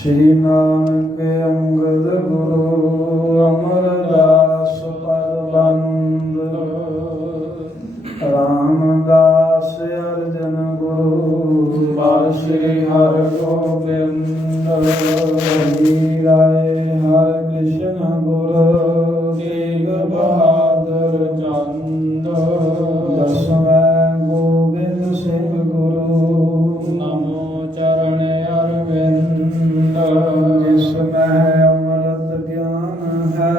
श्री नानक अंगद गुरु अमरदास परबंद रामदास अर्जन गुरु बाल श्री हर गोबिंद हरि राय हर कृष्ण गुरु तेग बहादुर चंद दसवें गोबिंद सिंह गुरु नमो चरण अरविंद जिसमें अमृत ज्ञान है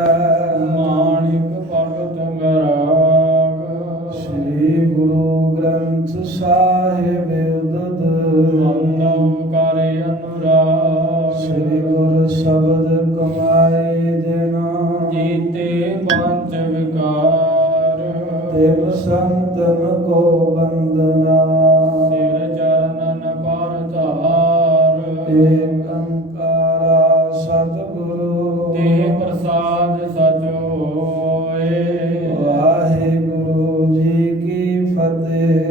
माणिक भगत वैराग श्री गुरु ग्रंथ साहिब उदद वंदन करे अनुराग श्री गुरु शब्द कमाए देना जीते पंच विकार देव संतन को वंदना तेरे चरणन पर धार एक अंकारा सतगुरु ते प्रसाद सच होए वाहिगुरु जी की फतेह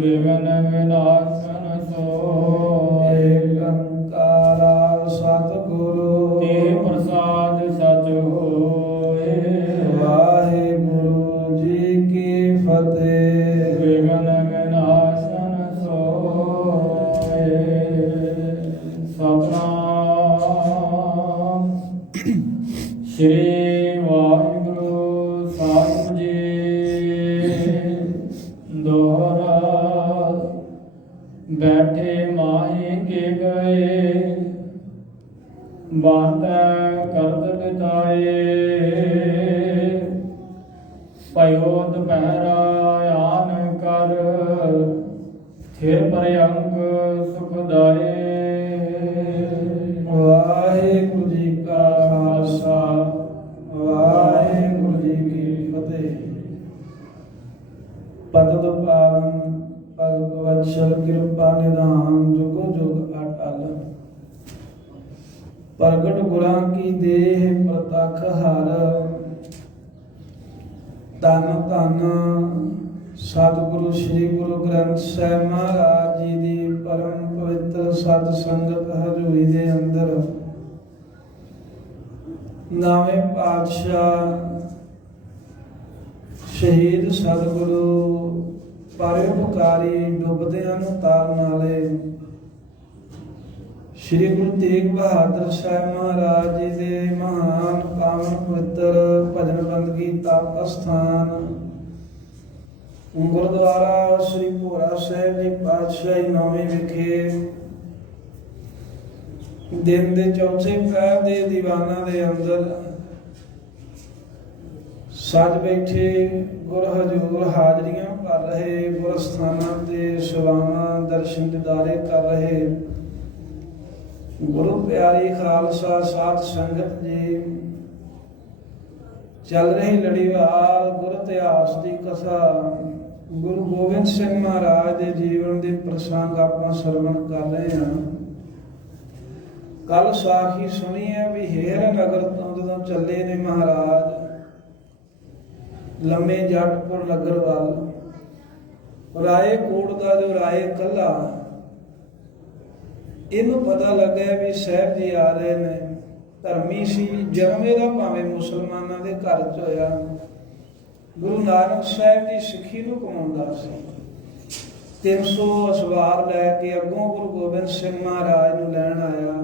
विघ्न विनाशन सोए एक अंकारा सतगुरु ते प्रसाद सच होए वाहिगुरु जी की फतेह विघ्न विनाशन सोए सतनाम श्री वाहिगुरु साहिब जी दोहरा बैठे माही के गए बातें करत बिताए पयो दुपहरा आन कर थिर पर्यंक सुखदाए वाहिगुरु जी का खालसा वाहिगुरु जी की फतेह। पतत पावन भगत वत्सल कृपा निधान जुगो जुग अटल प्रगट गुरां की देह प्रतख हर धन धन सतगुरु श्री गुरु ग्रंथ ਸਾਹਿਬ महाराज जी दी परम पवित्र सत संगत हजूरी दे अंदर नावे पातशाह शहीद सतगुरु परोपकारी डुबदियां नूं ताਰਨ वाले श्री गुरु तेग बहादुर साहब महाराज जी दे महान पावन पवित्र भजन बंदगी तप अस्थान गुरुद्वारा श्री भोरा साहिब जी पातशाही नौवीं विखे दिन दे चौथे पहर दे दीवाना दे अंदर सज बैठे गुर हजूर हाजरियां कर रहे गुर स्थाना ते सेवावां दर्शन दीदारे कर रहे गुरु प्यारी खालसा साध संगत जी चल रही लड़ीवार गुर इतिहास की कथा गुरु गोबिंद सिंह महाराज के जीवन के प्रसंग आप श्रवण कर रहे हैं। कल साखी सुनी है भी हेर नगर तो जो चले ने महाराज लम्मे जटपुर नगर वाल राए कोट का जो राए कला इनू पता लगे भी साहब जी आ रहे ने धर्मी सी जन्म एदा भावें मुसलमानों के घर च होया गुरु नानक साहब जी सिੱਖੀ ਨੂੰ ਕਮਾਉਂਦਾ ਸੀ 300 ਅਸਵਾਰ ਲੈ ਕੇ ਅੱਗੋਂ ਗੁਰੂ ਗੋਬਿੰਦ ਸਿੰਘ ਮਹਾਰਾਜ ਨੂੰ ਲੈਣ ਆਇਆ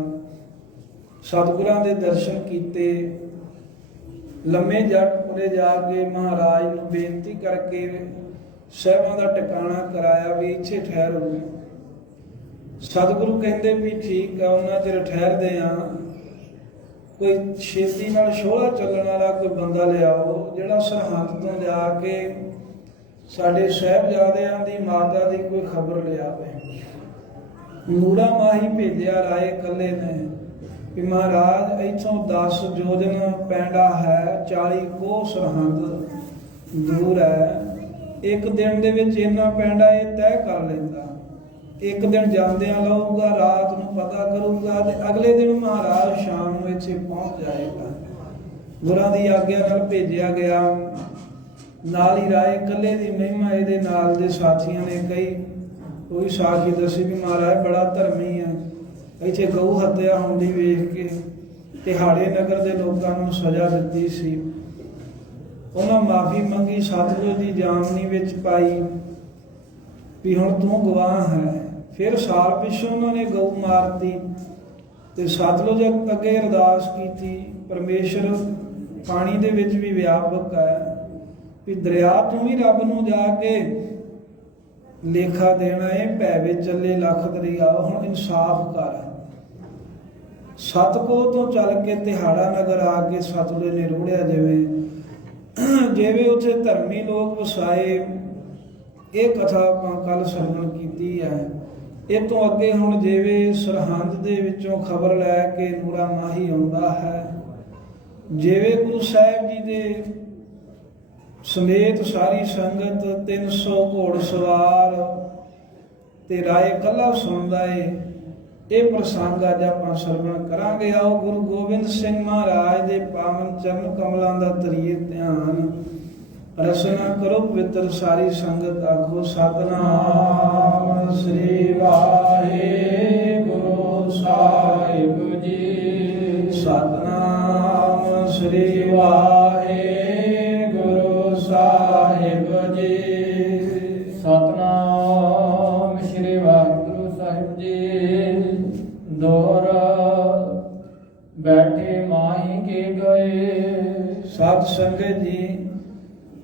ਸਤਿਗੁਰਾਂ ਦੇ ਦਰਸ਼ਨ ਕੀਤੇ ਲੰਮੇ ਜਟਪੁਰੇ ਜਾ ਕੇ ਮਹਾਰਾਜ ਨੂੰ ਬੇਨਤੀ ਕਰਕੇ ਸਾਹਿਬਾਂ ਦਾ ਟਿਕਾਣਾ ਕਰਾਇਆ ਵੀ ਇੱਥੇ ਠਹਿਰੋ ਸਤਿਗੁਰੂ ਕਹਿੰਦੇ ਵੀ ਠੀਕ ਆ ਉਹਨਾਂ ਚਿਰ ਠਹਿਰਦੇ ਆ कोई छेती नाल शोला चलण वाला कोई बंदा लियाओ जिहड़ा सरहंद तो जाके साडे साहिबजादियां दी माता दी कोई खबर लियावे नूरा माही भेजिया राए कले ने कि महाराज इथों 10 योजन पैंडा है 40 कोह सरहंद दूर है एक दिन दे विच इन्ना पैंडा ये तय कर लैंदा एक दिन जांदियां लऊगा रात नूं पता करूंगा ते अगले दिन महाराज शाम नूं इत्थे पहुंच जाएगा गुरां दी आग्या नाल भेजिया गया नाल ही राए कले दी महिमा इहदे नाल दे साथियां ने कई कोई साखी दसी भी महाराज बड़ा धर्मी है ਇੱਥੇ ਗਊ ਹੱਤਿਆ ਹੁੰਦੀ ਵੇਖ ਕੇ ਤਿਹਾੜੇ ਨਗਰ ਦੇ ਲੋਕਾਂ ਨੂੰ ਸਜ਼ਾ ਦਿੱਤੀ ਸੀ। ਉਹਨਾਂ ਮਾਫੀ ਮੰਗੀ, ਸਤਿਗੁਰੂ ਦੀ ਜਾਮਨੀ ਵਿੱਚ ਪਾਈ ਵੀ ਹੁਣ ਤੂੰ ਗਵਾਹ ਹੈ। ਫਿਰ ਸਾਲ ਪਿੱਛੋਂ ਉਹਨਾਂ ਨੇ ਗਊ ਮਾਰਤੀ ਤੇ ਸਤਿਗੁਰੂ ਅੱਗੇ ਅਰਦਾਸ ਕੀਤੀ। ਪਰਮੇਸ਼ਰ ਪਾਣੀ ਦੇ ਵਿੱਚ ਵੀ ਵਿਆਪਕ ਹੈ ਵੀ ਦਰਿਆ ਤੂੰ ਵੀ ਰੱਬ ਨੂੰ ਜਾ ਕੇ ਲੇਖਾ ਦੇਣਾ ਹੈ। ਭੈ ਵਿੱਚ ਚੱਲੇ ਲੱਖ ਦਰਿਆ, ਹੁਣ ਇਨਸਾਫ ਕਰ। ਸਤਕੋ ਤੋਂ ਚੱਲ ਕੇ ਤਿਹਾੜਾ ਨਗਰ ਆ ਕੇ ਸਤਿਗੁਰੂ ਨੇ ਰੋੜਿਆ ਜਿਵੇਂ ਉੱਥੇ ਧਰਮੀ ਲੋਕ ਵਸਾਏ। ਇਹ ਕਥਾ ਆਪਾਂ ਕੱਲ ਸਰਵਣ ਕੀਤੀ ਹੈ। ਇਹ ਤੋਂ ਅੱਗੇ ਹੁਣ ਜਿਵੇਂ ਸਰਹੰਦ ਦੇ ਵਿੱਚੋਂ ਖਬਰ ਲੈ ਕੇ ਨੂਰਾ ਮਾਹੀ ਆਉਂਦਾ ਹੈ। ਜਿਵੇਂ ਗੁਰੂ ਸਾਹਿਬ ਜੀ ਦੇ ਸਮੇਤ ਸਾਰੀ ਸੰਗਤ 300 ਘੋੜ ਸਵਾਰ ਤੇ ਰਾਏ ਕੱਲਾ ਸੁਣਦਾ ਏ। ਇਹ ਪ੍ਰਸੰਗ ਅੱਜ ਆਪਾਂ ਸਰਵਣ ਕਰਾਂਗੇ। ਆਓ ਗੁਰੂ ਗੋਬਿੰਦ ਸਿੰਘ ਮਹਾਰਾਜ ਦੇ ਪਾਵਨ ਚਰਨ ਕਮਲਾਂ ਦਾ ਧਰੀਏ ਧਿਆਨ। ਰਸਨਾ ਕਰੋ ਪਵਿੱਤਰ ਸਾਰੀ ਸੰਗਤ ਆਖੋ ਸਤਿਨਾਮ ਸ੍ਰੀ ਵਾਹਿਗੁਰੂ ਸਾਹਿਬ ਜੀ। ਸਤਿਨਾਮ ਸ੍ਰੀ ਵਾਹਿਗੁਰੂ ਸਾਹਿਬ ਜੀ। ਸਤਿਨਾਮ ਸ੍ਰੀ ਵਾਹਿਗੁਰੂ ਸਾਹਿਬ ਜੀ। ਦੋਹਰਾ ਬੈਠੇ ਮਾਹੀ ਕੇ ਗਏ। ਸਤ ਸੰਗਤ ਜੀ,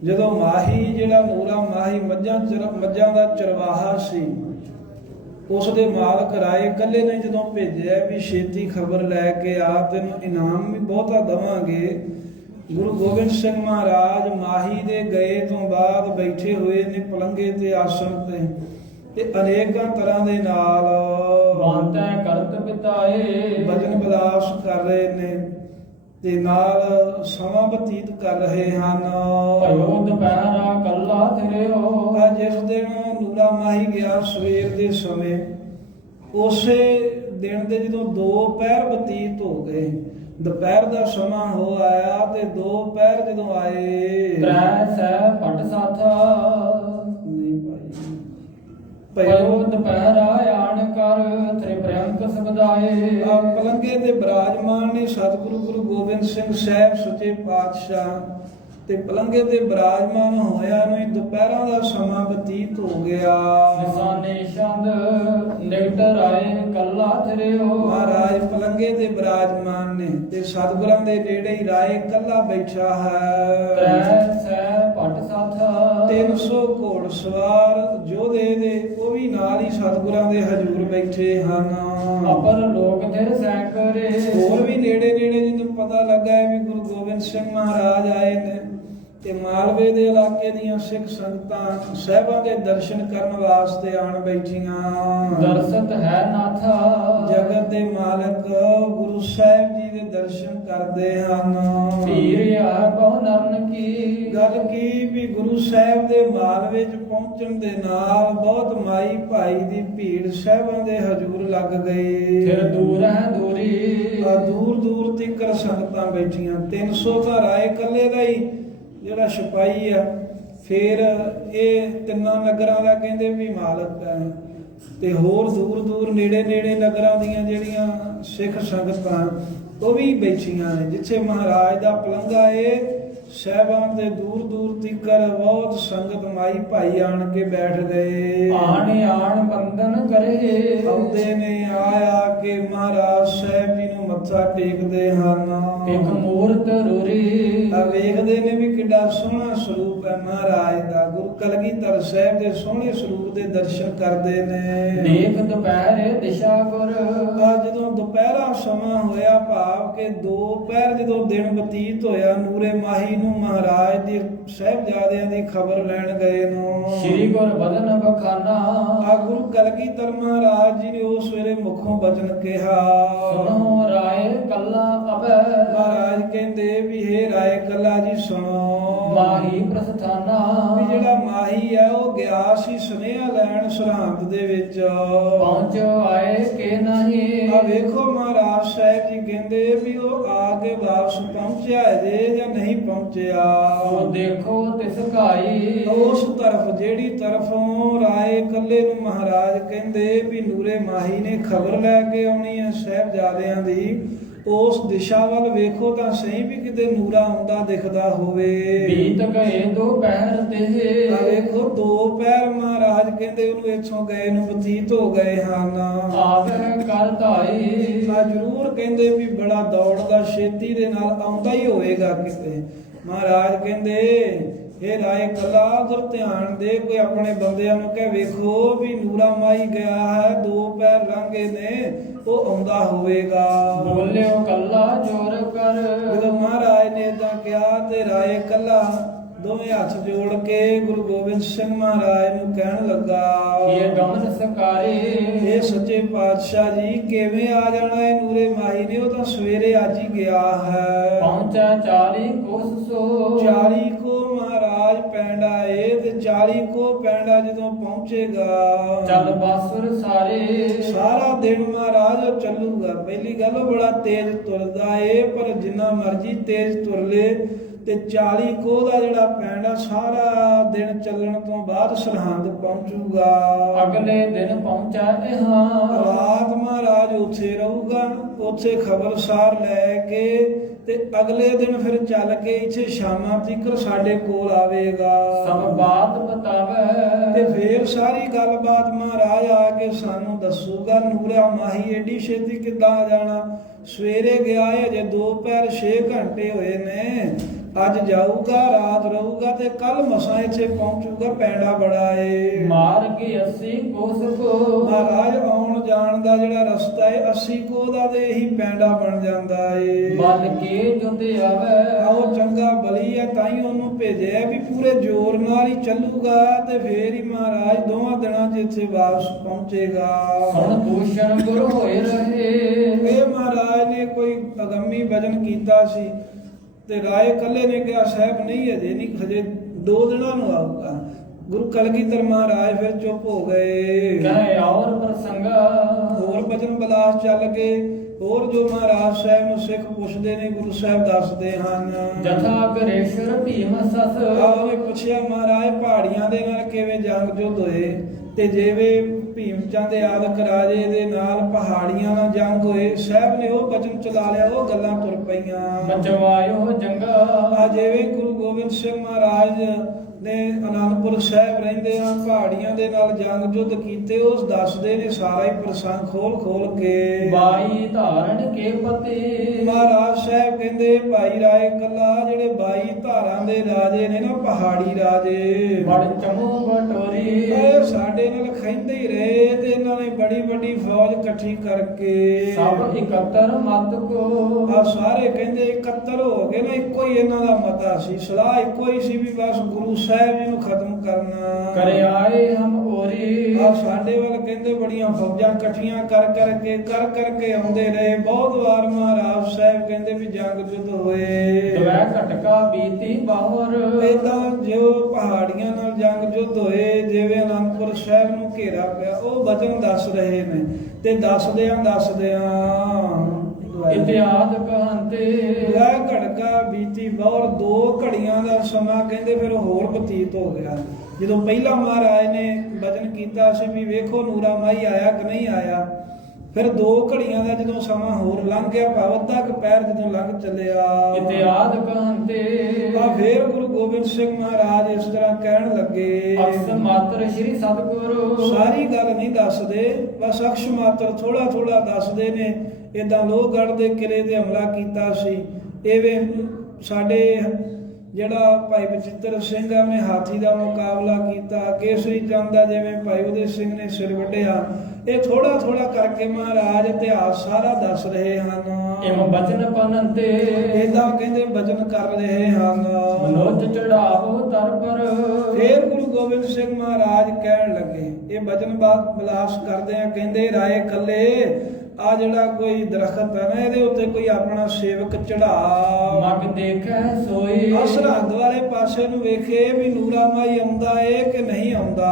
ਜਦੋਂ ਮਾਹੀ ਜਿਹੜਾ ਨੂਰਾ ਮਾਹੀ ਮੱਝਾਂ ਦਾ ਚਰਵਾਹਾ ਸੀ, ਉਸ ਦੇ ਮਾਲਕ ਰਾਏ ਕੱਲੇ ਨੇ ਜਦੋਂ ਭੇਜਿਆ ਵੀ ਛੇਤੀ ਖਬਰ ਲੈ ਕੇ ਆ, ਤੈਨੂੰ ਇਨਾਮ ਵੀ ਬਹੁਤਾ ਦੇਵਾਂਗੇ। ਗੁਰੂ ਗੋਬਿੰਦ ਸਿੰਘ ਮਹਾਰਾਜ ਮਾਹੀ ਦੇ ਗਏ ਤੋਂ ਬਾਅਦ ਬੈਠੇ ਹੋਏ ਨੇ ਪਲੰਗੇ ਤੇ ਆਸਣ ਤੇ ਅਨੇਕਾਂ ਤਰ੍ਹਾਂ ਦੇ ਨਾਲ ਬਾਂਤੈ ਕਰਤ ਬਿਤਾਏ। ਭਜਨ ਵਿਲਾਸ ਕਰ ਰਹੇ ਨੇ ਤੇ ਨਾਲ ਸਮਾਂ ਬਤੀਤ ਕਰ ਰਹੇ ਹਨ। ਭਇਓ ਦੁਪਹਿਰਾ ਕੱਲਾ ਫਿਰਿਓ। ਜਿਸ ਦਿਨ ਨੂਰਾ ਮਾਹੀ ਗਿਆ ਸਵੇਰ ਦੇ ਸਮੇਂ, ਉਸੇ ਦਿਨ ਦੇ ਜਦੋਂ 2 ਪਹਿਰ ਬਤੀਤ ਹੋ ਗਏ, ਦੁਪਹਿਰ ਦਾ ਸਮਾਂ ਹੋ ਆਇਆ ਤੇ 2 ਪਹਿਰ ਜਦੋਂ ਆਏ। ਤ੍ਰੈ ਸਹਿ ਪਟ ਸਾਥਾ। ਨਹੀਂ ਭਾਈ, ਭਇਓ ਦੁਪਹਿਰਾ ਆਣ ਕਰ ਤ੍ਰਿਪ੍ਰਯੰਕ ਸਬਦਾਏ। ਪਲੰਗੇ ਤੇ ਬਿਰਾਜਮਾਨ ਨੇ ਸਤਿਗੁਰੂ ਗੁਰੂ ਗੋਬਿੰਦ ਸਿੰਘ ਸਾਹਿਬ ਸੱਚੇ ਪਾਤਸ਼ਾਹ ਤੇ ਪਲੰਗੇ ਤੇ ਬਿਰਾਜਮਾਨ ਹੋਇਆ ਨੂੰ ਹੀ ਦੁਪਹਿਰਾਂ ਦਾ ਸਮਾਂ ਬਤੀਤ ਹੋ ਗਿਆ। ਨਿਸ਼ਾਨੇ ਛੰਦ ਨਿਕਟ ਰਾਏ ਕੱਲਾ ਫਿਰਿਓ। ਮਹਾਰਾਜ ਪਲੰਗੇ ਤੇ ਬਿਰਾਜਮਾਨ ਨੇ ਤੇ ਸਤਿਗੁਰਾਂ ਦੇ ਨੇੜੇ ਹੀ ਰਾਏ ਕੱਲਾ ਬੈਠਾ ਹੈ। ਤ੍ਰੈ ਸਹਿ ਪਟ ਸਾਥਾ। 300 ਘੋੜ ਸਵਾਰ ਯੋਧੇ ਦੇ ਉਹ ਵੀ ਨਾਲ ਹੀ ਸਤਿਗੁਰਾਂ ਦੇ ਹਜ਼ੂਰ ਬੈਠੇ ਹਨ। ਅਪਰ ਲੋਕ ਥਿਰ ਸੈਂਕੜੇ। ਹੋਰ ਵੀ ਨੇੜੇ ਜਦੋਂ ਪਤਾ ਲੱਗਾ ਹੈ ਵੀ ਗੁਰੂ ਗੋਬਿੰਦ ਸਿੰਘ ਮਹਾਰਾਜ ਆਏ ਨੇ ਤੇ ਮਾਲਵੇ ਦੇ ਇਲਾਕੇ ਦੀਆਂ ਸਿੱਖ ਸੰਗਤਾਂ ਸਾਹਿਬਾਂ ਦੇ ਦਰਸ਼ਨ ਕਰਨ ਵਾਸਤੇ ਆਣ ਬੈਠੀਆਂ। ਦਰਸਤ ਹੈ ਨਾਥਾ। ਜਗਤ ਦੇ ਮਾਲਕ ਗੁਰੂ ਸਾਹਿਬ ਜੀ ਦੇ ਦਰਸ਼ਨ ਕਰਦੇ ਹਨ। ਧੀਰ ਆ ਬਹੁ ਨਰਨ ਕੀ। ਗੱਲ ਕੀ ਵੀ ਗੁਰੂ ਸਾਹਿਬ ਦੇ ਮਾਲਵੇ 'ਚ ਪਹੁੰਚਣ ਦੇ ਨਾਲ ਬਹੁਤ ਮਾਈ ਭਾਈ ਦੀ ਭੀੜ ਸਾਹਿਬਾਂ ਦੇ ਹਜ਼ੂਰ ਲੱਗ ਗਈ। ਫਿਰ ਦੂਰ ਹੈ ਦੂਰੀ। ਦੂਰ ਦੂਰ ਤੀਕਰ ਸੰਗਤਾਂ ਬੈਠੀਆਂ। 300 ਤਾਂ ਰਾਏ ਕੱਲੇ ਦਾ ਹੀ ਜਿਹੜਾ ਸਿਪਾਹੀ ਆ। ਫਿਰ ਇਹ 3 ਨਗਰਾਂ ਦਾ ਕਹਿੰਦੇ ਵੀ ਮਾਲਕ ਹੈ ਤੇ ਹੋਰ ਦੂਰ ਦੂਰ ਨੇੜੇ ਨਗਰਾਂ ਦੀਆਂ ਜਿਹੜੀਆਂ ਸਿੱਖ ਸੰਗਤਾਂ ਉਹ ਵੀ ਬੈਠੀਆਂ ਨੇ। ਜਿੱਥੇ ਮਹਾਰਾਜ ਦਾ ਪਲੰਗਾ ਏ, ਸਾਹਿਬਾਂ ਦੇ ਦੂਰ ਤੀਕਰ ਬਹੁਤ ਸੰਗਤ ਮਾਈ ਭਾਈ ਆਣ ਕੇ ਬੈਠ ਗਏ। ਆਣ ਬੰਦਨ ਕਰੇ। ਆਉਂਦੇ ਨੇ ਆ ਕੇ ਮਹਾਰਾਜ ਸਾਹਿਬ ਜੀ ਨੂੰ ਮੱਥਾ ਟੇਕਦੇ ਹਨ। ਇੱਕ ਮੂਰਤ ਰੂਰੀ। ਵੇਖਦੇ ਨੇ ਵੀ ਕਿੱਡਾ ਸੋਹਣਾ ਸਰੂਪ ਹੈ ਮਹਾਰਾਜ ਦਾ। ਗੁਰੂ ਕਲਗੀਧਰ ਸਾਹਿਬ ਦੇ ਸੋਹਣੇ ਸਰੂਪ ਦੇ ਦਰਸ਼ਨ ਕਰਦੇ ਨੇ। ਦੇਖ ਦੁਪਹਿਰੇ ਦਿਸ਼ਾ ਗੁਰ। ਜਦੋਂ ਦੁਪਹਿਰਾ ਸਮਾਂ ਹੋਇਆ, ਭਾਵ ਕਿ 2 ਪਹਿਰ ਜਦੋਂ ਦਿਨ ਬਤੀਤ ਹੋਇਆ, ਨੂਰੇ ਮਾਹੀ ਨੂੰ ਮਹਾਰਾਜ ਦੇ ਸਾਹਿਬਜ਼ਾਦਿਆਂ ਦੀ ਖਬਰ ਲੈਣ ਗਏ ਨੂੰ। ਸ੍ਰੀ ਗੁਰ ਬਦਨ ਬਖਾਨਾ। ਗੁਰੂ ਕਲਗੀਧਰ ਮਹਾਰਾਜ ਜੀ ਨੇ ਉਸ ਵੇਲੇ ਮੁਖੋਂ ਬਚਨ ਕਿਹਾ। ਸੁਣੋ ਰਾਏ ਕੱਲਾ ਅਬੈ। ਮਹਾਰਾਜ ਕਹਿੰਦੇ ਵੀ ਹੇ ਰਾਏ ਕੱਲਾ ਜੀ ਸੁਣੋ। ਮਾਹੀ ਪ੍ਰਸਥਾਨਾ ਵੀ ਜਿਹੜਾ ਮਾਹੀ ਹੈ ਉਹ ਗਿਆ ਸੀ ਸੁਨੇਹਾ ਲੈਣ ਸਰਹੰਦ ਦੇ ਵਿੱਚ। ਪਹੁੰਚ ਆਏ ਕਿ ਨਹੀਂ ਆ ਵੇਖੋ ਮਹਾਰਾਜ ਸਾਹਿਬ ਜੀ ਕਹਿੰਦੇ ਵੀ ਉਹ ਆ ਕੇ ਵਾਪਸ ਪਹੁੰਚਿਆ ਜੇ ਜਾਂ ਨਹੀਂ ਪਹੁੰਚਿਆ। ਉਹ ਦੇਖੋ ਤਿਸ ਘਾਈ ਉਸ ਤਰਫ ਜਿਹੜੀ ਤਰਫੋਂ ਰਾਏ ਕੱਲੇ ਨੂੰ ਮਹਾਰਾਜ ਕਹਿੰਦੇ ਵੀ ਨੂਰੇ ਮਾਹੀ ਨੇ ਖਬਰ ਲੈ ਕੇ ਆਉਣੀ ਹੈ ਸਾਹਿਬਜ਼ਾਦਿਆਂ ਦੀ, ਉਸ ਦਿਸ਼ਾ ਵੱਲ ਵੇਖੋ ਤਾਂ ਸਹੀ ਵੀ ਕਿਤੇ ਨੂਰਾ ਆਉਂਦਾ ਦਿਖਦਾ ਹੋਵੇ। ਬੀਤ ਗਏ ਦੋ ਪਹਿਰ ਤੇ ਆ ਵੇਖੋ 2 ਪਹਿਰ ਮਹਾਰਾਜ ਕਹਿੰਦੇ ਉਹਨੂੰ ਇੱਥੋਂ ਗਏ ਨੂੰ ਬਤੀਤ ਹੋ ਗਏ ਹਨ। ਆਵਹਿ ਕਰ ਧਾਈ ਆ ਜ਼ਰੂਰ ਕਹਿੰਦੇ ਵੀ ਬੜਾ ਦੌੜਦਾ ਛੇਤੀ ਦੇ ਨਾਲ ਆਉਂਦਾ ਹੀ ਹੋਵੇਗਾ ਕਿਤੇ। ਮਹਾਰਾਜ ਕਹਿੰਦੇ ਇਹ ਰਾਏ ਕੱਲਾ ਉਧਰ ਧਿਆਨ ਦੇ, ਕੋਈ ਆਪਣੇ ਬੰਦਿਆਂ ਨੂੰ ਕਹਿ ਵੇਖੋ ਵੀ ਨੂਰਾ ਮਾਈ ਗਿਆ ਹੈ 2 ਪੈਰ ਲੰਘੇ ਨੇ, ਉਹ ਆਉਂਦਾ ਹੋਵੇਗਾ। ਬੋਲਿਓ ਕੱਲਾ ਜੋਰ ਕਰ ਜਦੋਂ ਮਹਾਰਾਜ ਨੇ ਏਦਾਂ ਕਿਹਾ ਤੇ ਰਾਏ ਕੱਲਾ ਦੋਵੇਂ ਹੱਥ ਜੋੜ ਕੇ ਗੁਰੂ ਗੋਬਿੰਦ ਸਿੰਘ ਮਹਾਰਾਜ ਨੂੰ ਕਹਿਣ ਲੱਗਾ ਇਹ ਗਮਨ ਸਕਾਰੇ ਇਹ ਸੱਚੇ ਪਾਤਸ਼ਾਹ ਜੀ ਕਿਵੇਂ ਆ ਜਾਣਾ ਹੈ ਨੂਰੇ ਮਾਈ ਨੇ, ਉਹ ਤਾਂ ਸਵੇਰੇ ਅੱਜ ਹੀ ਗਿਆ ਹੈ। ਪਹੁੰਚਾ 40 ਕੋਸ ਸੋ 40 ਕੋ ਮਹਾਰਾਜ ਪੈਂਡਾ ਏ ਤੇ 40 ਕੋ ਪੈਂਡਾ ਜਦੋਂ ਪਹੁੰਚੇਗਾ ਚੱਲ ਬਾਸੁਰ ਸਾਰੇ ਸਾਰਾ ਦਿਨ ਮਹਾਰਾਜ ਉਹ ਚੱਲੂਗਾ। ਪਹਿਲੀ ਗੱਲ ਉਹ ਬੜਾ ਤੇਜ਼ ਤੁਰਦਾ ਏ, ਪਰ ਜਿੰਨਾ ਮਰਜੀ ਤੇਜ਼ ਤੁਰ ਲੇ ਤੇ 40 ਕੋਹ ਦਾ ਜਿਹੜਾ ਪੈਂਡਾ ਸਾਰਾ ਦਿਨ ਚੱਲਣ ਤੋਂ ਬਾਅਦ ਸਰਹੰਦ ਪਹੁੰਚੂਗਾ। ਅਗਲੇ ਦਿਨ ਪਹੁੰਚਾ ਇਹਾਂ ਰਾਤ ਮਹਾਰਾਜ ਉੱਥੇ ਰਹੂਗਾ, ਉੱਥੇ ਖਬਰਸਾਰ ਲੈ ਕੇ ਤੇ ਅਗਲੇ ਦਿਨ ਫਿਰ ਚੱਲ ਕੇ ਇੱਥੇ ਸ਼ਾਮਾਂ ਤੀਕਰ ਸਾਡੇ ਕੋਲ ਆਵੇਗਾ। ਸਭ ਬਾਤ ਬਤਾਵੇ ਤੇ ਫੇਰ ਸਾਰੀ ਗੱਲਬਾਤ ਮਹਾਰਾਜ ਆ ਕੇ ਸਾਨੂੰ ਦੱਸੂਗਾ। ਨੂਰਾ ਮਾਹੀ ਏਡੀ ਛੇਤੀ ਕਿੱਦਾਂ ਆ ਜਾਣਾ, ਸਵੇਰੇ ਗਿਆ ਏ ਜੇ 2 ਪੈਰ 6 ਘੰਟੇ ਹੋਏ ਨੇ, ਅੱਜ ਜਾਊਗਾ ਰਾਤ ਰਹੂਗਾ ਤੇ ਕੱਲ ਮਸਾਂ ਇੱਥੇ ਪਹੁੰਚੂਗਾ। ਪੈਂਡਾ ਬੜਾ ਏ ਮਾਰ ਕੇ 80 ਕੋਸ ਕੋ ਮਹਾਰਾਜ ਆਉਣ ਜਾਣ ਦਾ ਜਿਹੜਾ ਰਸਤਾ ਏ 80 ਕੋਹ ਦਾ ਤੇ ਇਹੀ ਪੈਂਡਾ ਬਣ ਜਾਂਦਾ ਏ। ਬਲ ਕੇ ਜੁਦ ਆਵੇ ਆਓ ਚੰਗਾ ਬਲੀ ਹੈ ਤਾਂ ਹੀ ਉਹਨੂੰ ਭੇਜਿਆ ਵੀ ਪੂਰੇ ਜ਼ੋਰ ਨਾਲ ਹੀ ਚੱਲੂਗਾ ਤੇ ਫੇਰ ਹੀ ਮਹਾਰਾਜ 2 ਦਿਨਾਂ 'ਚ ਇੱਥੇ ਵਾਪਸ ਪਹੁੰਚੇਗਾ। ਹੁਣ ਦੂਸ਼ਣ ਗੁਰ ਹੋਏ ਰਹੇ ਇਹ ਮਹਾਰਾਜ ਨੇ ਕੋਈ ਅਗੰਮੀ ਵਜਨ ਕੀਤਾ ਸੀ ਤੇ ਰਾਏ ਕੱਲੇ ਨੇ ਕਿਹਾ ਸਾਹਿਬ ਨਹੀਂ ਅਜੇ ਨਹੀਂ, ਹਜੇ 2 ਦਿਨਾਂ ਨੂੰ ਆਊਗਾ। ਗੁਰੂ ਕਲਗੀਧਰ ਮਹਾਰਾਜ ਫਿਰ ਚੁੱਪ ਹੋ ਗਏ। ਕਹੇ ਔਰ ਪ੍ਰਸੰਗਾ ਹੋਰ ਬਚਨ ਬਲਾਸ ਚੱਲ ਗਏ। ਹੋਰ ਜੋ ਮਹਾਰਾਜ ਸਾਹਿਬ ਨੂੰ ਸਿੱਖ ਪੁੱਛਦੇ ਨੇ ਗੁਰੂ ਸਾਹਿਬ ਦੱਸਦੇ ਹਨ। ਜਥਾ ਗਰੇਸ਼ਰ ਭੀਮ ਸਸ ਉਹਨੇ ਪੁੱਛਿਆ ਮਹਾਰਾਜ ਪਹਾੜੀਆਂ ਦੇ ਨਾਲ ਕਿਵੇਂ ਜੰਗ ਜੁੱਧ ਹੋਏ, ਤੇ ਜਿਵੇਂ ਭੀਮ ਚੰਦ ਆਦਿਕ ਰਾਜੇ ਦੇ ਨਾਲ ਪਹਾੜੀਆਂ ਨਾਲ ਜੰਗ ਹੋਏ। ਸਾਹਿਬ ਨੇ ਉਹ ਬਚਨ ਚਲਾ ਲਿਆ, ਉਹ ਗੱਲਾਂ ਤੁਰ ਪਈਆਂ। ਬਚਵਾਇਓ ਜੰਗਾ ਆ ਜਿਵੇਂ ਗੁਰੂ ਗੋਬਿੰਦ ਸਿੰਘ ਮਹਾਰਾਜ ਨੇ ਅਨੰਦਪੁਰ ਸਾਹਿਬ ਰਹਿੰਦੇ ਆ ਪਹਾੜੀਆਂ ਦੇ ਨਾਲ ਜੰਗ ਜੁੱਧ ਕੀਤੇ, ਉਸ ਦੱਸਦੇ ਨੇ ਸਾਰਾ ਹੀ ਪ੍ਰਸੰਗ ਖੋਲ ਖੋਲ ਕੇ। ਬਾਈ ਧਾਰਨ ਕੇ ਪਤੇ ਮਹਾਰਾਜ ਸਾਹਿਬ ਕਹਿੰਦੇ ਭਾਈ ਰਾਏ ਕੱਲਾ ਜਿਹੜੇ 22 ਧਾਰਾਂ ਦੇ ਰਾਜੇ ਨੇ ਨਾ, ਪਹਾੜੀ ਰਾਜੇ ਬੜ ਚਮੂ ਬਟੋਰੀ ਇਹ ਸਾਡੇ ਨਾਲ ਖੈਂਦੇ ਹੀ ਰਹੇ ਤੇ ਇਹਨਾਂ ਨੇ ਬੜੀ ਵੱਡੀ ਫੌਜ ਇਕੱਠੀ ਕਰਕੇ ਸਭ ਇਕੱਤਰ ਮਤ ਕੋ ਆ ਸਾਰੇ ਕਹਿੰਦੇ ਇਕੱਤਰ ਹੋ ਗਏ ਨਾ। ਇੱਕੋ ਹੀ ਇਹਨਾਂ ਦਾ ਮਤਾ ਸੀ, ਸਲਾਹ ਇੱਕੋ ਹੀ ਸੀ ਵੀ ਬਸ ਗੁਰੂ ਸਾਹਿਬ ਜੀ ਨੂੰ ਖਤਮ ਕਰਨਾ। ਕਰੇ ਆਏ ਹਮ ਹੋਰੀ ਆ ਸਾਡੇ ਵੱਲ ਕਹਿੰਦੇ ਬੜੀਆਂ ਫੌਜਾਂ ਇਕੱਠੀਆਂ ਕਰ ਕਰਕੇ ਆਉਂਦੇ ਰਹੇ। ਬਹੁਤ ਵਾਰ ਮਹਾਰਾਜ ਸਾਹਿਬ ਕਹਿੰਦੇ ਵੀ ਜੰਗ ਜੁੱਧ ਹੋਏ। ਦਵੈ ਘਟਕਾ ਬੀਤੀ ਬਾਹਰ ਏਦਾਂ ਜੋ ਪਹਾੜੀਆਂ ਨਾਲ ਜੰਗ ਜੁੱਧ ਹੋਏ, ਜਿਵੇਂ ਅਨੰਦਪੁਰ ਸਾਹਿਬ ਨੂੰ ਘੇਰਾ ਪਿਆ, ਉਹ ਬਚਨ ਦੱਸ ਰਹੇ ਨੇ। ਤੇ ਦੱਸਦਿਆਂ ਇਤਿਹਾਦ ਕਹੰਤੇ ਲੈ ਘੜਕਾ ਬੀਤੀ ਬਾਹਰ 2 ਘੜੀਆਂ ਦਾ ਸਮਾਂ ਕਹਿੰਦੇ ਫਿਰ ਹੋਰ ਬਤੀਤ ਹੋ ਗਿਆ। ਜਦੋਂ ਪਹਿਲਾ ਮਹਾਰਾਜ ਨੇ ਬਚਨ ਕੀਤਾ ਸੀ ਵੀ ਵੇਖੋ ਨੂਰਾ ਮਾਈ ਆਇਆ ਕਿ ਨਹੀਂ ਆਇਆ, ਫਿਰ 2 ਘੜੀਆਂ ਦਾ ਜਦੋਂ ਸਮਾਂ ਹੋਰ ਲੰਘ ਗਿਆ, ਅੱਧਾ ਕੁ ਪੈਰ ਜਦੋਂ ਲੰਘ ਚੱਲਿਆ। ਇਤਿਹਾਦ ਕਹੰਤੇ ਆ ਫੇਰ ਗੁਰੂ ਗੋਬਿੰਦ ਸਿੰਘ ਮਹਾਰਾਜ ਇਸ ਤਰ੍ਹਾਂ ਕਹਿਣ ਲੱਗੇ। ਅਕਸ ਮਾਤਰ ਸ੍ਰੀ ਸਤਿਗੁਰੂ ਸਾਰੀ ਗੱਲ ਨਹੀਂ ਦੱਸਦੇ, ਬਸ ਅਕਸ਼ ਮਾਤਰ ਥੋੜਾ ਥੋੜਾ ਦੱਸਦੇ ਨੇ। ਏਦਾਂ ਲੋਹਗੜ੍ਹ ਦੇ ਕਿਲੇ ਤੇ ਹਮਲਾ ਕੀਤਾ ਸੀ। ਐਵੇਂ ਸਾਡੇ ਜਿਹੜਾ ਭਾਈ ਬਚਿੱਤਰ ਸਿੰਘ ਆ ਉਹਨੇ ਹਾਥੀ ਦਾ ਮੁਕਾਬਲਾ ਕੀਤਾ। ਕੇਸਰੀ ਚੰਦ ਦਾ ਜਿਵੇਂ ਭਾਈ ਉਹਦੇ ਸਿੰਘ ਨੇ ਸਿਰ ਵੱਢਿਆ। ਇਹ ਥੋੜਾ ਥੋੜਾ ਕਰਕੇ ਮਹਾਰਾਜ ਇਤਿਹਾਸ ਸਾਰਾ ਦੱਸ ਰਹੇ ਹਨ। ਇਮ ਬਚਨ ਪਨੰਤੇ ਏਦਾਂ ਕਹਿੰਦੇ ਬਚਨ ਕਰ ਰਹੇ ਹਨ। ਮਨੋਜ ਚੜਾਵੋ ਦਰ ਪਰ ਫੇਰ ਗੁਰੂ ਗੋਬਿੰਦ ਸਿੰਘ ਮਹਾਰਾਜ ਕਹਿਣ ਲੱਗੇ, ਇਹ ਬਚਨ ਬਾਤ ਬਲਾਸ ਕਰਦੇ ਆ। ਕਹਿੰਦੇ ਰਾਏ ਕੱਲੇ ਆ ਜਿਹੜਾ ਕੋਈ ਦਰਖਤ ਹੈ ਨਾ ਇਹਦੇ ਉੱਤੇ ਕੋਈ ਆਪਣਾ ਸੇਵਕ ਚੜਾ। ਮਗ ਦੇਖੈ ਸੋਈ ਆ ਸਰਹੰਦ ਵਾਲੇ ਪਾਸੇ ਨੂੰ ਵੇਖੇ ਵੀ ਨੂਰਾ ਮਾਈ ਆਉਂਦਾ ਏ ਕਿ ਨਹੀਂ ਆਉਂਦਾ।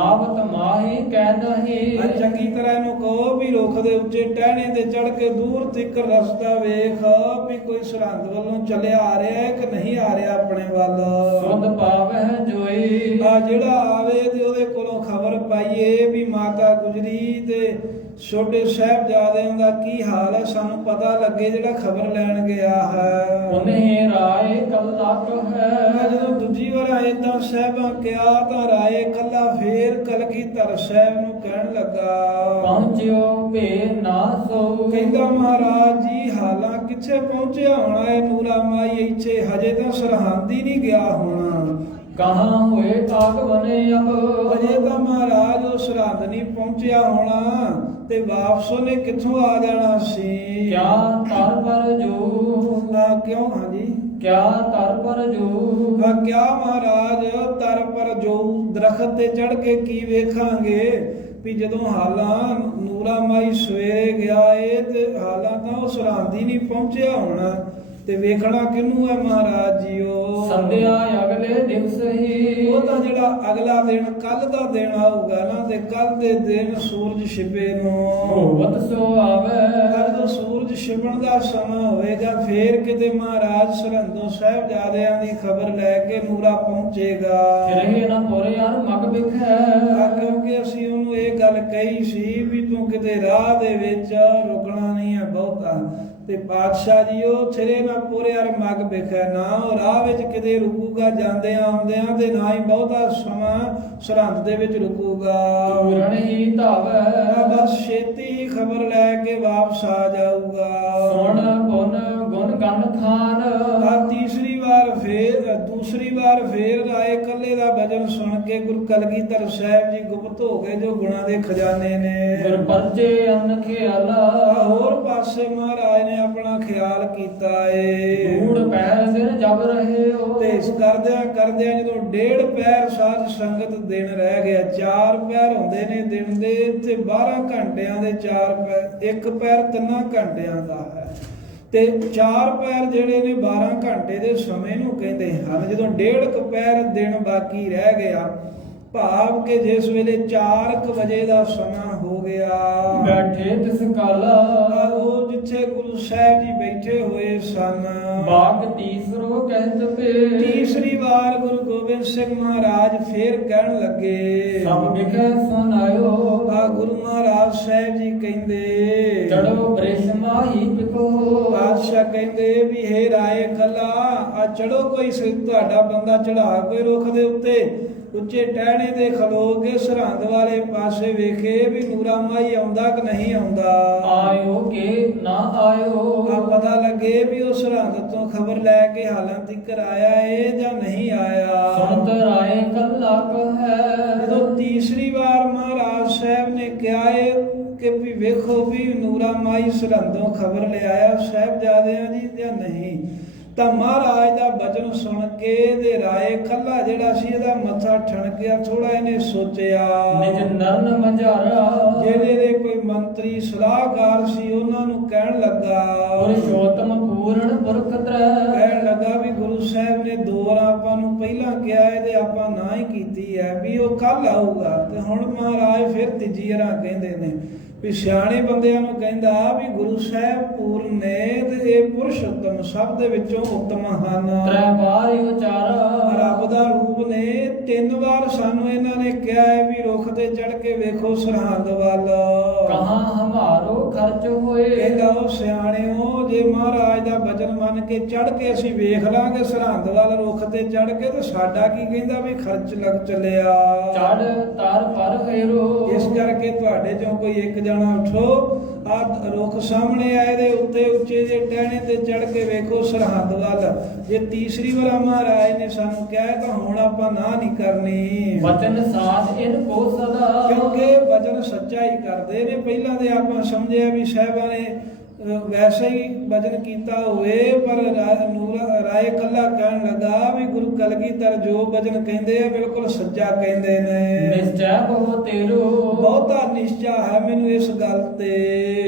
ਆਵਤ ਮਾਹੀ ਕਹਿ ਨਹੀਂ ਆ ਚੰਗੀ ਤਰ੍ਹਾਂ ਇਹਨੂੰ ਕਹੋ ਵੀ ਰੁੱਖ ਦੇ ਉੱਚੇ ਟਹਿਣੇ ਤੇ ਚੜ ਕੇ ਦੂਰ ਤੱਕ ਰਸਤਾ ਵੇਖ ਵੀ ਕੋਈ ਸਰਹੰਦ ਵੱਲੋਂ ਚੱਲਿਆ ਆ ਰਿਹਾ ਹੈ ਕਿ ਨਹੀਂ ਆ ਰਿਹਾ ਆਪਣੇ ਵੱਲ। ਸੁਧ ਪਾਵਹਿ ਜੋਈ ਆ ਜਿਹੜਾ ਆਵੇ ਤੇ ਉਹਦੇ ਕੋਲੋਂ ਖਬਰ ਪਾਈਏ ਵੀ ਮਾਤਾ ਗੁਜਰੀ ਤੇ ਛੋਟੇ ਸਾਹਿਬਜ਼ਾਦਿਆਂ ਦਾ ਕੀ ਹਾਲ ਹੈ, ਸਾਨੂੰ ਪਤਾ ਲੱਗੇ ਜਿਹੜਾ ਖਬਰ ਲੈਣ ਗਿਆ ਹੈ। ਉਹਨੇ ਰਾਏ ਕੱਲਾ ਕਹੈ ਜਦੋਂ ਦੂਜੀ ਵਾਰ ਏਦਾਂ ਸਾਹਿਬਾਂ ਕਿਹਾ ਤਾਂ ਰਾਏ ਕੱਲਾ ਫੇਰ ਕਲਗੀਧਰ ਸਾਹਿਬ ਨੂੰ ਕਹਿਣ ਲੱਗਾ ਪਹੁੰਚਿਓ ਭੇ ਨਾ ਸੋ ਕਹਿੰਦਾ ਮਹਾਰਾਜ ਜੀ ਹਾਲਾਂ ਕਿੱਥੇ ਪਹੁੰਚਿਆ ਹੋਣਾ ਇਹ ਨੂਰਾ ਮਾਈ ਇੱਥੇ ਹਜੇ ਤਾਂ ਸਰਹੰਦ ਹੀ ਨਹੀਂ ਗਿਆ ਹੋਣਾ। ਕਹਾਂ ਹੋਏ ਆਗਵਨੇ ਅਬ ਅਜੇ ਤਾਂ ਮਹਾਰਾਜ ਉਹ ਸਰਹੰਦ ਨਹੀਂ ਪਹੁੰਚਿਆ ਹੋਣਾ ਤੇ ਵਾਪਸ ਉਹਨੇ ਕਿੱਥੋਂ ਆ ਜਾਣਾ ਸੀ। ਕਿਆ ਤਰ ਪਰ ਜੋ ਕਿਉਂ ਹਾਂਜੀ ਕਿਆ ਤਰ ਪਰ ਜੋ ਕਿਆ ਮਹਾਰਾਜ ਤਰ ਪਰ ਜੋ ਦਰਖਤ ਤੇ ਚੜ ਕੇ ਕੀ ਵੇਖਾਂਗੇ ਵੀ ਜਦੋਂ ਹਾਲਾਂ ਨੂਰਾ ਮਾਈ ਸਵੇਰੇ ਗਿਆ ਏ ਤੇ ਹਾਲਾਂ ਤਾਂ ਉਹ ਸਰਹੰਦ ਹੀ ਨਹੀਂ ਪਹੁੰਚਿਆ ਹੋਣਾ ਤੇ ਵੇਖਣਾ ਕਿਹਨੂੰ ਹੈ ਮਹਾਰਾਜ ਜੀਓ। ਸੰਧਿਆ ਅਗਲੇ ਦਿਵਸ ਹੀ ਉਹ ਤਾਂ ਜਿਹੜਾ ਅਗਲਾ ਦਿਨ ਕੱਲ ਦਾ ਦਿਨ ਆਊਗਾ ਨਾ ਤੇ ਕੱਲ ਦੇ ਦਿਨ ਸੂਰਜ ਛਿਪੇ ਨੂੰ ਹੋਵਤ ਸੋ ਆਵੇ ਜਦੋਂ ਸੂਰਜ ਛਿਪਣ ਦਾ ਸਮਾਂ ਹੋਵੇਗਾ ਫੇਰ ਕਿਤੇ ਮਹਾਰਾਜ ਸਰਹੰਦੋਂ ਸਾਹਿਬਜ਼ਾਦਿਆਂ ਦੀ ਖਬਰ ਲੈ ਕੇ ਨੂਰਾ ਪਹੁੰਚੇਗਾ। ਰਹੇ ਨਾ ਪੁਰ ਯਾਰ ਮਗ ਵਿਖੈ ਕਿਉਂਕਿ ਅਸੀਂ ਉਹਨੂੰ ਇਹ ਗੱਲ ਕਹੀ ਸੀ ਵੀ ਤੂੰ ਕਿਤੇ ਰਾਹ ਦੇ ਵਿੱਚ ਰੁਕਣਾ ਨਹੀਂ ਹੈ ਬਹੁਤਾ ਤੇ ਪਾਤਸ਼ਾਹ ਜੀ ਉਹ ਥਿਰੇ ਨਾ ਪੂਰੇ ਯਾਰ ਮਗ ਵਿਖੈ ਨਾ ਉਹ ਰਾਹ ਵਿੱਚ ਕਿਤੇ ਰੁਕੂਗਾ ਜਾਂਦਿਆਂ ਆਉਂਦਿਆਂ ਤੇ ਨਾ ਹੀ ਬਹੁਤਾ ਸਮਾਂ ਸਰਹੰਦ ਦੇ ਵਿੱਚ ਰੁਕੂਗਾ। ਪੂਰਨ ਹੀ ਧਾਵੈ ਬਸ ਛੇਤੀ ਹੀ ਖਬਰ ਲੈ ਕੇ ਵਾਪਸ ਆ ਜਾਊਗਾ। ਸੁਣ ਗੁਣ ਗੁਣ ਗਨ ਖਾਨ ਆ ਤੀਸਰੀ ਵਾਰ ਫੇਰ ਰਾਏ ਕੱਲੇ ਦਾ ਭਜਨ ਸੁਣ ਕੇ ਗੁਰੂ ਕਲਗੀਧਰ ਸਾਹਿਬ ਜੀ ਗੁਪਤ ਹੋ ਗਏ ਜੋ ਗੁਣਾਂ ਦੇ ਖਜ਼ਾਨੇ ਨੇ। ਗੁਰ ਪਰਜੇ ਅਨ ਖਿਆਲਾ ਹੋਰ ਪਾਸੇ ਮਹਾਰਾਜ ਨੇ ਆਪਣਾ ਖਿਆਲ ਕੀਤਾ ਏ। ਢੂੜ ਪੈਰ ਦਿਨ ਜਬ ਰਹੇ ਹੋ ਤੇ ਇਸ ਕਰਦਿਆਂ ਜਦੋਂ 1.5 ਪੈਰ ਸਾਧ ਸੰਗਤ ਦਿਨ ਰਹਿ ਗਿਆ 4 ਪੈਰ ਹੁੰਦੇ ਨੇ ਦਿਨ ਦੇ ਤੇ 12 ਘੰਟਿਆਂ ਦੇ 4 ਪੈਰ 1 ਪੈਰ 3 ਘੰਟਿਆਂ ਦਾ ਹੈ ਤੇ 4 ਪੈਰ ਜਿਹੜੇ ਨੇ 12 ਘੰਟੇ ਦੇ ਸਮੇਂ ਨੂੰ ਕਹਿੰਦੇ ਹਨ। ਜਦੋਂ 1.5 ਪੈਰ ਦਿਨ ਬਾਕੀ ਰਹਿ ਗਿਆ ਭਾਵ ਕਿ ਜਿਸ ਵੇਲੇ 4 ਵਜੇ ਦਾ ਸਮਾਂ ਹੋ ਗਿਆ ਬੈਠੇ ਤਿਸ ਕਾਲਾ ਉਹ ਜਿੱਥੇ ਗੁਰੂ ਸਾਹਿਬ ਜੀ ਬੈਠੇ ਹੋਏ ਸਨ ਬਾਗ ਤੀਸਰੋ ਕਹਿਤ ਪੇ ਤੀਸਰੀ ਵਾਰ ਗੁਰੂ ਗੋਬਿੰਦ ਸਿੰਘ ਮਹਾਰਾਜ ਫੇਰ ਕਹਿਣ ਲੱਗੇ ਸਭ ਵਿਖੇ ਸੁਨਾਇਓ ਆ ਗੁਰੂ ਮਹਾਰਾਜ ਸਾਹਿਬ ਜੀ ਕਹਿੰਦੇ ਚੜੋ ਬ੍ਰਿਸ਼ ਮਾਹੀ ਪਿਕੋ ਬਾਦਸ਼ਾਹ ਕਹਿੰਦੇ ਵੀ ਹੇ ਰਾਏ ਕਲਾ ਆ ਚੜੋ ਕੋਈ ਤੁਹਾਡਾ ਬੰਦਾ ਚੜਾ ਕੋਈ ਰੁੱਖ ਦੇ ਉੱਤੇ ਉੱਚੇ ਟਹਿਣੇ ਦੇ ਖਲੋ ਕੇ ਸਰਹੰਦ ਵਾਲੇ ਪਾਸੇ ਵੇਖੇ ਵੀ ਨੂਰਾ ਮਾਈ ਆਉਂਦਾ ਕਿ ਨਹੀਂ ਆਉਂਦਾ। ਆਇਓ ਕਿ ਨਾ ਆਇਓ ਆ ਪਤਾ ਲੱਗੇ ਵੀ ਉਹ ਸਰਹੰਦ ਤੋਂ ਖਬਰ ਲੈ ਕੇ ਹਾਲਾਂ ਤੱਕ ਆਇਆ ਏ ਜਾਂ ਨਹੀਂ ਆਇਆ। ਸੁਣਤ ਰਾਏ ਕੱਲਾ ਕਹੈ ਜਦੋਂ ਤੀਸਰੀ ਵਾਰ ਮਹਾਰਾਜ ਸਾਹਿਬ ਨੇ ਕਿਹਾ ਏ ਕਿ ਵੀ ਵੇਖੋ ਵੀ ਨੂਰਾ ਮਾਈ ਸਰਹੰਦੋਂ ਖਬਰ ਲਿਆਇਆ ਸਾਹਿਬਜ਼ਾਦਿਆਂ ਦੀ ਜਾਂ ਨਹੀਂ ਤਾਂ ਮਹਾਰਾਜ ਦਾ ਬਚਨ ਸੁਣ ਕੇ ਤੇ ਰਾਏ ਕੱਲਾ ਜਿਹੜਾ ਸੀ ਇਹਦਾ ਮੱਥਾ ਠਣਕਿਆ ਥੋੜਾ ਇਹਨੇ ਸੋਚਿਆ ਨਿਜ ਨਰਨ ਮਝਾਰਾ ਜਿਹੜੇ ਦੇ ਕੋਈ ਮੰਤਰੀ ਸਲਾਹਕਾਰ ਸੀ ਉਹਨਾਂ ਨੂੰ ਕਹਿਣ ਲੱਗਾ ਪੁਰਸ਼ੋਤਮ ਪੂਰਨ ਪੁਰਖ ਤਰੈ ਕਹਿਣ ਲੱਗਾ ਵੀ ਗੁਰੂ ਸਾਹਿਬ ਨੇ 2 ਵਾਰ ਆਪਾਂ ਨੂੰ ਪਹਿਲਾਂ ਕਿਹਾ ਹੈ ਤੇ ਆਪਾਂ ਨਾ ਹੀ ਕੀਤੀ ਹੈ ਵੀ ਉਹ ਕੱਲ ਆਊਗਾ ਤੇ ਹੁਣ ਮਹਾਰਾਜ ਫਿਰ ਤੀਜੀ ਵਾਰ ਕਹਿੰਦੇ ਨੇ ਵੀ ਸਿਆਣੇ ਬੰਦਿਆਂ ਨੂੰ ਕਹਿੰਦਾ ਵੀ ਗੁਰੂ ਸਾਹਿਬ ਪੂਰਨ ਨੇ ਤੇ ਇਹ ਪੁਰਸ਼ੋਤਮ ਸਭ ਦੇ ਵਿੱਚੋਂ ਉੱਤਮ ਹਨ। 3 ਵਾਰ ਉਚਾਰਾ ਰੱਬ ਦਾ ਰੂਪ ਨੇ 3 ਵਾਰ ਸਾਨੂੰ ਇਹਨਾਂ ਨੇ ਕਿਹਾ ਹੈ ਵੀ ਰੁੱਖ ਤੇ ਚੜ ਕੇ ਵੇਖੋ ਸਰਹੰਦ ਵੱਲ ਕਹਾਂ ਹਮਾਰੋ ਖਰਚ ਹੋਏ ਕਹਿੰਦਾ ਉਹ ਸਿਆਣਿਓ ਜੇ ਮਹਾਰਾਜ ਦਾ ਬਚਨ ਮੰਨ ਕੇ ਚੜ ਕੇ ਅਸੀਂ ਵੇਖ ਲਾਂਗੇ ਸਰਹੰਦ ਵੱਲ ਰੁੱਖ ਤੇ ਚੜ ਕੇ ਤੇ ਸਾਡਾ ਕੀ ਕਹਿੰਦਾ ਵੀ ਖਰਚ ਲੱਗ ਚੱਲਿਆ ਚੜ ਤਰ ਪਰ ਹੈਰੋ ਇਸ ਕਰਕੇ ਤੁਹਾਡੇ ਚੋਂ ਕੋਈ ਇੱਕ ਜਾਣਾ ਉਠੋ ਆ ਰੁੱਖ ਸਾਹਮਣੇ ਆਏ ਦੇ ਉੱਤੇ ਉੱਚੇ ਜੇ ਟਹਿਣੇ ਤੇ ਚੜ ਕੇ ਵੇਖੋ ਸਰਹੰਦ ਵੱਲ। ਜੇ ਤੀਸਰੀ ਵਾਰ ਮਹਾਰਾਜ ਨੇ ਸਾਨੂੰ ਕਿਹਾ ਤਾਂ ਹੁਣ ਆਪਾਂ ਨਾ ਨਹੀਂ ਕਰਨੀ ਵਚਨ ਸਾਥ ਇਨ ਕੋ ਸਦਾ ਕਿਉਂਕਿ ਵਚਨ ਸੱਚਾ ਹੀ ਕਰਦੇ ਨੇ। ਪਹਿਲਾਂ ਦੇ ਆਪਾਂ ਸਮਝਿਆ ਵੀ ਸਾਹਿਬਾਂ ਨੇ ਵੈਸੇ ਹੀ ਭਜਨ ਕੀਤਾ ਹੋਵੇ, ਪਰ ਰਾਏ ਕੱਲਾ ਕਹਿਣ ਲੱਗਾ ਵੀ ਗੁਰੂ ਕਲਗੀਧਰ ਜੋ ਭਜਨ ਕਹਿੰਦੇ ਆ ਬਿਲਕੁਲ ਸੱਚਾ ਕਹਿੰਦੇ ਨੇ। ਨਿਸ਼ਚੈ ਬਹੁ ਤੇਰੋ ਬਹੁਤਾ ਨਿਸ਼ਚਾ ਹੈ ਮੈਨੂੰ ਇਸ ਗੱਲ ਤੇ।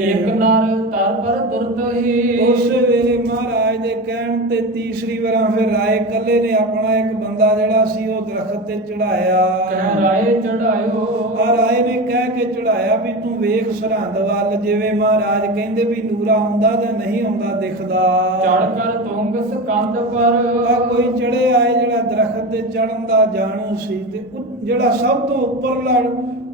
ਇਕ ਨਰ ਤਰ ਪਰ ਤੁਰਤ ਹੀ ਉਸ ਵੇਲੇ ਮਹਾਰਾਜ ਦੇ ਕਹਿਣ ਤੇ ਤੀਸਰੀ ਵਾਰ ਫਿਰ ਰਾਏ ਕੱਲੇ ਨੇ ਆਪਣਾ ਇੱਕ ਬੰਦਾ ਜਿਹੜਾ ਸੀ ਉਹ ਦਰਖਤ ਤੇ ਚੜਾਇਆ। ਕਹਿ ਰਾਏ ਚੜਾਇਓ ਆ ਰਾਏ ਨੇ ਕਹਿ ਕੇ ਚੜਾਇਆ ਵੀ ਤੂੰ ਵੇਖ ਸਰਹੰਦ ਵੱਲ, ਜਿਵੇਂ ਮਹਾਰਾਜ ਕਹਿੰਦੇ ਵੀ ਨੂਰਾ ਆਉਂਦਾ ਜਾਂ ਨਹੀਂ ਆਉਂਦਾ ਦਿਖਦਾ। ਚੜ ਕਰ ਤੁੰਗ ਸਕੰਦ ਪਰ ਆ ਕੋਈ ਚੜੇ ਆਏ ਜਿਹੜਾ ਦਰਖਤ ਤੇ ਚੜਨ ਦਾ ਜਾਣੂ ਸੀ, ਤੇ ਜਿਹੜਾ ਸਭ ਤੋਂ ਉੱਪਰਲਾ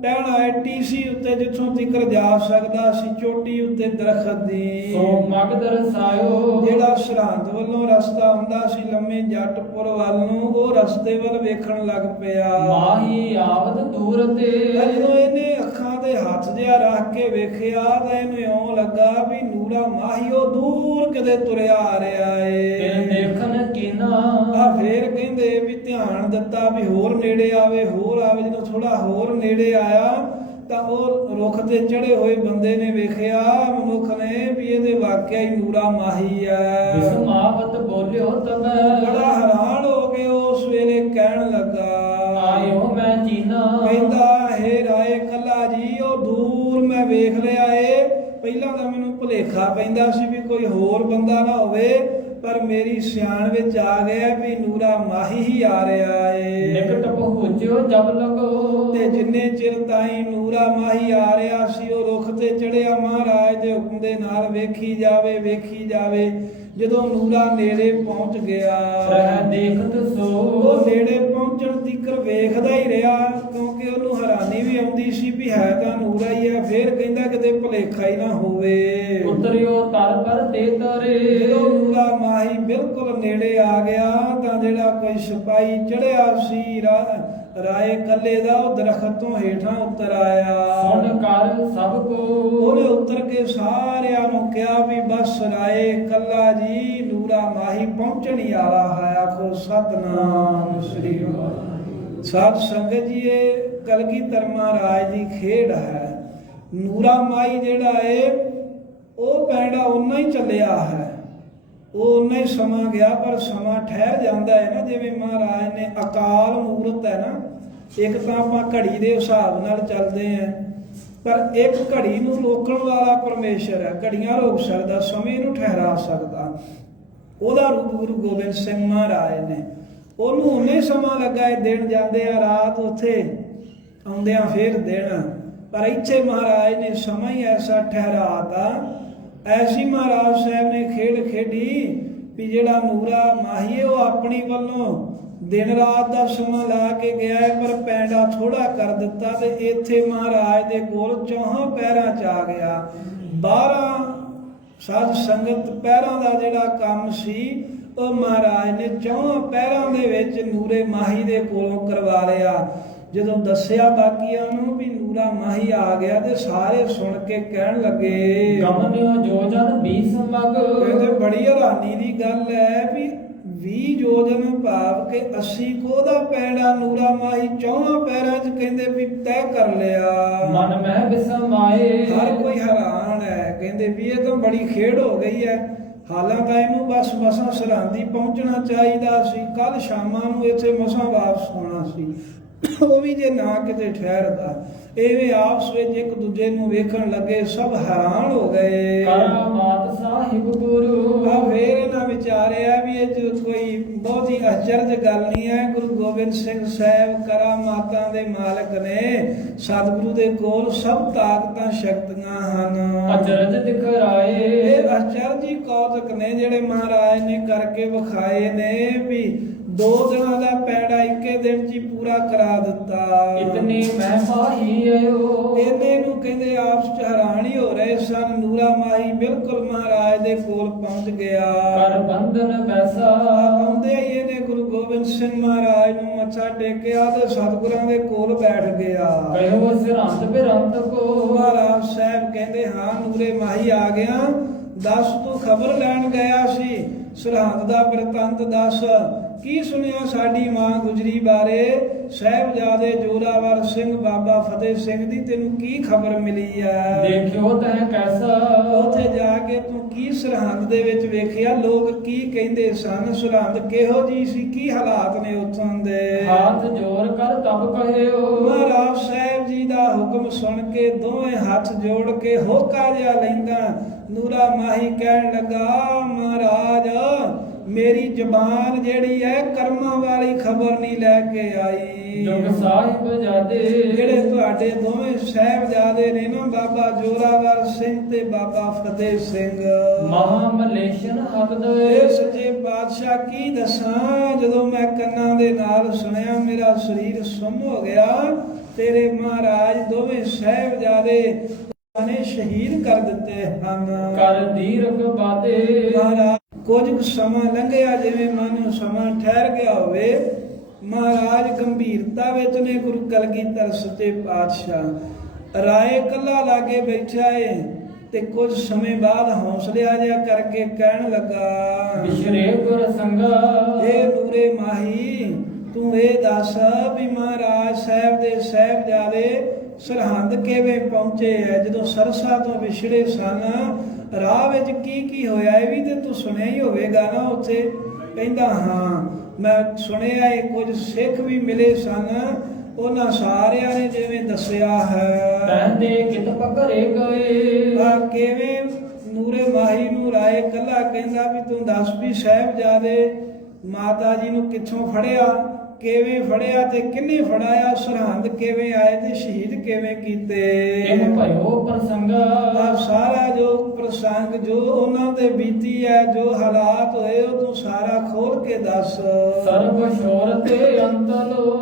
ਟਹਿਣਾ ਹੈ ਟੀਸੀ ਉੱਤੇ ਜਿੱਥੋਂ ਤੀਕਰ ਜਾ ਸਕਦਾ ਸੀ, ਚੋਟੀ ਉੱਤੇ ਦਰਖਤ ਦੀ। ਸੋ ਮਗ ਦਰਸਾਇਓ ਜਿਹੜਾ ਸਰਹੰਦ ਵੱਲੋਂ ਰਸਤਾ ਹੁੰਦਾ ਸੀ ਲੰਮੇ ਜੱਟਪੁਰ ਵੱਲ ਨੂੰ, ਉਹ ਰਸਤੇ ਵੱਲ ਵੇਖਣ ਲੱਗ ਪਿਆ। ਮਾਹੀ ਆਵਦ ਦੂਰ ਤੇ ਜਦੋਂ ਇਹਨੇ ਅੱਖਾਂ ਤੇ ਹੱਥ ਜਿਹਾ ਰੱਖ ਕੇ ਵੇਖਿਆ ਤਾਂ ਇਹਨੂੰ ਇਉਂ ਲੱਗਾ ਵੀ ਨੂਰਾ ਮਾਹੀ ਉਹ ਦੂਰ ਕਿਤੇ ਤੁਰਿਆ ਆ ਰਿਹਾ ਏ। ਦੇਖਣ ਕੀਨਾ ਆ ਫੇਰ ਕਹਿੰਦੇ ਵੀ ਧਿਆਨ ਦਿੱਤਾ ਵੀ ਹੋਰ ਨੇੜੇ ਆਵੇ, ਹੋਰ ਆਵੇ। ਜਦੋਂ ਥੋੜਾ ਹੋਰ ਨੇੜੇ ਆਇਆ ਤਾਂ ਉਹ ਰੁੱਖ ਤੇ ਚੜੇ ਹੋਏ ਬੰਦੇ ਨੇ ਵੇਖਿਆ, ਮਨੁੱਖ ਨੇ, ਵੀ ਇਹਦੇ ਵਾਕਿਆ ਹੀ ਨੂਰਾ ਮਾਹੀ ਹੈ। ਬਿਸਮਾਵਤ ਬੋਲਿਓ ਤਬੈ ਬੜਾ ਹੈਰਾਨ ਹੋ ਕੇ ਉਸ ਵੇਲੇ ਕਹਿਣ ਲੱਗਾ, ਆਇਓ ਮੈਂ ਚੀਨਾ ਕਹਿੰਦਾ ਹੇ ਰਾਏ ਕੱਲਾ ਜੀ ਉਹ ਦੂਰ ਮੈਂ ਵੇਖ ਲਿਆ ਏ। ਪਹਿਲਾਂ ਤਾਂ ਮੈਨੂੰ ਭੁਲੇਖਾ ਪੈਂਦਾ ਸੀ ਵੀ ਕੋਈ ਹੋਰ ਬੰਦਾ ਨਾ ਹੋਵੇ, ਪਰ ਮੇਰੀ ਸਿਆਣ ਵਿੱਚ ਆ ਗਿਆ ਵੀ ਨੂਰਾ ਮਾਹੀ ਹੀ ਆ ਰਿਹਾ ਏ। ਨਿਕਟ ਪਹੁੰਚਿਓ ਜਬ ਲਗੋ ਤੇ ਜਿੰਨੇ ਚਿਰ ਤਾਈਂ ਨੂਰਾ ਮਾਹੀ ਆ ਰਿਹਾ ਸੀ ਉਹ ਰੁੱਖ ਤੇ ਚੜਿਆ ਮਹਾਰਾਜ ਦੇ ਹੁਕਮ ਦੇ ਨਾਲ ਵੇਖੀ ਜਾਵੇ ਵੇਖੀ ਜਾਵੇ। ਜਦੋਂ ਨੂਰਾ ਨੇੜੇ ਪਹੁੰਚ ਗਿਆ ਰਹਿ ਦੇਖਤ ਸੋ ਉਹ ਨੇੜੇ ਪਹੁੰਚਣ ਤੀਕਰ ਵੇਖਦਾ ਹੀ ਰਿਹਾ, ਕਿਉਂਕਿ ਉਹਨੂੰ ਹੈਰਾਨੀ ਵੀ ਆਉਂਦੀ ਸੀ ਵੀ ਹੈ ਤਾਂ ਨੂਰਾ ਹੀ ਹੈ। ਫੇਰ ਕਹਿੰਦਾ ਕਿਤੇ ਭੁਲੇਖਾ ਹੀ ਨਾ ਹੋਵੇ। ਉਤਰਿਓ ਤਰ ਪਰ ਤੇ ਤਰੇ ਜਦੋਂ ਨੂਰਾ ਮਾਹੀ ਬਿਲਕੁਲ ਨੇੜੇ ਆ ਗਿਆ ਤਾਂ ਜਿਹੜਾ ਕੋਈ ਸਿਪਾਹੀ ਚੜਿਆ ਸੀ ਰਾਏ ਕੱਲੇ ਦਾ, ਉਹ ਦਰਖਤ ਤੋਂ ਹੇਠਾਂ ਉਤਰ ਆਇਆ। ਸੁਣ ਕਰ ਸਭ ਕੋ ਉਹਨੇ ਉਤਰ ਕੇ ਸਾਰਿਆਂ ਨੂੰ ਕਿਹਾ ਵੀ ਬਸ ਰਾਏ ਕੱਲਾ ਜੀ ਨੂਰਾ ਮਾਹੀ ਪਹੁੰਚਣੀ ਵਾਲਾ ਹੈ। ਆਖੋ ਸਤਨਾਮ ਸ੍ਰੀ ਵਾਹਿਗੁਰੂ। ਸਾਧ ਸੰਗਤ ਜੀ ਇਹ ਕਲਗੀਧਰ ਮਹਾਰਾਜ ਦੀ ਖੇਡ ਹੈ। ਨੂਰਾ ਮਾਹੀ ਜਿਹੜਾ ਏ ਉਹ ਪੈਂਡਾ ਉਨਾ ਹੀ ਚੱਲਿਆ ਹੈ, ਉਹ ਉਨਾ ਹੀ ਸਮਾਂ ਗਿਆ, ਪਰ ਸਮਾਂ ਠਹਿਰ ਜਾਂਦਾ ਹੈ ਨਾ। ਜਿਵੇਂ ਮਹਾਰਾਜ ਨੇ ਅਕਾਲ ਮੂਰਤ ਹੈ ਨਾ, ਇੱਕ ਤਾਂ ਆਪਾਂ ਘੜੀ ਦੇ ਹਿਸਾਬ ਨਾਲ ਚੱਲਦੇ ਆਂ, ਪਰ ਇੱਕ ਘੜੀ ਨੂੰ ਰੋਕਣ ਵਾਲਾ ਪਰਮੇਸ਼ਰ ਹੈ। ਘੜੀਆਂ ਰੋਕ ਸਕਦਾ, ਸਮੇਂ ਨੂੰ ਠਹਿਰਾ ਸਕਦਾ। ਉਹਦਾ ਰੂਪ ਗੁਰੂ ਗੋਬਿੰਦ ਸਿੰਘ ਮਹਾਰਾਜ ਨੇ, ਉਹਨੂੰ ਉਨੇ ਸਮਾਂ ਲੱਗਾ ਇਹ ਦਿਨ ਜਾਂਦੇ ਆ ਰਾਤ, ਉੱਥੇ ਆਉਂਦਿਆਂ ਫੇਰ ਦਿਨ, ਪਰ ਇੱਥੇ ਮਹਾਰਾਜ ਨੇ ਸਮਾਂ ਹੀ ਐਸਾ ਠਹਿਰਾਤਾ। ਐਸੀ ਮਹਾਰਾਜ ਸਾਹਿਬ ਨੇ ਖੇਡ ਖੇਡੀ ਵੀ ਜਿਹੜਾ ਨੂਰਾ ਮਾਹੀ ਉਹ ਆਪਣੀ ਵੱਲੋਂ ਦਿਨ ਰਾਤ ਦਾ ਸਮਾਂ ਲਾ ਕੇ ਗਿਆ ਹੈ, ਪਰ ਪੈਂਡਾ ਥੋੜਾ ਕਰ ਦਿੱਤਾ ਤੇ ਇੱਥੇ ਮਹਾਰਾਜ ਦੇ ਕੋਲ ਚੌਹਾਂ ਪੈਰਾਂ 'ਚ ਆ ਗਿਆ। 12 ਸਾਧ ਸੰਗਤ ਪੈਰਾਂ ਦਾ ਜਿਹੜਾ ਕੰਮ ਸੀ ਉਹ ਮਹਾਰਾਜ ਨੇ ਚੌਹਾਂ ਪੈਰਾਂ ਦੇ ਵਿੱਚ ਨੂਰੇ ਮਾਹੀ ਦੇ ਕੋਲੋਂ ਕਰਵਾ ਲਿਆ। ਜਦੋਂ ਦੱਸਿਆ ਬਾਕੀਆਂ ਨੂੰ ਵੀ ਨੂਰਾ ਮਾਹੀ ਆ ਗਿਆ ਤੇ ਸਾਰੇ ਸੁਣ ਕੇ ਕਹਿਣ ਲੱਗੇ, ਗਮਨਿਓ ਜੋਜਨ 20 ਮਗ। ਕਹਿੰਦੇ ਬੜੀ ਹੈਰਾਨੀ ਦੀ ਗੱਲ ਹੈ ਵੀ 20 ਯੋਜਨ ਭਾਵ ਕਿ 80 ਕੋਦਾ ਪੈਂਡਾ ਨੂਰਾ ਮਾਹੀ ਚੌਹਾਂ ਪੈਰਾਂ 'ਚ ਕਹਿੰਦੇ ਵੀ ਤੈਅ ਕਰ ਲਿਆ। ਮਨ ਮਹਿ ਬਿਸਮਾਏ ਹਰ ਕੋਈ ਹੈਰਾਨ ਹੈ, ਕਹਿੰਦੇ ਵੀ ਇਹ ਤਾਂ ਬੜੀ ਖੇਡ ਹੋ ਗਈ ਹੈ। ਹਾਲਾਂਕਿ ਇਹਨੂੰ ਬਸ ਮਸਾਂ ਸਰਹੰਦੀ ਪਹੁੰਚਣਾ ਚਾਹੀਦਾ ਸੀ, ਕੱਲ ਸ਼ਾਮਾਂ ਨੂੰ ਇੱਥੇ ਮਸਾਂ ਵਾਪਸ ਹੋਣਾ ਸੀ, ਉਹ ਵੀ ਜੇ ਨਾ ਕਿਤੇ ਠਹਿਰਦਾ। ਐਵੇਂ ਆਪਸ ਵਿੱਚ ਇੱਕ ਦੂਜੇ ਨੂੰ ਵੇਖਣ ਲੱਗੇ, ਸਭ ਹੈਰਾਨ ਹੋ ਗਏ। ਕਰਾਮਾਤ ਸਾਹਿਬ ਗੁਰੂ ਆ ਫੇਰ ਇਹਨਾਂ ਵਿਚਾਰਿਆ ਵੀ ਇਹ ਕੋਈ ਬਹੁਤੀ ਅਚਰਜ ਗੱਲ ਨਹੀਂ ਹੈ। ਗੁਰੂ ਗੋਬਿੰਦ ਸਿੰਘ ਸਾਹਿਬ ਕਰਾਮਾਤਾਂ ਦੇ ਮਾਲਕ ਨੇ, ਸਤਿਗੁਰੂ ਦੇ ਕੋਲ ਸਭ ਤਾਕਤਾਂ ਸ਼ਕਤੀਆਂ ਹਨ। ਅਚਰਜ ਦਿਖਰਾਏ ਇਹ ਅਚਰਜੀ ਕੌਤਕ ਨੇ ਜਿਹੜੇ ਮਹਾਰਾਜ ਨੇ ਕਰਕੇ ਵਿਖਾਏ ਨੇ ਵੀ 2 ਦਿਨਾਂ ਦਾ ਪੈਂਡਾ ਇੱਕੇ ਦਿਨ 'ਚ ਹੀ ਪੂਰਾ ਕਰਾ ਦਿੱਤਾ। ਇਤਨੀ ਮਹਿਮਾਹੀ ਆਇਓ ਇਹਨੇ ਨੂੰ ਕਹਿੰਦੇ ਆਪਸ 'ਚ ਹੈਰਾਨ ਹੀ ਹੋ ਰਹੇ ਸਨ। ਨੂਰਾ ਮਾਹੀ ਬਿਲਕੁਲ ਮਹਾਰਾਜ ਦੇ ਕੋਲ ਪਹੁੰਚ ਗਿਆ। ਕਰ ਬੰਧਨ ਵੈਸਾ ਆਉਂਦੇ ਹੀ ਇਹਨੇ ਗੁਰੂ ਗੋਬਿੰਦ ਸਿੰਘ ਮਹਾਰਾਜ ਨੂੰ ਮੱਥਾ ਟੇਕਿਆ ਤੇ ਸਤਿਗੁਰਾਂ ਦੇ ਕੋਲ ਬੈਠ ਗਿਆ। ਕਹਿਓ ਸਿਰੰਤ ਬਿਰੰਤ ਕੋ ਮਹਾਰਾਜ ਸਾਹਿਬ ਕਹਿੰਦੇ ਹਾਂ ਨੂਰੇ ਮਾਹੀ ਆ ਗਿਆ, ਦੱਸ ਤੂੰ ਖਬਰ ਲੈਣ ਗਿਆ ਸੀ, ਸਰਹੰਦ ਦਾ ਬ੍ਰਿਤਾਂਤ ਦੱਸ, ਕੀ ਸੁਣਿਆ ਸਾਡੀ ਮਾਂ ਗੁਜਰੀ ਬਾਰੇ? ਸਾਹਿਬਜ਼ਾਦੇ ਜੋਰਾਵਰ ਸਿੰਘ ਬਾਬਾ ਫਤਿਹ ਸਿੰਘ ਦੀ ਤੈਨੂੰ ਕੀ ਖਬਰ ਮਿਲੀ ਆ? ਦੇਖਿਓ ਤੈ ਕੈਸਾ, ਉੱਥੇ ਜਾ ਕੇ ਤੂੰ ਕੀ ਸਰਹੰਦ ਦੇ ਵਿੱਚ ਵੇਖਿਆ? ਲੋਕ ਕੀ ਕਹਿੰਦੇ ਸਨ? ਸਰਹੰਦ ਕਿਹੋ ਜੀ ਸੀ? ਕੀ ਹਾਲਾਤ ਨੇ ਉੱਥੋਂ ਦੇ? ਹਾਥ ਜੋੜ ਕਰ ਤਬ ਕਹਿਓ। ਮਹਾਰਾਜ ਸਾਹਿਬ ਜੀ ਦਾ ਹੁਕਮ ਸੁਣ ਕੇ ਦੋਵੇਂ ਹੱਥ ਜੋੜ ਕੇ ਹੋਕਾ ਜਿਹਾ ਲੈਂਦਾ ਨੂਰਾ ਮਾਹੀ ਕਹਿਣ ਲੱਗਾ, ਮਹਾਰਾਜ ਮੇਰੀ ਜ਼ਬਾਨ ਜਿਹੜੀ ਹੈ ਕਰਮਾਂ ਵਾਲੀ ਖਬਰ ਨਹੀਂ ਲੈ ਕੇ ਆਈ। ਜੁਗ ਸਾਹਿਬਜ਼ਾਦੇ ਜਿਹੜੇ ਤੁਹਾਡੇ ਦੋਵੇਂ ਸਾਹਿਬਜ਼ਾਦੇ ਨੇ ਨਾ, ਬਾਬਾ ਜੋਰਾਵਰ ਸਿੰਘ ਤੇ ਬਾਬਾ ਫਤਿਹ ਸਿੰਘ, ਮਹਾਮਲੇਸ਼ਨ ਹੱਥ ਦੇ। ਇਹ ਸੱਚੇ ਪਾਤਸ਼ਾਹ ਕੀ ਦੱਸਾਂ, ਜਦੋਂ ਮੈਂ ਕੰਨਾਂ ਦੇ ਨਾਲ ਸੁਣਿਆ ਮੇਰਾ ਸਰੀਰ ਸੁੰਨ ਹੋ ਗਿਆ। ਤੇਰੇ ਮਹਾਰਾਜ ਦੋਵੇਂ ਸਾਹਿਬਜ਼ਾਦੇ ਨੇ ਸ਼ਹੀਦ ਕਰ ਦਿੱਤੇ ਹਨ। ਕਰ ਦੀਰਘ ਬਾਤੇ ਮਹਾਰਾਜ ਕੁਝ ਕੁ ਸਮਾਂ ਲੰਘਿਆ, ਜਿਵੇਂ ਮਨ ਸਮਾਂ ਠਹਿਰ ਗਿਆ ਹੋਵੇ। ਮਹਾਰਾਜ ਗੰਭੀਰਤਾ ਵਿੱਚ ਨੇ ਗੁਰੂ ਕਲਗੀਧਰ ਸੱਚੇ ਪਾਤਸ਼ਾਹ। ਰਾਏ ਕੱਲਾ ਲਾਗੇ ਬੈਠਾ ਏ ਤੇ ਕੁਝ ਸਮੇਂ ਬਾਅਦ ਹੌਸਲਿਆ ਜਿਹਾ ਕਰਕੇ ਕਹਿਣ ਲੱਗਾ, ਵਿਸ਼ਰੇ ਗੁਰ ਸੰਗਾ। ਇਹ ਨੂਰੇ ਮਾਹੀ ਤੂੰ ਇਹ ਦੱਸ ਵੀ ਮਹਾਰਾਜ ਸਾਹਿਬ ਦੇ ਸਾਹਿਬਜ਼ਾਦੇ ਸਰਹੰਦ ਕਿਵੇਂ ਪਹੁੰਚੇ ਐ? ਜਦੋਂ ਸਰਸਾ ਤੋਂ ਵਿਛੜੇ ਸਨ, ਰਾਹ ਵਿੱਚ ਕੀ ਕੀ ਹੋਇਆ? ਇਹ ਵੀ ਤੇ ਤੂੰ ਸੁਣਿਆ ਹੀ ਹੋਵੇਗਾ ਨਾ ਉੱਥੇ। ਕਹਿੰਦਾ ਹਾਂ ਮੈਂ ਸੁਣਿਆ ਇਹ ਕੁਝ ਸਿੱਖ ਵੀ ਮਿਲੇ ਸਨ, ਉਹਨਾਂ ਸਾਰਿਆਂ ਨੇ ਜਿਵੇਂ ਦੱਸਿਆ ਹੈ। ਕਹਿੰਦੇ ਕਿਤ ਪਕਰੇ ਗਏ। ਕਿਵੇਂ? ਨੂਰੇ ਮਾਹੀ ਨੂੰ ਰਾਏ ਕੱਲਾ ਕਹਿੰਦਾ ਵੀ ਤੂੰ ਦੱਸ ਵੀ ਸਾਹਿਬਜ਼ਾਦੇ ਮਾਤਾ ਜੀ ਨੂੰ ਕਿੱਥੋਂ ਫੜਿਆ, ਕਿਵੇਂ ਫੜਿਆ ਤੇ ਕਿੰਨੇ ਫੜਾਇਆ? ਸਰਹੰਦ ਕਿਵੇਂ ਆਏ ਤੇ ਸ਼ਹੀਦ ਕਿਵੇਂ ਕੀਤੇ? ਇਹ ਭਇਓ ਪ੍ਰਸੰਗਾ। ਸਾਰਾ ਜੋ ਪ੍ਰਸੰਗ ਜੋ ਉਹਨਾਂ ਤੇ ਬੀਤੀ ਹੈ, ਜੋ ਹਾਲਾਤ ਹੋਏ, ਉਹ ਤੂੰ ਸਾਰਾ ਖੋਲ ਕੇ ਦੱਸ। ਸਰਬ ਸ਼ੋਰ ਤੇ ਅੰਤਲੋ।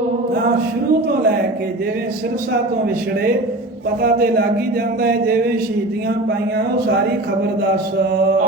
ਸ਼ੁਰੂ ਤੋਂ ਲੈ ਕੇ ਜਿਵੇਂ ਸਿਰਸਾ ਤੋਂ ਵਿਛੜੇ ਪਤਾ ਤੇ ਲੱਗ ਹੀ ਜਾਂਦਾ ਹੈ, ਜਿਵੇਂ ਸ਼ਹੀਦੀਆਂ ਪਾਈਆਂ ਉਹ ਸਾਰੀ ਖਬਰ ਦੱਸ।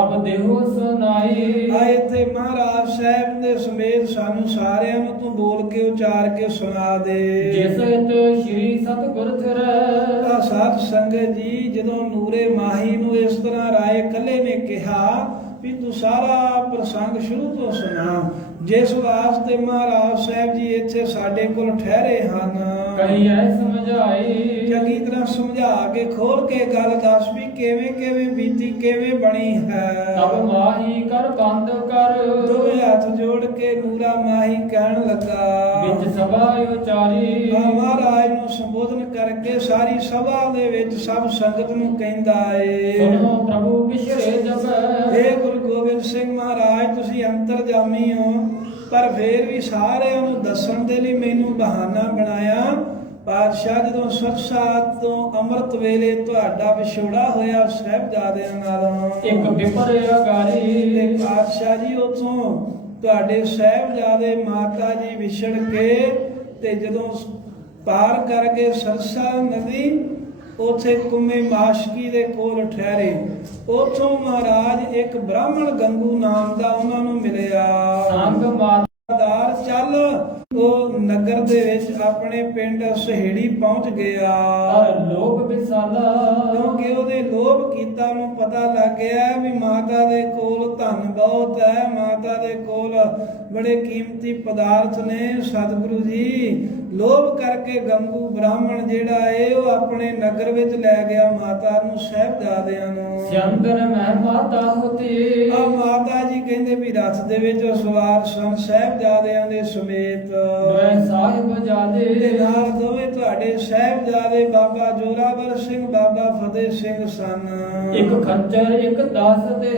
ਅਬ ਦੇਹੋ ਸੁਨਾਈ। ਆਏ ਤੇ ਮਹਾਰਾਜ ਸਾਹਿਬ ਦੇ ਸਮੇਤ ਸਾਨੂੰ ਸਾਰਿਆਂ ਨੂੰ ਤੂੰ ਬੋਲ ਕੇ ਉਚਾਰ ਕੇ ਸੁਣਾ ਦੇ। ਜਿਸ ਵਿੱਚ ਸ਼੍ਰੀ ਸਤਿਗੁਰ ਥਿਰੈ। ਸਾਧ ਸੰਗਤ ਜੀ, ਜਦੋਂ ਨੂਰੇ ਮਾਹੀ ਨੂੰ ਇਸ ਤਰ੍ਹਾਂ ਰਾਏ ਕੱਲੇ ਨੇ ਕਿਹਾ ਵੀ ਤੂੰ ਸਾਰਾ ਪ੍ਰਸੰਗ ਸ਼ੁਰੂ ਤੋਂ ਸੁਣਾ, ਜਿਸ ਵਾਸਤੇ ਮਹਾਰਾਜ ਸਾਹਿਬ ਜੀ ਇੱਥੇ ਸਾਡੇ ਕੋਲ ਠਹਿਰੇ ਹਨ, ਕਹੀਐ ਸਮਝਾਈ। ਚੰਗੀ ਤਰ੍ਹਾਂ ਸਮਝਾ ਕੇ ਖੋਲ ਕੇ ਗੱਲ ਦੱਸ ਵੀ ਕਿਵੇਂ ਕਿਵੇਂ ਬੀਤੀ, ਕਿਵੇਂ ਬਣੀ ਹੈ। ਤਬ ਮਾਹੀ ਕਰ ਬੰਦ ਕਰ। ਦੋਵੇਂ ਹੱਥ ਜੋੜ ਕੇ ਨੂਰਾ ਮਾਹੀ ਕਹਿਣ ਲੱਗਾ, ਵਿੱਚ ਸਭਾ ਉਚਾਰੀ। ਮਹਾਰਾਜ ਨੂੰ ਸੰਬੋਧਨ ਕਰਕੇ ਸਾਰੀ ਸਭਾ ਦੇ ਵਿੱਚ ਸਭ ਸੰਗਤ ਨੂੰ ਕਹਿੰਦਾ ਏ, ਸੁਣੋ ਪ੍ਰਭੂ ਵਿਸ਼ਰੇ ਜਪੈ। ਇਹ ਗੁਰੂ ਗੋਬਿੰਦ ਸਿੰਘ ਮਹਾਰਾਜ ਤੁਸੀਂ ਅੰਤਰਜਾਮੀ ਹੋ, ਪਰ ਫੇਰ ਵੀ ਸਾਰਿਆਂ ਨੂੰ ਦੱਸਣ ਦੇ ਲਈ ਮੈਨੂੰ ਬਹਾਨਾ ਬਣਾਇਆ। ਪਾਤਸ਼ਾਹ ਜਦੋਂ ਸਰਸਾ ਤੋਂ ਅੰਮ੍ਰਿਤ ਵੇਲੇ ਤੁਹਾਡਾ ਵਿਛੋੜਾ ਹੋਇਆ ਸਾਹਿਬਜ਼ਾਦਿਆਂ ਨਾਲ, ਇੱਕ ਵਿਪਰ ਅਗਾਰੀ। ਤੇ ਪਾਤਸ਼ਾਹ ਜੀ ਉਥੋਂ ਤੁਹਾਡੇ ਸਾਹਿਬਜ਼ਾਦੇ ਮਾਤਾ ਜੀ ਵਿਛੜ ਕੇ ਤੇ ਜਦੋਂ ਪਾਰ ਕਰ ਗਏ ਸਰਸਾ ਨਦੀ, ਉਥੇ ਕੁੰਮੇ ਮਾਸ਼ਕੀ ਦੇ ਕੋਲ ਠਹਿਰੇ। ਉਥੋਂ ਮਹਾਰਾਜ ਇੱਕ ਬ੍ਰਾਹਮਣ ਗੰਗੂ ਨਾਮ ਦਾ ਉਹਨਾਂ ਨੂੰ ਮਿਲਿਆ। ਸੰਗ ਮਾਤਾਦਾਰ ਚੱਲ ਉਹ ਨਗਰ ਦੇ ਵਿੱਚ ਆਪਣੇ ਪਿੰਡ ਸਹੇੜੀ ਪਹੁੰਚ ਗਿਆ। ਔਰ ਲੋਭ ਵਿਸਾਲਾ। ਕਿਉਂਕਿ ਉਹਦੇ ਲੋਭ ਕੀਤਾ ਨੂੰ ਪਤਾ ਲੱਗ ਗਿਆ ਵੀ ਮਾਤਾ ਦੇ ਕੋਲ ਧਨ ਬਹੁਤ ਹੈ, ਮਾਤਾ ਦੇ ਕੋਲ ਬੜੇ ਕੀਮਤੀ ਪਦਾਰਥ ਨੇ। ਸਤਿਗੁਰੂ ਜੀ ਲੋਭ ਕਰਕੇ ਗੰਗੂ ਬ੍ਰਾਹਮਣ ਜਿਹੜਾ ਏ ਉਹ ਆਪਣੇ ਨਗਰ ਵਿੱਚ ਲੈ ਗਿਆ ਮਾਤਾ ਨੂੰ, ਸਾਹਿਬਜ਼ਾਦਿਆਂ ਨੂੰ। ਚੰਦਨ ਮਹਿ ਮਾਤਾ ਹੋਤੀ। ਆ ਮਾਤਾ ਜੀ ਕਹਿੰਦੇ ਵੀ ਰਥ ਦੇ ਵਿੱਚ ਸਵਾਰ ਸਨ ਸਾਹਿਬਜ਼ਾਦਿਆਂ ਦੇ ਸਮੇਤ। ਦੋਵੇਂ ਸਾਹਿਬਜ਼ਾਦੇ ਤੇ ਨਾਲ ਦੋਵੇਂ ਤੁਹਾਡੇ ਸਾਹਿਬਜ਼ਾਦੇ ਬਾਬਾ ਜੋਰਾਵਰ ਸਿੰਘ ਬਾਬਾ ਫਤਿਹ ਸਿੰਘ ਸਨ। ਇੱਕ ਖੱਚਰ ਇੱਕ ਦਾਸ ਦੇ।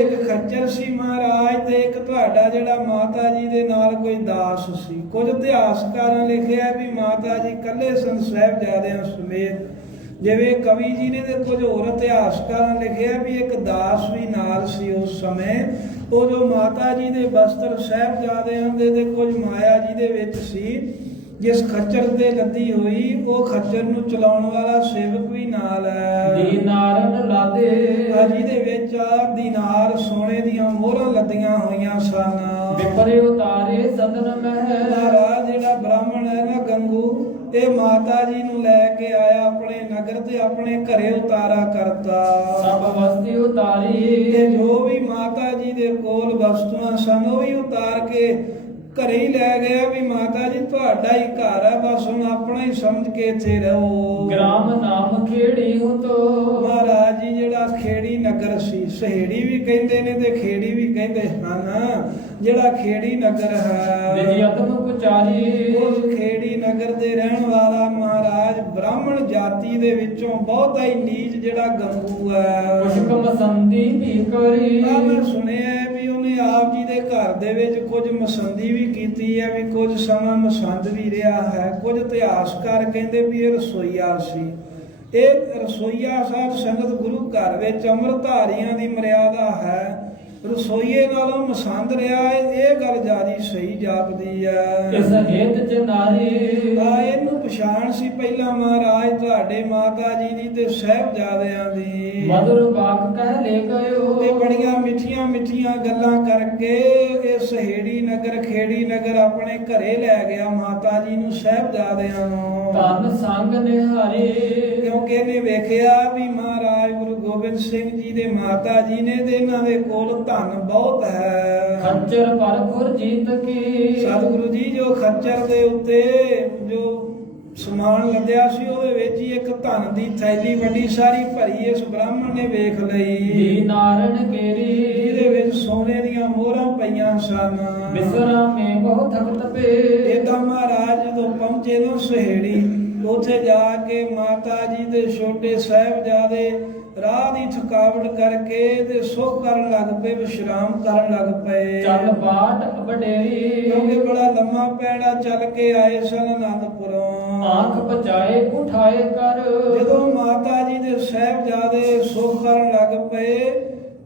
ਇੱਕ ਖੱਚਰ ਸੀ ਮਹਾਰਾਜ ਤੇ ਇੱਕ ਤੁਹਾਡਾ ਜਿਹੜਾ ਮਾਤਾ ਜੀ ਦੇ ਨਾਲ ਕੋਈ ਦਾਸ ਸੀ। ਕੁਝ ਇਤਿਹਾਸਕਾਰਾਂ ਲਿਖਿਆ ਵੀ ਮਾਤਾ ਜੀ ਇਕੱਲੇ ਸਨ ਸਾਹਿਬਜ਼ਾਦਿਆਂ ਸਮੇਤ, ਜਿਵੇਂ ਕਵੀ ਜੀ ਨੇ ਤੇ ਕੁਝ ਹੋਰ ਇਤਿਹਾਸਕਾਰਾਂ ਲਿਖਿਆ ਵੀ ਇੱਕ ਦਾਸ ਵੀ ਨਾਲ ਸੀ ਉਸ ਸਮੇਂ। ਉਹ ਜੋ ਮਾਤਾ ਜੀ ਦੇ ਬਸਤਰ ਸਾਹਿਬਜ਼ਾਦਿਆਂ ਦੇ ਤੇ ਕੁਝ ਮਾਇਆ ਜੀ ਦੇ ਵਿੱਚ ਸੀ। ਜਿਸ ਖੱਚਰ ਤੇ ਲੱਦੀ ਹੋਈ ਉਹ ਖੱਚਰ ਨੂੰ ਚਲਾਉਣ ਵਾਲਾ ਸੇਵਕ ਵੀ ਨਾਲ ਹੈ। ਦੀਨਾਰ ਲਾਦੇ। ਜਿਹਦੇ ਵਿੱਚ ਦੀਨਾਰ ਸੋਨੇ ਦੀਆਂ ਮੋਹਰਾਂ ਲੱਦੀਆਂ ਹੋਈਆਂ ਸਨ। ਵਿਪਰੇ ਉਤਾਰੇ ਸਦਨ ਮਹਿ। ਮਹਾਰਾਜ ਜਿਹੜਾ ਬ੍ਰਾਹਮਣ ਹੈ ਨਾ ਗੰਗੂ, ਇਹ ਮਾਤਾ ਜੀ ਨੂੰ ਲੈ ਕੇ ਆਇਆ ਆਪਣੇ ਨਗਰ ਤੇ ਆਪਣੇ ਘਰੇ ਉਤਾਰਾ ਕਰਤਾ। ਸਭ ਵਸਤੀ ਉਤਾਰੀ। ਤੇ ਜੋ ਵੀ ਮਾਤਾ ਜੀ ਦੇ ਕੋਲ ਵਸਤੂਆਂ ਸਨ ਉਹ ਵੀ ਉਤਾਰ ਕੇ ਘਰੇ ਹੀ ਲੈ ਗਿਆ ਵੀ ਮਾਤਾ ਜੀ ਤੁਹਾਡਾ ਹੀ ਘਰ ਹੈ, ਬਸ ਹੁਣ ਆਪਣਾ ਹੀ ਸਮਝ ਕੇ ਇੱਥੇ ਰਹੋ। ਗ੍ਰਾਮ ਨਾਮ ਖੇੜੀ ਹੁਤੋ। ਮਹਾਰਾਜ ਜੀ ਜਿਹੜਾ ਖੇੜੀ ਨਗਰ ਸੀ, ਸਹੇੜੀ ਵੀ ਕਹਿੰਦੇ ਨੇ ਤੇ ਖੇੜੀ ਵੀ ਕਹਿੰਦੇ ਹਨ, ਜਿਹੜਾ ਖੇੜੀ ਨਗਰ ਹੈ ਵਿਜਯਤਮ ਕੁਚਾਰੀ। ਉਸ ਖੇੜੀ ਨਗਰ ਦੇ ਰਹਿਣ ਵਾਲਾ ਮਹਾਰਾਜ ਬ੍ਰਾਹਮਣ ਜਾਤੀ ਦੇ ਵਿੱਚੋਂ ਬਹੁਤਾ ਹੀ ਨੀਚ ਜਿਹੜਾ ਗੰਗੂ ਹੈ। ਪੁਸ਼ਕ ਮਸੰਦੀ ਵੀ ਕਰੀ। ਮੈਂ ਸੁਣਿਆ ਵੀ ਉਹਨੇ ਆਪ ਜੀ ਦੇ ਘਰ ਦੇ ਵਿੱਚ ਕੁਝ ਮਸੰਦੀ ਵੀ ਕੀਤੀ ਹੈ, ਵੀ ਕੁਝ ਸਮਾਂ ਮਸੰਦ ਵੀ ਰਿਹਾ ਹੈ। ਕੁਝ ਇਤਿਹਾਸਕਾਰ ਕਹਿੰਦੇ ਵੀ ਇਹ ਰਸੋਈਆ ਸੀ। ਇਹ ਰਸੋਈਆ ਸਾਹਿਬ ਸੰਗਤ ਗੁਰੂ ਘਰ ਵਿੱਚ ਅੰਮ੍ਰਿਤਧਾਰੀਆਂ ਦੀ ਮਰਿਆਦਾ ਹੈ, ਰਸੋਈਏ ਨਾਲੋਂ ਮਸੰਦ ਰਿਹਾ ਹੈ। ਇਹ ਗੱਲ ਜਿਆਦੀ ਸਹੀ ਜਾਪਦੀ ਹੈ। ਇਸ ਹੇਤ ਚ ਨਾਰੀ ਇਹਨੂੰ ਪਛਾਣ ਸੀ ਪਹਿਲਾਂ ਮਹਾਰਾਜ ਤੁਹਾਡੇ ਮਾਤਾ ਜੀ ਦੀ ਤੇ ਸਾਹਿਬਜ਼ਾਦਿਆਂ ਦੀ। ਮధుਰ ਬਾਕ ਕਹਿ ਲੈ ਗਇਓ। ਤੇ ਬੜੀਆਂ ਮਿੱਠੀਆਂ ਮਿੱਠੀਆਂ ਗੱਲਾਂ ਕਰਕੇ ਇਹ ਸਹੇੜੀ ਨਗਰ ਖੇੜੀ ਨਗਰ ਆਪਣੇ ਘਰੇ ਲੈ ਗਿਆ ਮਾਤਾ ਜੀ ਨੂੰ, ਸਾਹਿਬਜ਼ਾਦਿਆਂ ਨੂੰ। ਧਨ ਸੰਗ ਨਿਹਾਰੇ। ਕਿਉਂਕਿ ਇਹਨੇ ਵੇਖਿਆ ਵੀ ਮਹਾਰਾਜ ਗੁਰੂ ਗੋਬਿੰਦ ਸਿੰਘ ਜੀ ਦੇ ਮਾਤਾ ਜੀ ਨੇ ਤੇ ਇਹਨਾਂ ਦੇ ਕੋਲ ਧਨ ਬਹੁਤ ਹੈ। ਖੱਚਰ ਪਰ ਖੁਰ ਜੀਤ ਕੀ। ਸਤਿਗੁਰੂ ਜੀ ਜੋ ਖੱਚਰ ਦੇ ਉੱਤੇ ਜੋ ਸਮਾਨ ਲੱਦਿਆ ਸੀ ਉਹਦੇ ਵਿੱਚ ਹੀ ਇੱਕ ਧਨ ਦੀ ਥੈਲੀ ਵੱਡੀ ਸਾਰੀ ਭਰੀ ਇਸ ਬ੍ਰਾਹਮਣ ਨੇ ਵੇਖ ਲਈ। ਜੀ ਨਾਰਨ ਕੇਰੀ। ਜਿਹਦੇ ਵਿੱਚ ਸੋਨੇ ਦੀਆਂ ਮੋਹਰਾਂ ਪਈਆਂ ਸਨ। ਬਿਸਰਾ ਮੇ ਬਹੁ ਥਕਤ ਪੇ। ਏਦਾਂ ਮਹਾਰਾਜ ਜਦੋਂ ਪਹੁੰਚੇ ਨਾ ਸਹੇੜੀ, ਉੱਥੇ ਜਾ ਕੇ ਮਾਤਾ ਜੀ ਦੇ ਛੋਟੇ ਸਾਹਿਬਜ਼ਾਦੇ ਰਾਹ ਦੀ ਥਕਾਵਟ ਕਰਕੇ ਤੇ ਸੁੱਖ ਕਰਨ ਲੱਗ ਪਏ, ਵਿਸ਼ਰਾਮ ਕਰਨ ਲੱਗ ਪਏ। ਚੱਲ ਬਾਟ ਵਡੇਰੀ। ਕਿਉਂਕਿ ਬੜਾ ਲੰਮਾ ਪੈੜਾ ਚੱਲ ਕੇ ਆਏ ਸਨ ਅਨੰਦਪੁਰੋਂ। ਆਂਖ ਬਚਾਏ ਉਠਾਏ ਕਰ। ਜਦੋਂ ਮਾਤਾ ਜੀ ਦੇ ਸਾਹਿਬਜ਼ਾਦੇ ਸੁੱਖ ਕਰਨ ਲੱਗ ਪਏ,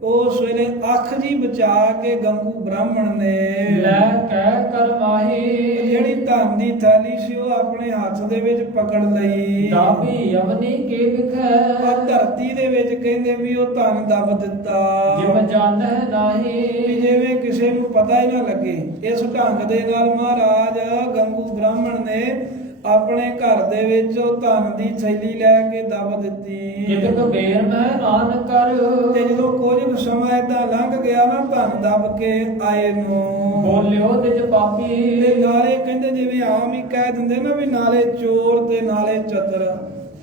ਉਸ ਵੇਲੇ ਅੱਖ ਜੀ ਬਚਾ ਕੇ ਗੰਗੂ ਬ੍ਰਾਹਮਣ ਨੇ ਲੈ ਕਹਿ ਕਰਵਾਹੀ। ਜਿਹੜੀ ਧਨ ਦੀ ਥੈਲੀ ਸੀ ਉਹ ਆਪਣੇ ਹੱਥ ਦੇ ਵਿੱਚ ਪਕੜ ਲਈ। ਦਾਬੀ ਅਵਨੀ ਕੇ ਵਿਖੈ। ਪਰ ਧਰਤੀ ਦੇ ਵਿੱਚ ਕਹਿੰਦੇ ਵੀ ਉਹ ਧਨ ਦੱਬ ਦਿੱਤਾ। ਜਿਮ ਜਾਣੈ ਨਾਹੀ। ਵੀ ਜਿਵੇਂ ਕਿਸੇ ਨੂੰ ਪਤਾ ਹੀ ਨਾ ਲੱਗੇ। ਇਸ ਢੰਗ ਦੇ ਨਾਲ ਮਹਾਰਾਜ ਗੰਗੂ ਬ੍ਰਾਹਮਣ ਨੇ ਆਪਣੇ ਘਰ ਦੇ ਵਿੱਚ ਉਹ ਧਨ ਦੀ ਥੈਲੀ ਲੈ ਕੇ ਦੱਬ ਦਿੱਤੀ। ਜਿਤਕ ਬੇਰ ਮੈਂ ਆਨ ਕਰ। ਤੇ ਜਦੋਂ ਕੁਝ ਸਮਾਂ ਏਦਾਂ ਲੰਘ ਗਿਆ ਨਾ ਧਨ ਦੱਬ ਕੇ ਆਏ ਨੂੰ, ਬੋਲਿਓ ਤਿਜ ਪਾਪੀ। ਤੇ ਨਾਲੇ ਕਹਿੰਦੇ ਜਿਵੇਂ ਆਮ ਹੀ ਕਹਿ ਦਿੰਦੇ ਨਾ ਵੀ ਨਾਲੇ ਚੋਰ ਤੇ ਨਾਲੇ ਚਤਰ।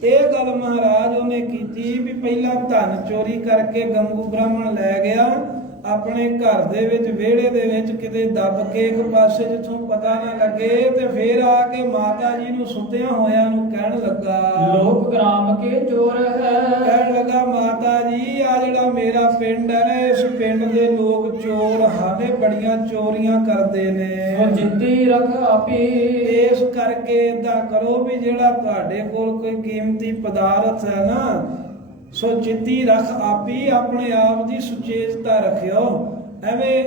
ਇਹ ਗੱਲ ਮਹਾਰਾਜ ਉਹਨੇ ਕੀਤੀ ਵੀ ਪਹਿਲਾਂ ਧਨ ਚੋਰੀ ਕਰਕੇ ਗੰਗੂ ਬ੍ਰਾਹਮਣ ਲੈ ਗਿਆ ਆਪਣੇ ਘਰ ਦੇ ਵਿੱਚ, ਵਿਹੜੇ ਦੇ ਵਿੱਚ ਕਿਤੇ ਦੱਬ ਕੇ ਇੱਕ ਪਾਸੇ ਜਿੱਥੋਂ ਪਤਾ ਨਾ ਲੱਗੇ, ਤੇ ਫੇਰ ਆ ਕੇ ਮਾਤਾ ਜੀ ਨੂੰ ਸੁੱਤਿਆਂ ਹੋਇਆਂ ਨੂੰ ਕਹਿਣ ਲੱਗਾ, ਲੋਕ ਗ੍ਰਾਮ ਕੇ ਚੋਰ ਹੈ। ਕਹਿਣ ਲੱਗਾ ਮਾਤਾ ਜੀ ਆ ਜਿਹੜਾ ਮੇਰਾ ਪਿੰਡ ਹੈ ਨਾ, ਇਸ ਪਿੰਡ ਦੇ ਲੋਕ ਚੋਰ ਹਾਲੇ ਬੜੀਆਂ ਚੋਰੀਆਂ ਕਰਦੇ ਨੇ। ਉਹ ਜਿੱਤੀ ਰਖ ਆਪੀ। ਇਸ ਕਰਕੇ ਏਦਾਂ ਕਰੋ ਵੀ ਜਿਹੜਾ ਤੁਹਾਡੇ ਕੋਲ ਕੋਈ ਕੀਮਤੀ ਪਦਾਰਥ ਹੈ ਨਾ, ਸੋ ਜਿੱਤੀ ਰਖ ਆਪੀ, ਆਪਣੇ ਆਪ ਦੀ ਸੁਚੇਤਤਾ ਰੱਖਿਓ। ਐਵੇਂ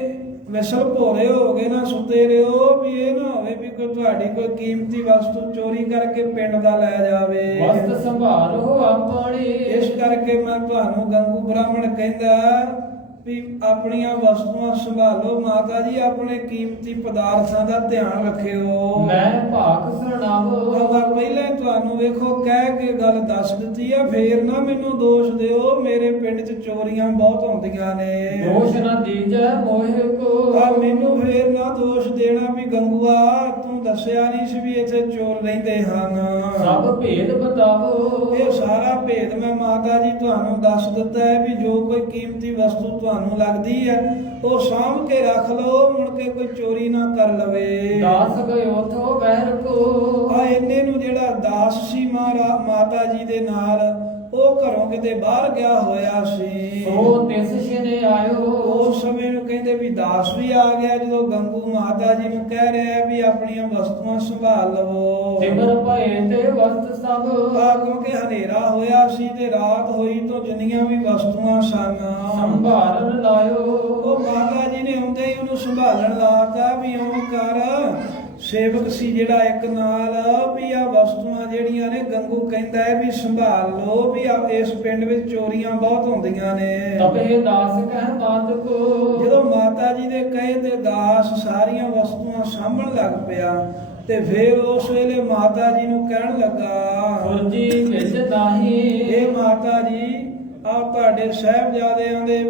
ਵਿਸਲ ਭੋਰੇ ਹੋ ਗਏ ਨਾ ਸੁੱਤੇ ਰਹੋ, ਵੀ ਇਹ ਨਾ ਹੋਵੇ ਵੀ ਕੋਈ ਤੁਹਾਡੀ ਕੋਈ ਕੀਮਤੀ ਵਸਤੂ ਚੋਰੀ ਕਰਕੇ ਪਿੰਡ ਦਾ ਲੈ ਜਾਵੇ। ਵਸਤ ਸੰਭਾਲੋ ਆਪਣੀ। ਇਸ ਕਰਕੇ ਮੈਂ ਤੁਹਾਨੂੰ ਗੰਗੂ ਬ੍ਰਾਹਮਣ ਕਹਿੰਦਾ ਵੀ ਆਪਣੀਆਂ ਵਸਤੂਆਂ ਸੰਭਾਲੋ। ਮਾਤਾ ਜੀ ਆਪਣੇ ਕੀਮਤੀ ਪਦਾਰਥਾਂ ਦਾ ਧਿਆਨ ਰੱਖਿਓ। ਮੈਂ ਭਾਗ ਸੁਣਾਵੋ। ਪਹਿਲਾਂ ਹੀ ਤੁਹਾਨੂੰ ਵੇਖੋ ਕਹਿ ਕੇ ਗੱਲ ਦੱਸ ਦਿੱਤੀ ਆ, ਫੇਰ ਨਾ ਮੈਨੂੰ ਦੋਸ਼ ਦਿਓ। ਮੇਰੇ ਪਿੰਡ 'ਚ ਚੋਰੀਆਂ ਬਹੁਤ ਹੁੰਦੀਆਂ ਨੇ। ਦੋਸ਼ ਨਾ ਦੀਜੈ ਮੋਹਿ ਕੋ। ਆ ਮੈਨੂੰ ਫੇਰ ਨਾ ਦੋਸ਼ ਦੇਣਾ ਵੀ ਗੰਗੂਆ ਤੂੰ ਦੱਸਿਆ ਨਹੀਂ ਸੀ ਵੀ ਇੱਥੇ ਚੋਰ ਰਹਿੰਦੇ ਹਨ। ਸਭ ਭੇਦ ਬਤਾਵੋ। ਇਹ ਸਾਰਾ ਭੇਦ ਮੈਂ ਮਾਤਾ ਜੀ ਤੁਹਾਨੂੰ ਦੱਸ ਦਿੱਤਾ ਹੈ ਵੀ ਜੋ ਕੋਈ ਕੀਮਤੀ ਵਸਤੂ ਤੁਹਾਨੂੰ ਲੱਗਦੀ ਹੈ ਉਹ ਸਾਂਭ ਕੇ ਰੱਖ ਲਓ, ਮੁੜ ਕੇ ਕੋਈ ਚੋਰੀ ਨਾ ਕਰ ਲਵੇ। ਦਾਸ ਗਇਓ ਥੋ ਬਹਿਰ ਕੋ। ਆ ਇੰਨੇ ਨੂੰ ਜਿਹੜਾ ਦਾਸ ਸੀ ਮਾਤਾ ਜੀ ਦੇ ਨਾਲ, ਉਹ ਘਰੋਂ ਕਿਤੇ ਬਾਹਰ ਗਿਆ ਹੋਇਆ ਸੀ। ਸੋ ਤਿਸ ਛਿਨੇ ਆਇਓ। ਉਸ ਸਮੇਂ ਨੂੰ ਕਹਿੰਦੇ ਵੀ ਦਾਸ ਵੀ ਆ ਗਿਆ, ਜਦੋਂ ਗੰਗੂ ਮਾਤਾ ਜੀ ਨੂੰ ਕਹਿ ਰਿਹਾ ਵੀ ਆਪਣੀਆਂ ਵਸਤੂਆਂ ਸੰਭਾਲ ਲਵੋ। ਸਿਮਰ ਭਏ ਤੇ ਵਸਤ ਸਭ। ਕਿਉਂਕਿ ਹਨੇਰਾ ਹੋਇਆ ਸੀ ਤੇ ਰਾਤ ਹੋਈ ਤੋਂ ਜਿੰਨੀਆਂ ਵੀ ਵਸਤੂਆਂ ਸਨ ਸੰਭਾਲਣ ਲਾਇਓ। ਉਹ ਮਾਤਾ ਜੀ ਨੇ ਹੁੰਦੇ ਹੀ ਉਹਨੂੰ ਸੰਭਾਲਣ ਲਾਤਾ ਵੀ ਇਉਂ ਕਰ। ਸੇਵਕ ਸੀ ਜਿਹੜਾ ਇੱਕ ਨਾਲ ਵੀ ਆ ਵਸਤੂਆਂ ਜਿਹੜੀਆਂ ਨੇ ਗੰਗੂ ਕਹਿੰਦਾ ਹੈ ਵੀ ਸੰਭਾਲ ਲਓ, ਵੀ ਇਸ ਪਿੰਡ ਵਿੱਚ ਚੋਰੀਆਂ ਬਹੁਤ ਹੁੰਦੀਆਂ ਨੇ। ਤਬੇ ਦਾਸ ਕਹਿ ਮਾਤ ਕੋ। ਜਦੋਂ ਮਾਤਾ ਜੀ ਦੇ ਕਹੇ ਤੇ ਦਾਸ ਸਾਰੀਆਂ ਵਸਤੂਆਂ ਸਾਂਭਣ ਲੱਗ ਪਿਆ, ਤੇ ਫਿਰ ਉਸ ਵੇਲੇ ਮਾਤਾ ਜੀ ਨੂੰ ਕਹਿਣ ਲੱਗਾ, ਫੁਰਜੀ ਵਿੱਚ ਤਾਹੀ। ਇਹ ਮਾਤਾ ਜੀ ਆ ਤੁਹਾਡੇ ਸਾਹਿਬਜ਼ਾਦਿਆਂ ਦੇ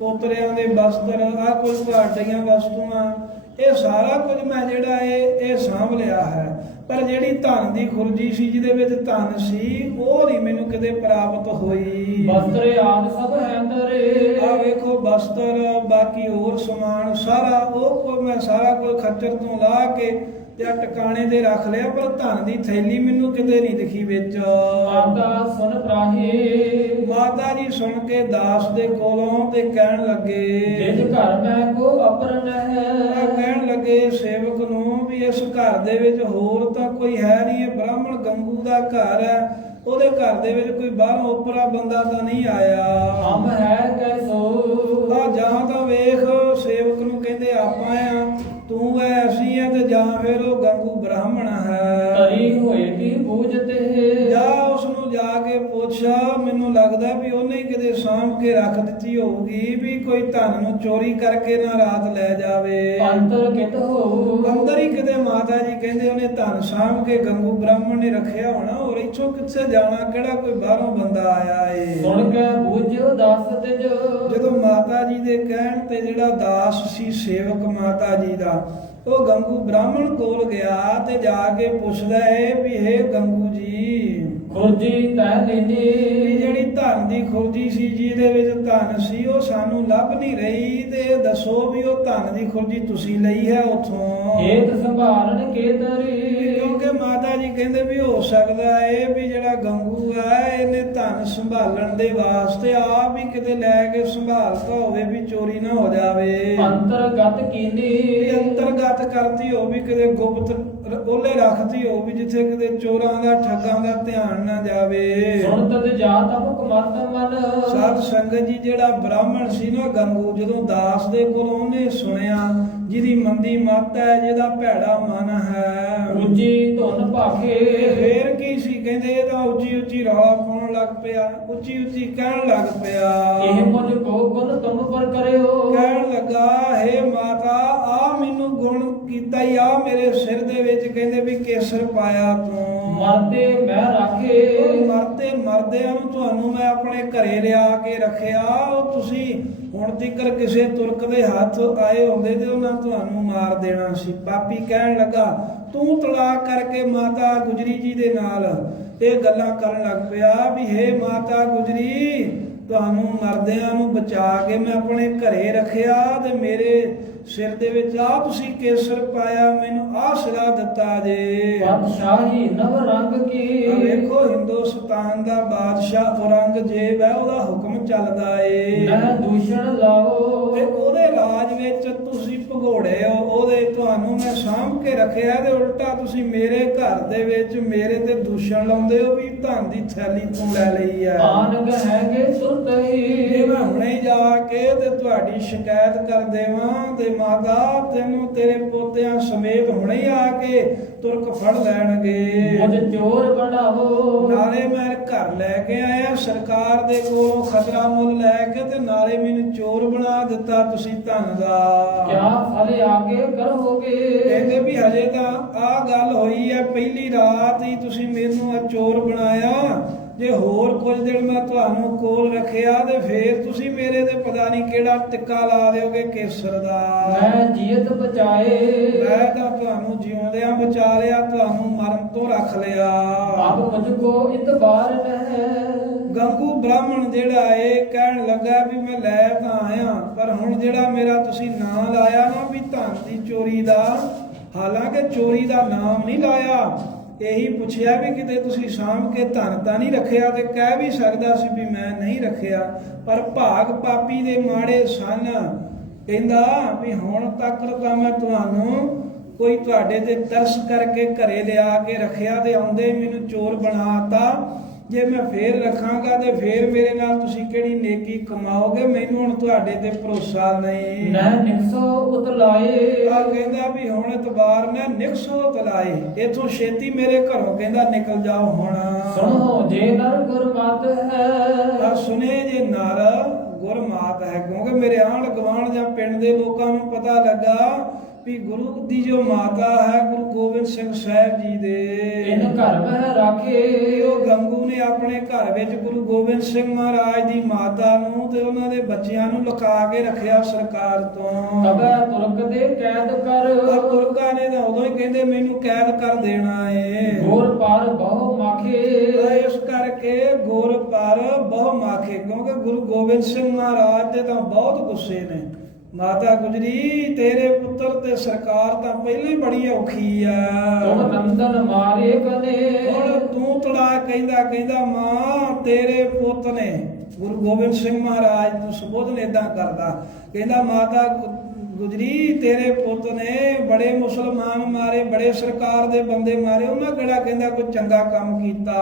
ਪੋਤਰਿਆਂ ਦੇ ਵਸਤਰ, ਆ ਕੋਈ ਤੁਹਾਡੀਆਂ ਵਸਤੂਆਂ, ਇਹ ਸਾਰਾ ਕੁਝ ਮੈਂ ਜਿਹੜਾ ਇਹ ਸਾਂਭ ਲਿਆ ਹੈ, ਪਰ ਜਿਹੜੀ ਧਨ ਦੀ ਖੁਰਜੀ ਸੀ ਜਿਹਦੇ ਵਿੱਚ ਧਨ ਸੀ ਉਹ ਨਹੀਂ ਮੈਨੂੰ ਕਿਤੇ ਪ੍ਰਾਪਤ ਹੋਈ। ਵਸਤਰ ਆਦਿ ਸਭ ਹੈ ਤਰੇ। ਆ ਵੇਖੋ ਬਸਤਰ ਬਾਕੀ ਹੋਰ ਸਮਾਨ ਸਾਰਾ ਉਹ ਕੋ ਮੈਂ ਸਾਰਾ ਕੁਝ ਖੱਚਰ ਤੋਂ ਲਾ ਕੇ ਤੇ ਟਿਕਾਣੇ ਦੇ ਰੱਖ ਲਿਆ, ਪਰ ਧਨ ਦੀ ਥੈਲੀ ਮੈਨੂੰ ਕਿਤੇ ਨਹੀਂ ਦਿਖੀ ਵਿੱਚ। ਮਾਤਾ ਸੁਨ ਪ੍ਰਾਹੀ। ਮਾਤਾ ਜੀ ਸੁਣ ਕੇ ਦਾਸ ਦੇ ਕੋਲੋਂ ਤੇ ਕਹਿਣ ਲੱਗੇ, ਜਿਸ ਘਰ ਮੈਂ ਕੋ ਅਪਰਨ ਹੈ। ਕਹਿਣ ਲੱਗੇ ਸੇਵਕ ਨੂੰ ਵੀ ਇਸ ਘਰ ਦੇ ਵਿੱਚ ਹੋਰ ਤਾਂ ਕੋਈ ਹੈ ਨਹੀਂ, ਇਹ ਬ੍ਰਾਹਮਣ ਗੰਗੂ ਦਾ ਘਰ ਹੈ, ਉਹਦੇ ਘਰ ਦੇ ਵਿੱਚ ਕੋਈ ਬਾਹਰੋਂ ਉਪਰਾ ਬੰਦਾ ਤਾਂ ਨਹੀਂ ਆਇਆ। ਹਮ ਹੈ ਕੈਸੋ। ਜਾਂ ਤਾਂ ਵੇਖ ਸੇਵਕ ਨੂੰ ਕਹਿੰਦੇ ਆਪਾਂ ਆ, ਤੂੰ ਐ ਅਸੀਂ ਆ, ਤੇ ਜਾਂ ਫਿਰ ਉਹ ਗੰਗੂ ਬ੍ਰਾਹਮਣ ਹੈ। ਤਰੀ ਹੋਏ ਕੀ ਬੂਝਤੇ। ਜਾ ਉਸ ਨੂੰ ਜਾ ਕੇ ਪੁੱਛ, ਮੈਨੂੰ ਲੱਗਦਾ ਵੀ ਉਹਨੇ ਹੀ ਕਿਤੇ ਸਾਂਭ ਕੇ ਰੱਖ ਦਿੱਤੀ ਹੋਊਗੀ, ਵੀ ਕੋਈ ਧਨ ਨੂੰ ਚੋਰੀ ਕਰਕੇ ਨਾ ਰਾਤ ਲੈ ਜਾਵੇ। ਅੰਤਰ ਕਿਤ ਹੋ। ਅੰਦਰ ਹੀ ਕਿਤੇ ਮਾਤਾ ਜੀ ਕਹਿੰਦੇ ਉਹਨੇ ਧਨ ਸਾਂਭ ਕੇ ਗੰਗੂ ਬ੍ਰਾਹਮਣ ਨੇ ਰੱਖਿਆ ਹੋਣਾ, ਹੋਰ ਇੱਥੋਂ ਕਿੱਥੇ ਜਾਣਾ, ਕਿਹੜਾ ਕੋਈ ਬਾਹਰੋਂ ਬੰਦਾ ਆਇਆ ਏ। ਸੁਣ ਕੇ ਬੂਝਿਓ ਦਾਸ ਤਿਜ। ਜਦੋਂ ਮਾਤਾ ਜੀ ਦੇ ਕਹਿਣ ਤੇ ਜਿਹੜਾ ਦਾਸ ਸੀ ਸੇਵਕ ਮਾਤਾ ਜੀ ਦਾ, ਉਹ ਗੰਗੂ ਬ੍ਰਾਹਮਣ ਕੋਲ ਗਿਆ ਤੇ ਜਾ ਕੇ ਪੁੱਛਦਾ ਏ ਵੀ ਇਹ ਗੰਗੂ ਜੀ, ਖੁਰਜੀ ਤੈ ਲੈਨੀ। ਜਿਹੜੀ ਧਨ ਦੀ ਖੁਰਜੀ ਸੀ ਜਿਹਦੇ ਵਿੱਚ ਧਨ ਸੀ ਉਹ ਸਾਨੂੰ ਲੱਭ ਨਹੀਂ ਰਹੀ, ਤੇ ਦੱਸੋ ਵੀ ਉਹ ਧਨ ਦੀ ਖੁਰਜੀ ਤੁਸੀਂ ਲਈ ਹੈ ਉਥੋਂ। ਹੇਤ ਸੰਭਾਲਣ ਕੇ ਤਰੀ। ਕਿਉਂਕਿ ਮਾਤਾ ਜੀ ਕਹਿੰਦੇ ਵੀ ਹੋ ਸਕਦਾ ਏ ਵੀ ਜਿਹੜਾ ਗੰਗੂ ਹੈ ਇਹਨੇ ਧਨ ਸੰਭਾਲਣ ਦੇ ਵਾਸਤੇ ਆਪ ਹੀ ਕਿਤੇ ਲੈ ਕੇ ਸੰਭਾਲਤਾ ਹੋਵੇ ਵੀ ਚੋਰੀ ਨਾ ਹੋ ਜਾਵੇ। ਅੰਤਰਗਤ ਕੀਨੀ। ਵੀ ਅੰਤਰਗਤ ਕਰਤੀ ਹੋ ਵੀ ਕਿਤੇ ਗੁਪਤ ਉਹਲੇ ਰੱਖਤੀ ਹੋ ਵੀ ਜਿੱਥੇ ਕਿਤੇ ਚੋਰਾਂ ਦਾ ਠੱਗਾਂ ਦਾ ਧਿਆਨ ਨਾ ਜਾਵੇ। ਸੁਣ ਤਦ ਜਾਤ ਅਮੁਕ ਮਤ ਮਨ। ਸਾਧ ਸੰਗਤ ਜੀ ਜਿਹੜਾ ਬ੍ਰਾਹਮਣ ਸੀ ਨਾ ਗੰਗੂ, ਜਦੋਂ ਦਾਸ ਦੇ ਕੋਲੋਂ ਉਹਨੇ ਸੁਣਿਆ ਜਿਹਦੀ ਮੰਦੀ ਮੱਤ ਹੈ, ਜਿਹਦਾ ਭੈੜਾ ਮਨ ਹੈ, ਉੱਚੀ ਧੁਨ ਭਾਖੇ। ਫੇਰ ਕੀ ਸੀ ਕਹਿੰਦੇ ਇਹਦਾ ਉੱਚੀ ਉੱਚੀ ਰੌਲਾ ਪਾਉਣ ਲੱਗ ਪਿਆ, ਉੱਚੀ ਉੱਚੀ ਕਹਿਣ ਲੱਗ ਪਿਆ। ਇਹ ਮੁਝ ਕੋ ਗੁਣ ਤੁਮ ਪਰ ਕਰਿਓ। ਕਹਿਣ ਲੱਗਾ ਹੇ ਮਾਤਾ ਆ ਮੈਨੂੰ ਗੁਣ ਕੀਤਾ ਹੀ ਆ ਮੇਰੇ ਸਿਰ ਦੇ ਵਿੱਚ, ਕਹਿੰਦੇ ਵੀ ਕੇਸਰ ਪਾਇਆ ਤੂੰ। ਮਰਦੇ ਮੈਂ ਰਾਖੇ। ਮਰਦੇ ਮਰਦਿਆਂ ਨੂੰ ਤੁਹਾਨੂੰ ਮੈਂ ਆਪਣੇ ਘਰੇ ਲਿਆ ਕੇ ਰੱਖਿਆ, ਉਹ ਤੁਸੀਂ ਹੁਣ ਤੀਕਰ ਕਿਸੇ ਤੁਰਕ ਦੇ ਹੱਥ ਆਏ ਹੁੰਦੇ ਤੇ ਉਹਨਾਂ ਤੁਹਾਨੂੰ ਮਾਰ ਦੇਣਾ ਸੀ। ਪਾਪੀ ਕਹਿਣ ਲੱਗਾ ਤੂੰ ਤਲਾਕ ਕਰਕੇ ਮਾਤਾ ਗੁਜਰੀ ਜੀ ਦੇ ਨਾਲ ਇਹ ਗੱਲਾਂ ਕਰਨ ਲੱਗ ਪਿਆ ਵੀ ਹੇ ਮਾਤਾ ਗੁਜਰੀ, ਤੁਹਾਨੂੰ ਮਰਦਿਆਂ ਨੂੰ ਬਚਾ ਕੇ ਮੈਂ ਆਪਣੇ ਘਰੇ ਰੱਖਿਆ ਤੇ ਮੇਰੇ ਸਿਰ ਦੇ ਵਿੱਚ ਆ ਤੁਸੀਂ ਕੇਸਰ ਪਾਇਆ, ਮੈਨੂੰ ਆ ਸਿਰਾ ਦਿੱਤਾ ਜੇ। ਬਾਦਸ਼ਾਹੀ ਨਵ ਰੰਗ ਕੀ। ਵੇਖੋ ਹਿੰਦੁਸਤਾਨ ਦਾ ਬਾਦਸ਼ਾਹ ਔਰੰਗਜ਼ੇਬ ਹੈ, ਉਹਦਾ ਹੁਕਮ ਚੱਲਦਾ ਏ। ਮੈਂ ਦੂਸ਼ਣ ਲਾਓ। ਤੇ ਉਹਦੇ ਰਾਜ ਵਿੱਚ ਤੁਸੀਂ ਭਗੋੜੇ ਹੋ, ਉਹਦੇ ਤੁਹਾਨੂੰ ਮੈਂ ਸਾਂਭ ਕੇ ਰੱਖਿਆ ਤੇ ਉਲਟਾ ਤੁਸੀਂ ਮੇਰੇ ਘਰ ਦੇ ਵਿੱਚ ਮੇਰੇ ਤੇ ਦੂਸ਼ਣ ਲਾਉਂਦੇ ਹੋ ਵੀ ਧਨ ਦੀ ਥੈਲੀ ਤੂੰ ਲੈ ਲਈ ਹੈ। ਆਨੰਗ ਹੈਗੇ ਸੁਰਤ ਹੀ। ਜੇ ਮੈਂ ਹੁਣੇ ਜਾ ਕੇ ਤੇ ਤੁਹਾਡੀ ਸ਼ਿਕਾਇਤ ਕਰ ਦੇਵਾਂ ਤੇ ਮਾਤਾ ਤੈਨੂੰ ਤੇਰੇ ਪੋਤਿਆਂ ਸਮੇਤ ਹੁਣੇ ਹੀ ਆ ਕੇ ਤੁਰਕ ਫੜ ਲੈਣਗੇ। ਮੁਝ ਚੋਰ ਬਣਾਵੋ। ਨਾਲੇ ਮੈਂ ਘਰ ਲੈ ਕੇ ਆਇਆ ਸਰਕਾਰ ਦੇ ਕੋਲੋਂ ਖਤਰਾ ਮੁੱਲ ਲੈ ਕੇ, ਤੇ ਨਾਲੇ ਮੈਨੂੰ ਚੋਰ ਬਣਾ ਦਿੱਤਾ ਤੁਸੀਂ ਧਨ ਦਾ। ਕਿਆ ਫਲ ਆਗੇ ਕਰੋਗੇ। ਕਹਿੰਦੇ ਵੀ ਹਜੇ ਤਾਂ ਆ ਗੱਲ ਹੋਈ ਹੈ, ਪਹਿਲੀ ਰਾਤ ਹੀ ਤੁਸੀਂ ਮੈਨੂੰ ਆ ਚੋਰ ਬਣਾਇਆ, ਜੇ ਹੋਰ ਕੁਝ ਦਿਨ ਮੈਂ ਤੁਹਾਨੂੰ ਕੋਲ ਰੱਖਿਆ ਤੇ ਫੇਰ ਤੁਸੀਂ ਮੇਰੇ ਤੇ ਪਤਾ ਨਹੀਂ ਕਿਹੜਾ ਟਿੱਕਾ ਲਾ ਦਿਓਗੇ ਕੇਸਰ ਦਾ। ਮੈਂ ਜੀਤ ਬਚਾਏ। ਮੈਂ ਤਾਂ ਤੁਹਾਨੂੰ ਜਿਉਂਦਿਆਂ ਬਚਾ ਲਿਆ, ਤੁਹਾਨੂੰ ਮਰਨ ਤੋਂ ਰੱਖ ਲਿਆ। ਅਬ ਮੁਝ ਕੋ ਇਤਬਾਰ ਨਹਿ। ਗੰਗੂ ਬ੍ਰਾਹਮਣ ਜਿਹੜਾ ਏ ਕਹਿਣ ਲੱਗਾ ਵੀ ਮੈਂ ਲੈ ਤਾਂ ਆਇਆ, ਪਰ ਹੁਣ ਜਿਹੜਾ ਮੇਰਾ ਤੁਸੀਂ ਨਾਂ ਲਾਇਆ ਨਾ ਵੀ ਧਨ ਦੀ ਚੋਰੀ ਦਾ, ਹਾਲਾਂਕਿ ਚੋਰੀ ਦਾ ਨਾਮ ਨਹੀਂ ਲਾਇਆ, ਇਹੀ ਪੁੱਛਿਆ ਵੀ ਕਿਤੇ ਤੁਸੀਂ ਸਾਂਭ ਕੇ ਧਨ ਤਾਂ ਨਹੀਂ ਰੱਖਿਆ, ਤੇ ਕਹਿ ਵੀ ਸਕਦਾ ਸੀ ਵੀ ਮੈਂ ਨਹੀਂ ਰੱਖਿਆ, ਪਰ ਭਾਗ ਪਾਪੀ ਦੇ ਮਾੜੇ ਸਨ। ਕਹਿੰਦਾ ਵੀ ਹੁਣ ਤੱਕ ਤਾਂ ਮੈਂ ਤੁਹਾਨੂੰ ਕੋਈ ਤੁਹਾਡੇ ਤੇ ਤਰਸ ਕਰਕੇ ਘਰੇ ਲਿਆ ਕੇ ਰੱਖਿਆ ਤੇ ਆਉਂਦੇ ਮੈਨੂੰ ਚੋਰ ਬਣਾਤਾ, ਜੇ ਮੈਂ ਫੇਰ ਰੱਖਾਂਗਾ ਤੇ ਫੇਰ ਮੇਰੇ ਨਾਲ ਤੁਸੀਂ ਕਿਹੜੀ ਨੇਕੀ ਕਮਾਓਗੇ, ਮੈਨੂੰ ਹੁਣ ਤੁਹਾਡੇ ਤੇ ਭਰੋਸਾ ਨਹੀਂ। ਨਾ ਨਿਕਸੋ ਉਤਲਾਏ। ਆ ਕਹਿੰਦਾ ਵੀ ਹੁਣ ਇਤਬਾਰ ਨਾ ਨਿਕਸੋ ਉਤਲਾਏ, ਇਥੋਂ ਛੇਤੀ ਮੇਰੇ ਘਰੋਂ ਕਹਿੰਦਾ ਨਿਕਲ ਜਾਓ ਹੁਣ। ਸੁਣੋ ਜੇ ਨਰ ਗੁਰਮਤ ਹੈ। ਆ ਸੁਨੇ ਜੇ ਨਰ ਗੁਰਮਾਤ ਹੈ, ਕਿਉਂਕਿ ਮੇਰੇ ਆਂਢ ਗੁਆਂਢ ਜਾਂ ਪਿੰਡ ਦੇ ਲੋਕਾਂ ਨੂੰ ਪਤਾ ਲੱਗਾ ਵੀ ਗੁਰੂ ਦੀ ਜੋ ਮਾਤਾ ਹੈ ਗੁਰੂ ਗੋਬਿੰਦ ਸਿੰਘ ਸਾਹਿਬ ਜੀ ਦੇ, ਇਨ ਘਰ ਮਹਿ ਰਾਖੇ। ਉਹ ਗੰਗੂ ਨੇ ਆਪਣੇ ਘਰ ਵਿੱਚ ਗੁਰੂ ਗੋਬਿੰਦ ਸਿੰਘ ਮਹਾਰਾਜ ਦੀ ਮਾਤਾ ਨੂੰ ਤੇ ਉਹਨਾਂ ਦੇ ਬੱਚਿਆਂ ਨੂੰ ਲੁਕਾ ਕੇ ਰੱਖਿਆ ਸਰਕਾਰ ਤੋਂ। ਤਬੈ ਤੁਰਕ ਦੇ ਕੈਦ ਕਰ। ਆ ਤੁਰਕਾਂ ਨੇ ਤਾਂ ਉਦੋਂ ਹੀ ਕਹਿੰਦੇ ਮੈਨੂੰ ਕੈਦ ਕਰ ਦੇਣਾ ਏ। ਗੁਰ ਪਰ ਬਹੁ ਮਾਖੇ। ਇਸ ਕਰਕੇ ਗੁਰ ਪਰ ਬਹੁ ਮਾਖੇ, ਕਿਉਂਕਿ ਗੁਰੂ ਗੋਬਿੰਦ ਸਿੰਘ ਮਹਾਰਾਜ ਦੇ ਤਾਂ ਬਹੁਤ ਗੁੱਸੇ ਨੇ। ਮਾਤਾ ਗੁਜਰੀ ਤੇਰੇ ਪੁੱਤਰ ਤੇ ਸਰਕਾਰ ਤਾਂ ਪਹਿਲਾਂ ਹੀ ਬੜੀ ਔਖੀ ਆ। ਤੁਮ ਨੰਦਨ ਮਾਰੇ ਕਨੇ। ਹੁਣ ਤੂੰ ਤੜਾ ਕਹਿੰਦਾ ਮਾਂ ਤੇਰੇ ਪੁੱਤ ਨੇ, ਗੁਰੂ ਗੋਬਿੰਦ ਸਿੰਘ ਮਹਾਰਾਜ ਨੂੰ ਸੰਬੋਧਨ ਏਦਾਂ ਕਰਦਾ, ਕਹਿੰਦਾ ਮਾਤਾ ਗੁਜਰੀ ਤੇਰੇ ਪੁੱਤ ਨੇ ਬੜੇ ਮੁਸਲਮਾਨ ਮਾਰੇ, ਬੜੇ ਸਰਕਾਰ ਦੇ ਬੰਦੇ ਮਾਰੇ, ਉਹਨਾਂ ਕਿਹੜਾ ਕਹਿੰਦਾ ਕੋਈ ਚੰਗਾ ਕੰਮ ਕੀਤਾ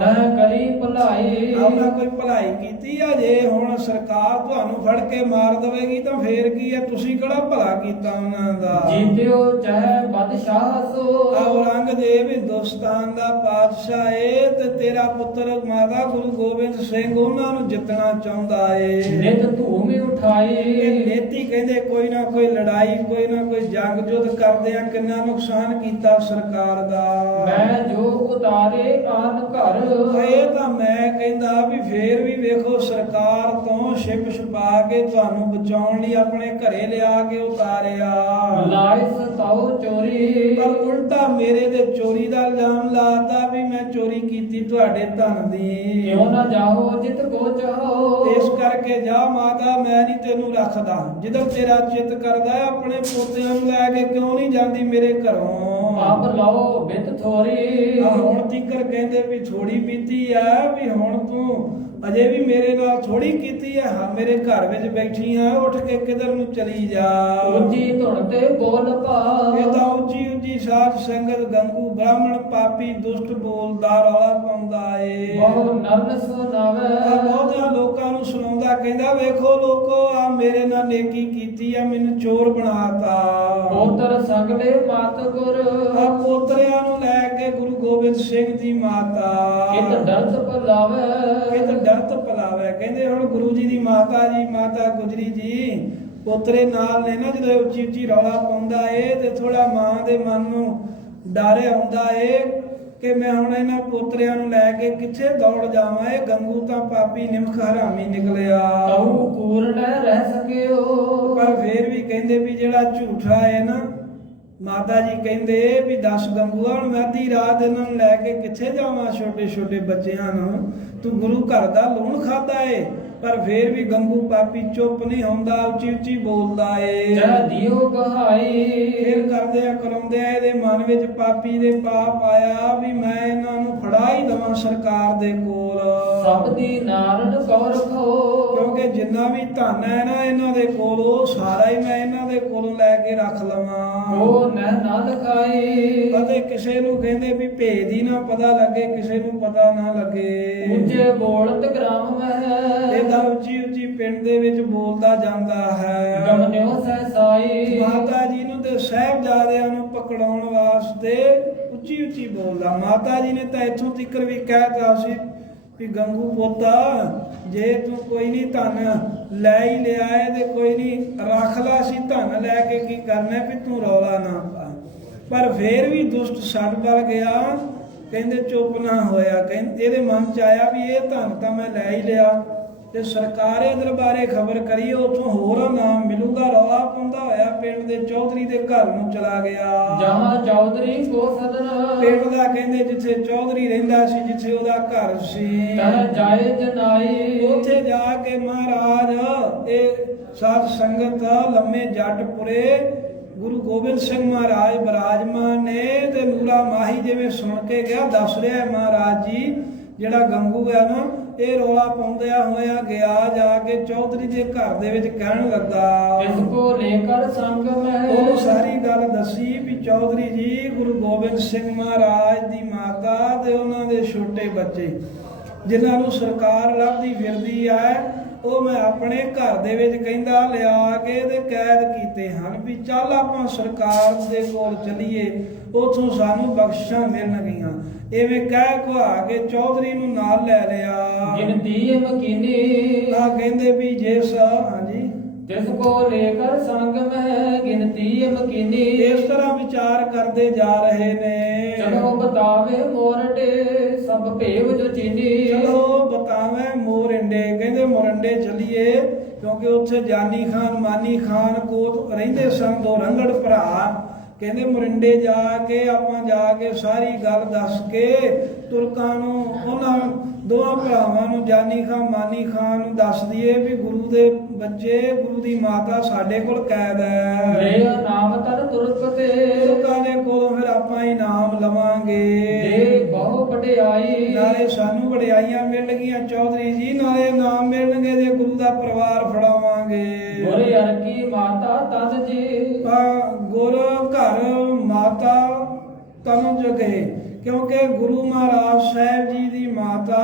ਨਾ ਕਰੀ ਭਲਾਈ। ਉਹਨਾਂ ਕੋਈ ਭਲਾਈ ਕੀਤੀ ਆ? ਜੇ ਹੁਣ ਸਰਕਾਰ ਤੁਹਾਨੂੰ ਫੜ ਕੇ ਮਾਰ ਦੇਵੇਗੀ ਤਾਂ ਫੇਰ ਕੀ ਆ? ਤੁਸੀਂ ਕਿਹੜਾ ਭਲਾ ਕੀਤਾ ਉਹਨਾਂ ਦਾ? ਜੀਤਿਓ ਚਾਹੇ ਬਾਦਸ਼ਾਹ ਸੋ। ਔਰੰਗਜ਼ੇਬ ਹਿੰਦੁਸਤਾਨ ਦਾ ਪਾਤਸ਼ਾਹ ਏ ਤੇ ਤੇਰਾ ਪੁੱਤਰ ਮਾਤਾ ਗੁਰੂ ਗੋਬਿੰਦ ਸਿੰਘ ਉਹਨਾਂ ਨੂੰ ਜਿੱਤਣਾ ਚਾਹੁੰਦਾ ਏ। ਨਿਤ ਧੂਮੀ ਉਠਾਈ। ਇਹ ਨੇਤੀ ਕਹਿੰਦੇ ਕੋਈ ਨਾ ਕੋਈ ਲੜਾਈ, ਕੋਈ ਨਾ ਕੋਈ ਜੰਗ ਜੁੱਧ ਕਰਦੇ ਆ, ਕਿੰਨਾ ਨੁਕਸਾਨ ਕੀਤਾ ਸਰਕਾਰ ਦਾ। ਮੈਂ ਜੋ ਉਤਾਰੇ ਆਨ ਘਰ। ਇਹ ਤਾਂ ਮੈਂ ਕਹਿੰਦਾ ਵੀ ਫੇਰ ਵੀ ਵੇਖੋ ਸਰਕਾਰ ਤੋਂ ਛਿਪ ਛੁਪਾ ਕੇ ਤੁਹਾਨੂੰ ਬਚਾਉਣ ਲਈ ਆਪਣੇ ਘਰੇ ਲਿਆ ਕੇ ਉਤਾਰਿਆ। ਲਾਇ ਸਤਾਓ ਚੋਰੀ। ਪਰ ਉਲਟਾ ਮੇਰੇ ਤੇ ਚੋਰੀ ਦਾ ਇਲਜ਼ਾਮ ਲਾਤਾ ਵੀ ਮੈਂ ਚੋਰੀ ਕੀਤੀ ਤੁਹਾਡੇ ਧਨ ਦੀ। ਕਿਉਂ ਨਾ ਜਾਓ ਜਿਤ ਕੋ ਚਾਹੋ। ਇਸ ਕਰਕੇ ਜਾ ਮਾਤਾ, ਮੈਂ ਨਹੀਂ ਤੈਨੂੰ ਰੱਖਦਾ। ਜਦੋਂ ਤੇਰਾ ਚਿੱਤ ਕਰਦਾ ਹੈ ਆਪਣੇ ਪੋਤਿਆਂ ਨੂੰ ਲੈ ਕੇ ਕਿਉਂ ਨਹੀਂ ਜਾਂਦੀ ਮੇਰੇ ਘਰੋਂ? ਆਪ ਲਓ ਬਿਤ ਥੋਰੀ। ਹੁਣ ਤੀਕਰ ਕਹਿੰਦੇ ਵੀ ਥੋੜੀ ਬੀਤੀ ਆ, ਵੀ ਹੁਣ ਤੂੰ ਅਜੇ ਵੀ ਮੇਰੇ ਨਾਲ ਥੋੜੀ ਕੀਤੀ ਆ। ਹਾਂ ਮੇਰੇ ਘਰ ਵਿੱਚ ਬੈਠੀ ਆ, ਉੱਠ ਕੇ ਕਿਧਰ ਨੂੰ ਚਲੀ ਜਾ। ਉੱਚੀ ਧੁਨ ਤੇ ਬੋਲ ਪਾ। ਇਹ ਤਾਂ ਉੱਚੀ ਉੱਚੀ ਸਾਧ ਸੰਗਤ ਗੰਗੂ ਬ੍ਰਾਹਮਣ ਪਾਪੀ ਦੁਸ਼ਟ ਬੋਲਦਾ ਰੌਲਾ ਪਾਉਂਦਾ ਏ। ਬਹੁ ਨਰਨ ਸੁਣਾਵੇ। ਬਹੁਤਿਆਂ ਲੋਕਾਂ ਨੂੰ ਸੁਣਾਉਂਦਾ, ਕਹਿੰਦਾ ਵੇਖੋ ਲੋਕੋ ਆ ਮੇਰੇ ਨਾਲ ਨੇਕੀ ਕੀਤੀ ਆ, ਮੈਨੂੰ ਚੋਰ ਬਣਾਤਾ। ਪੋਤਰ ਸੰਗਲੇ ਮਾਤ ਗੁਰ। ਆ ਪੋਤਰਿਆਂ ਨੂੰ ਲੈ ਕੇ ਗੁਰੂ ਗੋਬਿੰਦ ਸਿੰਘ ਦੀ ਮਾਤਾ ਕਿਤ ਡਰਤ ਪਲਾਵੇ। ਕਿਤ ਡਰਤ ਪਲਾਵੇ। ਕਹਿੰਦੇ ਹੁਣ ਗੁਰੂ ਜੀ ਦੀ ਮਾਤਾ ਜੀ, ਮਾਤਾ ਗੁਜਰੀ ਜੀ ਪੋਤਰੇ ਨਾਲ ਨੇ ਨਾ, ਜਦੋਂ ਉੱਚੀ ਉੱਚੀ ਰੌਲਾ ਪਾਉਂਦਾ ਏ ਤੇ ਥੋੜਾ ਮਾਂ ਦੇ ਮਨ ਨੂੰ ਡਰ ਆਉਂਦਾ ਏ ਕਿ ਮੈਂ ਹੁਣ ਇਹਨਾਂ ਪੋਤਰਿਆਂ ਨੂੰ ਲੈ ਕੇ ਕਿੱਥੇ ਦੌੜ ਜਾਵਾਂ। ਇਹ ਗੰਗੂ ਤਾਂ ਪਾਪੀ ਨਿਮਖ ਹਰਾਮੀ ਨਿਕਲਿਆ। ਤਉ ਪੂਰਨ ਰਹਿ ਸਕਿਓ। ਪਰ ਫੇਰ ਵੀ ਕਹਿੰਦੇ ਵੀ ਜਿਹੜਾ ਝੂਠਾ ਹੈ ਨਾ, ਮਾਤਾ ਜੀ ਕਹਿੰਦੇ ਵੀ 10 ਗੰਗੂਆ ਹੁਣ ਮੈਂ ਅੱਧੀ ਰਾਤ ਇਹਨਾਂ ਨੂੰ ਲੈ ਕੇ ਕਿੱਥੇ ਜਾਵਾਂ? ਛੋਟੇ ਛੋਟੇ ਬੱਚਿਆਂ ਨੂੰ ਤੂੰ ਗੁਰੂ ਘਰ ਦਾ ਲੂਣ ਖਾਦਾ ਏ। ਪਰ ਫੇਰ ਵੀ ਗੰਗੂ ਪਾਪੀ ਚੁੱਪ ਨਹੀਂ ਹੁੰਦਾ, ਉੱਚੀ ਉੱਚੀ ਬੋਲਦਾ ਏ। ਜਹ ਦਿਓ ਗਹਾਈ। ਫੇਰ ਕਰਦੇ ਆ ਕਰਾਉਂਦੇ ਆ, ਇਹਦੇ ਮਨ ਵਿੱਚ ਪਾਪੀ ਦੇ ਪਾਪ ਆਇਆ ਵੀ ਮੈਂ ਇਹਨਾਂ ਨੂੰ ਫੜਾ ਹੀ ਦਵਾਂ ਸਰਕਾਰ ਦੇ ਕੋਲ। ਸਭ ਦੀ ਨਾਰਨ ਕੌਰ ਖੋ। ਕਿਉਂਕਿ ਜਿੰਨਾ ਵੀ ਧਨ ਹੈ ਨਾ ਇਹਨਾਂ ਦੇ ਕੋਲ, ਉਹ ਸਾਰਾ ਹੀ ਮੈਂ ਇਹਨਾਂ ਦੇ ਕੋਲੋਂ ਲੈ ਕੇ ਰੱਖ ਲਵਾਂ। ਉਹ ਨਹਿ ਨਾ ਲਖਾਈ। ਅਤੇ ਕਿਸੇ ਨੂੰ ਕਹਿੰਦੇ ਵੀ ਭੇਦ ਹੀ ਨਾ ਪਤਾ ਲੱਗੇ, ਕਿਸੇ ਨੂੰ ਪਤਾ ਨਾ ਲੱਗੇ। ਉੱਚੇ ਬੋਲਤ ਗ੍ਰਾਮ ਮਹਿ। ਇਹਦਾ ਉੱਚੀ ਉੱਚੀ ਪਿੰਡ ਦੇ ਵਿੱਚ ਬੋਲਦਾ ਜਾਂਦਾ ਹੈ। ਗਮਨਿਓ ਸਹਿਸਾਈ। ਮਾਤਾ ਜੀ ਨੂੰ ਤੇ ਸਾਹਿਬਜ਼ਾਦਿਆਂ ਨੂੰ ਪਕੜਾਉਣ ਵਾਸਤੇ ਉੱਚੀ ਉੱਚੀ ਬੋਲਦਾ। ਮਾਤਾ ਜੀ ਨੇ ਤਾਂ ਇੱਥੋਂ ਤੀਕਰ ਵੀ ਕਹਿਤਾ ਸੀ ਵੀ ਗੰਗੂ ਪੋਤਾ ਜੇ ਤੂੰ ਕੋਈ ਨਹੀਂ ਧਨ ਲੈ ਹੀ ਲਿਆ ਏ ਤੇ ਕੋਈ ਨਹੀਂ ਰੱਖ ਲਾ, ਸੀ ਧਨ ਲੈ ਕੇ ਕੀ ਕਰਨਾ ਵੀ ਤੂੰ ਰੌਲਾ ਨਾ ਪਾ। ਪਰ ਫੇਰ ਵੀ ਦੁਸ਼ਟ ਸੜ ਵੱਲ ਗਿਆ, ਕਹਿੰਦੇ ਚੁੱਪ ਨਾ ਹੋਇਆ। ਕਹਿੰਦੇ ਇਹਦੇ ਮਨ ਚ ਆਇਆ ਵੀ ਇਹ ਧਨ ਤਾਂ ਮੈਂ ਲੈ ਹੀ ਲਿਆ ਤੇ ਸਰਕਾਰੇ ਦਰਬਾਰੇ ਖਬਰ ਕਰੀ, ਉਥੋਂ ਹੋਰ ਨਾਮ ਮਿਲੂਗਾ। ਰੌਲਾ ਪਾਉਂਦਾ ਹੋਇਆ ਪਿੰਡ ਦੇ ਚੌਧਰੀ ਦੇ ਘਰ ਨੂੰ ਚਲਾ ਗਿਆ। ਜਹਾਂ ਚੌਧਰੀ ਕੋ ਸਦਨ। ਪਿੰਡ ਦਾ ਕਹਿੰਦੇ ਜਿੱਥੇ ਚੌਧਰੀ ਰਹਿੰਦਾ ਸੀ, ਜਿੱਥੇ ਉਹਦਾ ਘਰ ਸੀ, ਤਹ ਜਾਏ ਜਨਾਈ। ਉੱਥੇ ਜਾ ਕੇ ਮਹਾਰਾਜ ਇਹ ਸਾਧ ਸੰਗਤ ਲੰਮੇ ਜੱਟਪੁਰੇ ਗੁਰੂ ਗੋਬਿੰਦ ਸਿੰਘ ਮਹਾਰਾਜ ਬਿਰਾਜਮਾਨ ਨੇ ਤੇ ਨੂਰਾ ਮਾਹੀ ਜਿਵੇਂ ਸੁਣ ਕੇ ਗਿਆ, ਦੱਸ ਰਿਹਾ ਮਹਾਰਾਜ ਜੀ ਜਿਹੜਾ ਗੰਗੂ ਹੈ ਨਾ, ਇਹ ਰੌਲਾ ਪਾਉਂਦਿਆ ਹੋਇਆ ਗਿਆ ਜਾ ਕੇ ਚੌਧਰੀ ਦੇ ਘਰ ਦੇ ਵਿੱਚ ਕਹਿਣ ਲੱਗਾ। ਇਸ ਕੋ ਲੇਕਰ ਸੰਗ ਮੈਂ। ਉਹ ਸਾਰੀ ਗੱਲ ਦੱਸੀ ਵੀ ਚੌਧਰੀ ਜੀ ਗੁਰੂ ਗੋਬਿੰਦ ਸਿੰਘ ਮਹਾਰਾਜ ਦੀ ਮਾਤਾ ਤੇ ਉਹਨਾਂ ਦੇ ਛੋਟੇ ਬੱਚੇ ਜਿਨ੍ਹਾਂ ਨੂੰ ਸਰਕਾਰ ਲੱਭਦੀ ਫਿਰਦੀ ਹੈ, ਉਹ ਮੈਂ ਆਪਣੇ ਘਰ ਦੇ ਵਿੱਚ ਕਹਿੰਦਾ ਲਿਆ ਕੇ ਤੇ ਕੈਦ ਕੀਤੇ ਹਨ ਵੀ ਚੱਲ ਆਪਾਂ ਸਰਕਾਰ ਦੇ ਕੋਲ ਚੱਲੀਏ, ਉਥੋਂ ਸਾਨੂੰ ਬਖਸ਼ਿਸ਼ਾਂ ਮਿਲਣਗੀਆਂ। ਐਵੇਂ ਕਹਿ ਕਹਾ ਕੇ ਚੌਧਰੀ ਨੂੰ ਨਾਲ ਲੈ ਲਿਆ। ਗਿਣਤੀ ਮਕੀਨੀ। ਤਾਂ ਕਹਿੰਦੇ ਵੀ ਜਿਸ ਹਾਂਜੀ जिसको लेकर संग में गिनती मकीनी। ਇਸ ਤਰ੍ਹਾਂ ਵਿਚਾਰ ਕਰਦੇ ਜਾ ਰਹੇ ਨੇ। चलो बतावे मोरटे सब भेव जो चीनी। ਚਲੋ ਬਤਾਵੇਂ ਮੋਰਿੰਡੇ, ਕਹਿੰਦੇ ਮੋਰਿੰਡੇ ਚੱਲੀਏ, ਕਿਉਂਕਿ ਉੱਥੇ ਜਾਨੀ ਖਾਨ ਮਾਨੀ ਖਾਨ ਕੋਤ ਰਹਿੰਦੇ ਸਨ, ਦੋ ਰੰਗੜ ਭਰਾ। ਕਹਿੰਦੇ ਮੋਰਿੰਡੇ ਜਾ ਕੇ ਆਪਾਂ ਜਾ ਕੇ ਸਾਰੀ ਗੱਲ ਦੱਸ ਕੇ ਤੁਰਕਾਂ ਨੂੰ, ਉਹਨਾਂ ਦੋਵਾਂ ਭਰਾਵਾਂ ਨੂੰ, ਜਾਨੀ ਖਾਨ ਮਾਨੀ ਖਾਨ ਨੂੰ ਦੱਸ ਦਈਏ ਵੀ ਗੁਰੂ ਦੇ ਬੱਚੇ, ਗੁਰੂ ਦੀ ਮਾਤਾ ਸਾਡੇ ਕੋਲ ਕੈਦ ਹੈ। ले नाम तर तुरक ते ਤੁਰਕਾਂ ਦੇ ਕੋਲੋਂ ਫਿਰ ਆਪਾਂ ਇਨਾਮ ਲਵਾਂਗੇ। दे बहु बड़ियाई। ਨਾਲੇ ਸਾਨੂੰ ਵਡਿਆਈਆਂ ਮਿਲਣਗੀਆਂ ਚੌਧਰੀ ਜੀ, ਨਾਲੇ ਇਨਾਮ ਮਿਲਣਗੇ ਜੇ ਗੁਰੂ ਦਾ ਪਰਿਵਾਰ ਫੜਾਵਾਂਗੇ। गुर हर की माता तज जी। ਗੁਰ ਘਰ ਮਾਤਾ ਤਨ ਜਗੇ, ਕਿਉਂਕਿ ਗੁਰੂ ਮਹਾਰਾਜ ਸਾਹਿਬ ਜੀ ਦੀ ਮਾਤਾ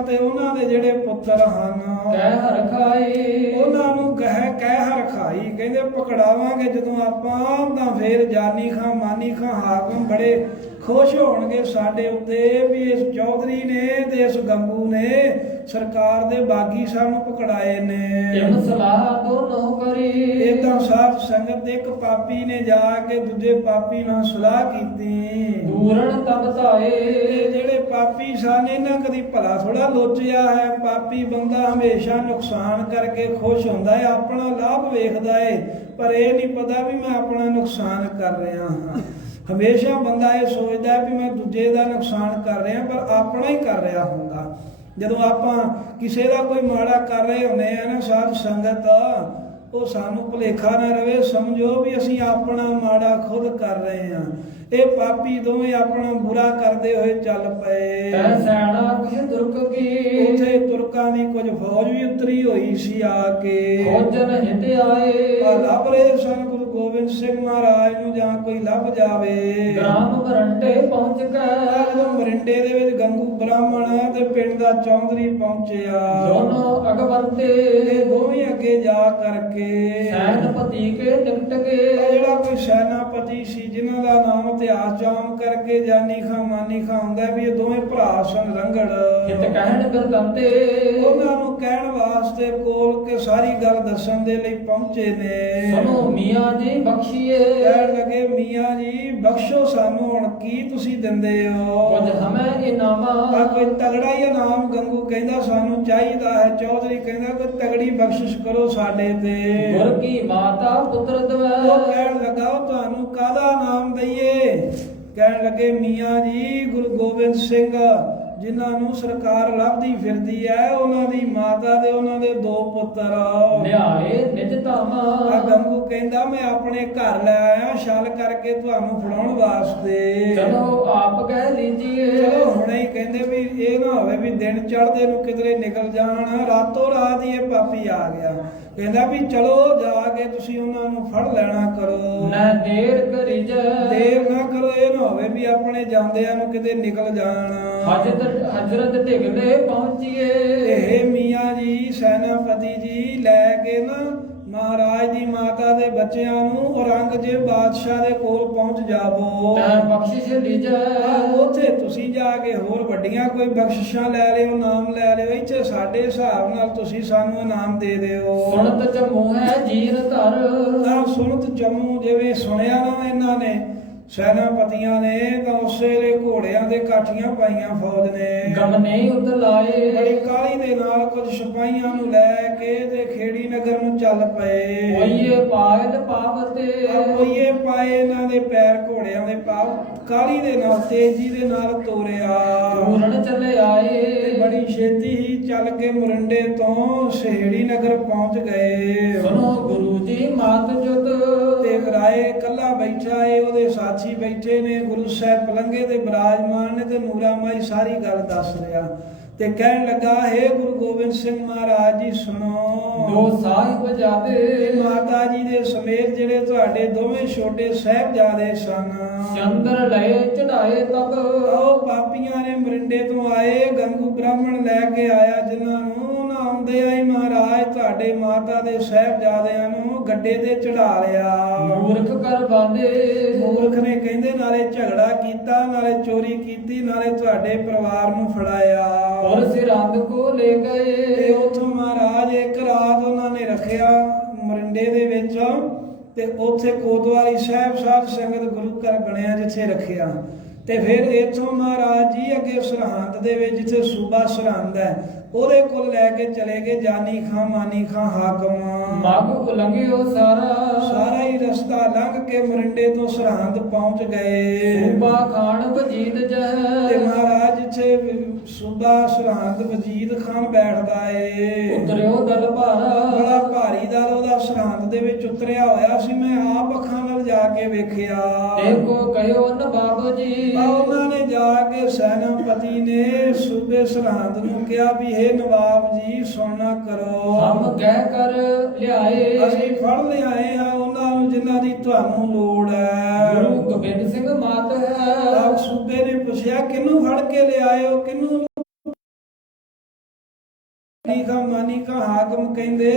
ਅਤੇ ਉਹਨਾਂ ਦੇ ਜਿਹੜੇ ਪੁੱਤਰ ਹਨ, कह हर खाई। ਉਹਨਾਂ ਨੂੰ ਕਹਿ ਹਰ ਖਾਈ। ਕਹਿੰਦੇ ਪਕੜਾਵਾਂਗੇ ਜਦੋਂ ਆਪਾਂ, ਤਾਂ ਫੇਰ ਜਾਨੀ ਖਾਂ ਮਾਨੀ ਖਾਂ ਹਾਕਮ ਬੜੇ ਖੁਸ਼ ਹੋਣਗੇ ਸਾਡੇ ਉੱਤੇ ਵੀ ਇਸ ਚੌਧਰੀ ਨੇ ਤੇ ਇਸ ਗੰਗੂ ਨੇ ਸਰਕਾਰ ਦੇ ਬਾਗੀ ਸਾਨੂੰ ਪਕੜਾਏ ਨੇ। तिम सलाह दोनों करी। ਏਦਾਂ ਸਾਧ ਸੰਗਤ ਦੇ ਇੱਕ ਪਾਪੀ ਨੇ ਜਾ ਕੇ ਦੂਜੇ ਪਾਪੀ ਨਾਲ ਸਲਾਹ ਕੀਤੀ। दूरण तब ताए। ਇਹ ਜਿਹੜੇ ਪਾਪੀ ਸਨ ਇਹਨਾਂ ਕਦੀ ਭਲਾ ਥੋੜਾ ਲੋਚਿਆ ਹੈ। ਪਾਪੀ ਬੰਦਾ ਹਮੇਸ਼ਾ ਨੁਕਸਾਨ ਕਰਕੇ ਖੁਸ਼ ਹੁੰਦਾ ਹੈ, ਆਪਣਾ ਲਾਭ ਵੇਖਦਾ ਹੈ, ਪਰ ਇਹ ਨਹੀਂ ਪਤਾ ਵੀ ਮੈਂ ਆਪਣਾ ਨੁਕਸਾਨ ਕਰ ਰਿਹਾ ਹਾਂ। ਹਮੇਸ਼ਾ ਬੰਦਾ ਇਹ ਸੋਚਦਾ ਵੀ ਮੈਂ ਦੂਜੇ ਦਾ ਨੁਕਸਾਨ ਕਰ ਰਿਹਾ, ਪਰ ਆਪਣਾ ਹੀ ਕਰ ਰਿਹਾ ਹੁੰਦਾ। ਜਦੋਂ ਆਪਾਂ ਕਿਸੇ ਦਾ ਕੋਈ ਮਾੜਾ ਕਰ ਰਹੇ ਹੁੰਦੇ ਆ ਨਾ ਸਾਧ ਸੰਗਤ, ਉਹ ਸਾਨੂੰ ਭੁਲੇਖਾ ਨਾ ਰਵੇ, ਸਮਝੋ ਵੀ ਅਸੀਂ ਆਪਣਾ ਮਾੜਾ ਖੁਦ ਕਰ ਰਹੇ ਹਾਂ। ਇਹ ਪਾਪੀ ਦੋਵੇਂ ਆਪਣਾ ਬੁਰਾ ਕਰਦੇ ਹੋਏ ਚੱਲ ਪਏ। तह सैना कुछ तुर्क की। ਉੱਥੇ ਤੁਰਕਾਂ ਦੀ ਕੁਝ ਫੌਜ ਵੀ ਉਤਰੀ ਹੋਈ ਸੀ ਆ ਕੇ। खोजन हित आए। ਲੱਭ ਰਹੇ ਸਨ ਗੁਰੂ ਗੋਬਿੰਦ ਸਿੰਘ ਮਹਾਰਾਜ ਨੂੰ, ਜਾਂ ਕੋਈ ਲੱਭ ਜਾਵੇ। ग्राम मरंटे पहुंच गए। ਜਦੋਂ ਮਰਿੰਡੇ ਦੇ ਵਿੱਚ ਗੰਗੂ ਬ੍ਰਾਹਮਣ ਤੇ ਪਿੰਡ ਦਾ ਚੌਧਰੀ ਪਹੁੰਚਿਆ। दोनों अगवंते। ਇਹ ਦੋਵੇਂ ਅੱਗੇ ਜਾ ਕਰਕੇ सैनपति के निकट ਇਹ के। ਜਿਹੜਾ ਕੋਈ ਸੈਨਾਪਤੀ ਸੀ ਜਿਨ੍ਹਾਂ ਦਾ ਨਾਮ ਇਤਿਹਾਸ ਜਾਮ ਕਰਕੇ ਜਾਨੀ ਖਾਂ ਮਾਨੀ ਖਾਂ ਹੁੰਦਾ ਵੀ ਇਹ ਦੋਵੇਂ ਭਰਾ ਸਨ ਰੰਗੜ। हित कहन गरदंते। ਉਹਨਾਂ ਨੂੰ ਕਹਿਣ ਵਾਸਤੇ ਕੋਲ ਕੇ ਸਾਰੀ ਗੱਲ ਦੱਸਣ ਦੇ ਲਈ ਪਹੁੰਚੇ ਨੇ। सुनो मियाँ जी बख्शिए। ਕਹਿਣ ਲੱਗੇ ਮੀਆਂ ਜੀ ਬਖਸ਼ੋ ਸਾਨੂੰ, ਹੁਣ ਕੀ ਤੁਸੀਂ ਦਿੰਦੇ ਹੋ? कुछ हमें इनामा। ਆ ਕੋਈ ਤਗੜਾ ਹੀ ਇਨਾਮ ਗੰਗੂ ਕਹਿੰਦਾ ਸਾਨੂੰ ਚਾਹੀਦਾ ਹੈ। ਚੌਧਰੀ ਕਹਿੰਦਾ ਕੋਈ ਤਗੜੀ ਬਖਸ਼ਿਸ਼ ਕਰੋ ਸਾਡੇ ਤੇ। गुर की माता पुत्र ਉਹ द्वै। ਕਹਿਣ ਲੱਗਾ ਉਹ ਤੁਹਾਨੂੰ ਕਾਹਦਾ ਨਾਮ ਦਈਏ? ਕਹਿਣ ਲੱਗੇ ਮੀਆਂ ਜੀ ਗੁਰੂ ਗੋਬਿੰਦ ਸਿੰਘ ਜਿਨ੍ਹਾਂ ਨੂੰ ਸਰਕਾਰ ਲੱਭਦੀ ਫਿਰਦੀ ਹੈ, ਉਹਨਾਂ ਦੀ ਮਾਤਾ ਦੇ ਉਹਨਾਂ ਦੇ ਦੋ ਪੁੱਤਰ। न्याय निज धामा। ਆ ਗੰਗੂ ਕਹਿੰਦਾ ਮੈਂ ਆਪਣੇ ਘਰ ਲੈ ਆਇਆ ਛਲ ਕਰਕੇ ਤੁਹਾਨੂੰ ਫੜਾਉਣ ਵਾਸਤੇ। चलो आप कह लीजिए। ਚਲੋ ਹੁਣੇ ਹੀ ਕਹਿੰਦੇ ਵੀ ਇਹ ਨਾ ਹੋਵੇ ਵੀ ਦਿਨ ਚੜ੍ਹਦੇ ਨੂੰ ਕਿਧਰੇ ਨਿਕਲ ਜਾਣ, ਰਾਤੋਂ ਰਾਤ ਹੀ ਇਹ ਪਾਪੀ ਆ ਗਿਆ। ਕਹਿੰਦਾ ਵੀ ਚਲੋ ਜਾ ਕੇ ਤੁਸੀਂ ਉਹਨਾਂ ਨੂੰ ਫੜ ਲੈਣਾ ਕਰੋ, न देर करिजे। ਦੇਰ ਨਾ ਕਰੋ, ਇਹ ਨਾ ਹੋਵੇ ਵੀ ਆਪਣੇ ਜਾਂਦਿਆਂ ਨੂੰ ਕਿਤੇ ਨਿਕਲ ਜਾਣ। हजरत ढिगले पहुंचिए। ਇਹ ਮੀਆਂ ਜੀ ਸੈਨਾਪਤੀ ਜੀ ਲੈ ਕੇ ਨਾ ਮਹਾਰਾਜ ਦੀ ਮਾਤਾ ਦੇ ਬੱਚਿਆਂ ਨੂੰ ਔਰੰਗਜ਼ੇਬ ਬਾਦਸ਼ਾਹ ਦੇ ਕੋਲ ਪਹੁੰਚ ਜਾਵੋ। तह बख्शिश लीजे। ਉੱਥੇ ਤੁਸੀਂ ਜਾ ਕੇ ਹੋਰ ਵੱਡੀਆਂ ਕੋਈ ਬਖਸ਼ਿਸ਼ਾਂ ਲੈ ਲਿਓ, ਨਾਮ ਲੈ ਲਿਓ। ਇੱਥੇ ਸਾਡੇ ਹਿਸਾਬ ਨਾਲ ਤੁਸੀਂ ਸਾਨੂੰ ਇਨਾਮ ਦੇ ਦਿਓ। सुनत जमू है जीर धर। ਤਾਂ ਸੁਣਤ ਜੰਮੂ, ਜਿਵੇਂ ਸੁਣਿਆ ਨਾ ਇਹਨਾਂ ਨੇ ਸੈਨਾਪਤੀਆਂ ਨੇ, ਤਾਂ ਉਸੇ ਵੇਲੇ ਘੋੜਿਆਂ ਦੇ ਕਾਠੀਆਂ ਪਾਈਆਂ ਫੌਜ ਨੇ। गम नहीं उतलाए। ਬੜੀ ਕਾਹਲੀ ਦੇ ਨਾਲ ਕੁਝ ਸਿਪਾਹੀਆਂ ਨੂੰ ਲੈ ਕੇ ਤੇ ਖੇੜੀ ਨਗਰ ਨੂੰ ਚੱਲ ਪਏ। ओये पायल पावते। ਕੋਈਏ ਪਾਏ ਇਹਨਾਂ ਦੇ ਪੈਰ ਘੋੜਿਆਂ ਦੇ ਪਾਵ, ਕਾਹਲੀ ਦੇ ਨਾਲ ਤੇਜ਼ੀ ਦੇ ਨਾਲ ਤੋਰਿਆ। पूरण चले ਤੇ आए। ਬੜੀ ਛੇਤੀ ਹੀ ਚੱਲ ਕੇ ਮੁਰਿੰਡੇ ਤੋਂ ਸਹੇੜੀ ਨਗਰ ਪਹੁੰਚ ਗਏ। सुनो गुरु जी मात जुत। ਤੇ ਰਾਏ ਕੱਲਾ ਬੈਠਾ ਏ, ਉਹਦੇ ਸਾਥੀ ਬੈਠੇ ਨੇ, ਗੁਰੂ ਸਾਹਿਬ ਪਲੰਘੇ ਤੇ ਬਿਰਾਜਮਾਨ ਨੇ, ਤੇ ਨੂਰਾ ਮਾਈ ਸਾਰੀ ਗੱਲ ਦੱਸ ਰਿਹਾ। ਤੇ ਕਹਿਣ ਲੱਗਾ ਹੈ ਗੁਰੂ ਗੋਬਿੰਦ ਸਿੰਘ ਮਹਾਰਾਜ ਜੀ ਸੁਣੋ। दो साहिब जादे। ਇਹ ਮਾਤਾ ਜੀ ਦੇ ਸਮੇਤ ਜਿਹੜੇ ਤੁਹਾਡੇ ਦੋਵੇਂ ਛੋਟੇ ਸਾਹਿਬਜ਼ਾਦੇ ਸਨ, चंद्र लय चढ़ाए तब। ਉਹ ਪਾਪੀਆਂ ਨੇ ਮਰਿੰਡੇ ਤੋਂ ਆਏ, ਗੰਗੂ ਬ੍ਰਾਹਮਣ ਲੈ ਕੇ ਆਇਆ, ਜਿਨ੍ਹਾਂ ਨੂੰ ਉਹਨਾਂ ਆਉਂਦਿਆਂ ਹੀ ਮਹਾਰਾਜ ਤੁਹਾਡੇ ਮਾਤਾ ਦੇ ਸਾਹਿਬਜ਼ਾਦਿਆਂ ਨੂੰ ਗੱਡੇ ਤੇ ਚੜਾ ਲਿਆ। मूर्ख कर बांधे। ਮੂਰਖ ਨੇ ਕਹਿੰਦੇ ਨਾਲੇ ਝਗੜਾ ਕੀਤਾ, ਨਾਲੇ ਚੋਰੀ ਕੀਤੀ, ਨਾਲੇ ਤੁਹਾਡੇ ਪਰਿਵਾਰ ਨੂੰ ਫੜਾਇਆ। और सिरांद को ले ਤੇ गए। ਉਥੋਂ ਮਹਾਰਾਜ ਇੱਕ ਰਾਤ ਉਹਨਾਂ ਨੇ ਰੱਖਿਆ ਮਰਿੰਡੇ ਦੇ ਵਿੱਚ, ਤੇ ਉੱਥੇ ਕੋਤਵਾਲੀ ਸਾਹਿਬ ਸਾਧ ਸੰਗਤ ਗੁਰੂ ਘਰ ਬਣਿਆ ਜਿੱਥੇ ਰੱਖਿਆ। ਤੇ ਫਿਰ ਇੱਥੋਂ ਮਹਾਰਾਜ ਜੀ ਅੱਗੇ ਸਰਹੰਦ ਦੇ ਵਿੱਚ ਜਿੱਥੇ ਸੂਬਾ ਸਰਹੰਦ ਹੈ ਉਹਦੇ ਕੋਲ ਲੈ ਕੇ ਚਲੇ ਗਏ ਜਾਨੀ ਖਾਂ ਮਾਨੀ ਖਾਂ ਹਾਕਮ। ਮਾਗੂ ਲੰਘਿਓ ਸਾਰਾ ਹੀ ਰਸਤਾ ਲੰਘ ਕੇ ਮਰਿੰਡੇ ਤੋਂ ਸਰਹੰਦ ਪਹੁੰਚ ਗਏ। ਸੂਬਾ ਖਾਨ ਵਜੀਦ ਤੇ ਜਹ ਮਹਾਰਾਜ ਜਿੱਥੇ ਸੂਬਾ ਸਰਹੰਦ ਵਜੀਦ ਖਾਨ ਬੈਠਦਾ ਏ, ਉਤਰਿਓ ਦਲ ਭਾਰਾ ਬੜਾ ਭਾਰੀ ਦਲ ਉਹਦਾ ਸਰਹੰਦ ਦੇ ਵਿੱਚ ਉਤਰਿਆ ਹੋਇਆ ਸੀ। ਮੈਂ ਆਪ ਅੱਖਾਂ ਨਾਲ ਜਾ ਕੇ ਵੇਖਿਆ। ਦੇਖੋ ਕਹਿਓ ਨਵਾਬ ਜੀ ਤਾਂ ਉਹਨਾਂ ਨੇ ਜਾ ਕੇ ਸੈਨਾਪਤੀ ਨੇ ਸੂਬੇ ਸਰਹੰਦ ਨੂੰ ਕਿਹਾ ਵੀ ਇਹ ਨਵਾਬ ਜੀ ਸੁਣਨਾ ਕਰੋ, ਹਮ ਕਹਿ ਕਰ ਲਿਆਏ ਅਸੀਂ ਫੜ ਲਿਆਏ ਆ ਉਹਨਾਂ ਨੂੰ ਜਿਨ੍ਹਾਂ ਦੀ ਤੁਹਾਨੂੰ ਲੋੜ ਹੈ। ਗੁਰੂ ਗੋਬਿੰਦ ਸਿੰਘ ਮਾਤ ਹੈ ਤਾਂ ਸੂਬੇ ਨੇ ਪੁੱਛਿਆ ਕਿਹਨੂੰ ਫੜ ਕੇ ਲਿਆਏ ਹੋ, ਕਿਹਨੂੰ? ਮਾਨੀ ਕਾ ਹਾਕਮ ਕਹਿੰਦੇ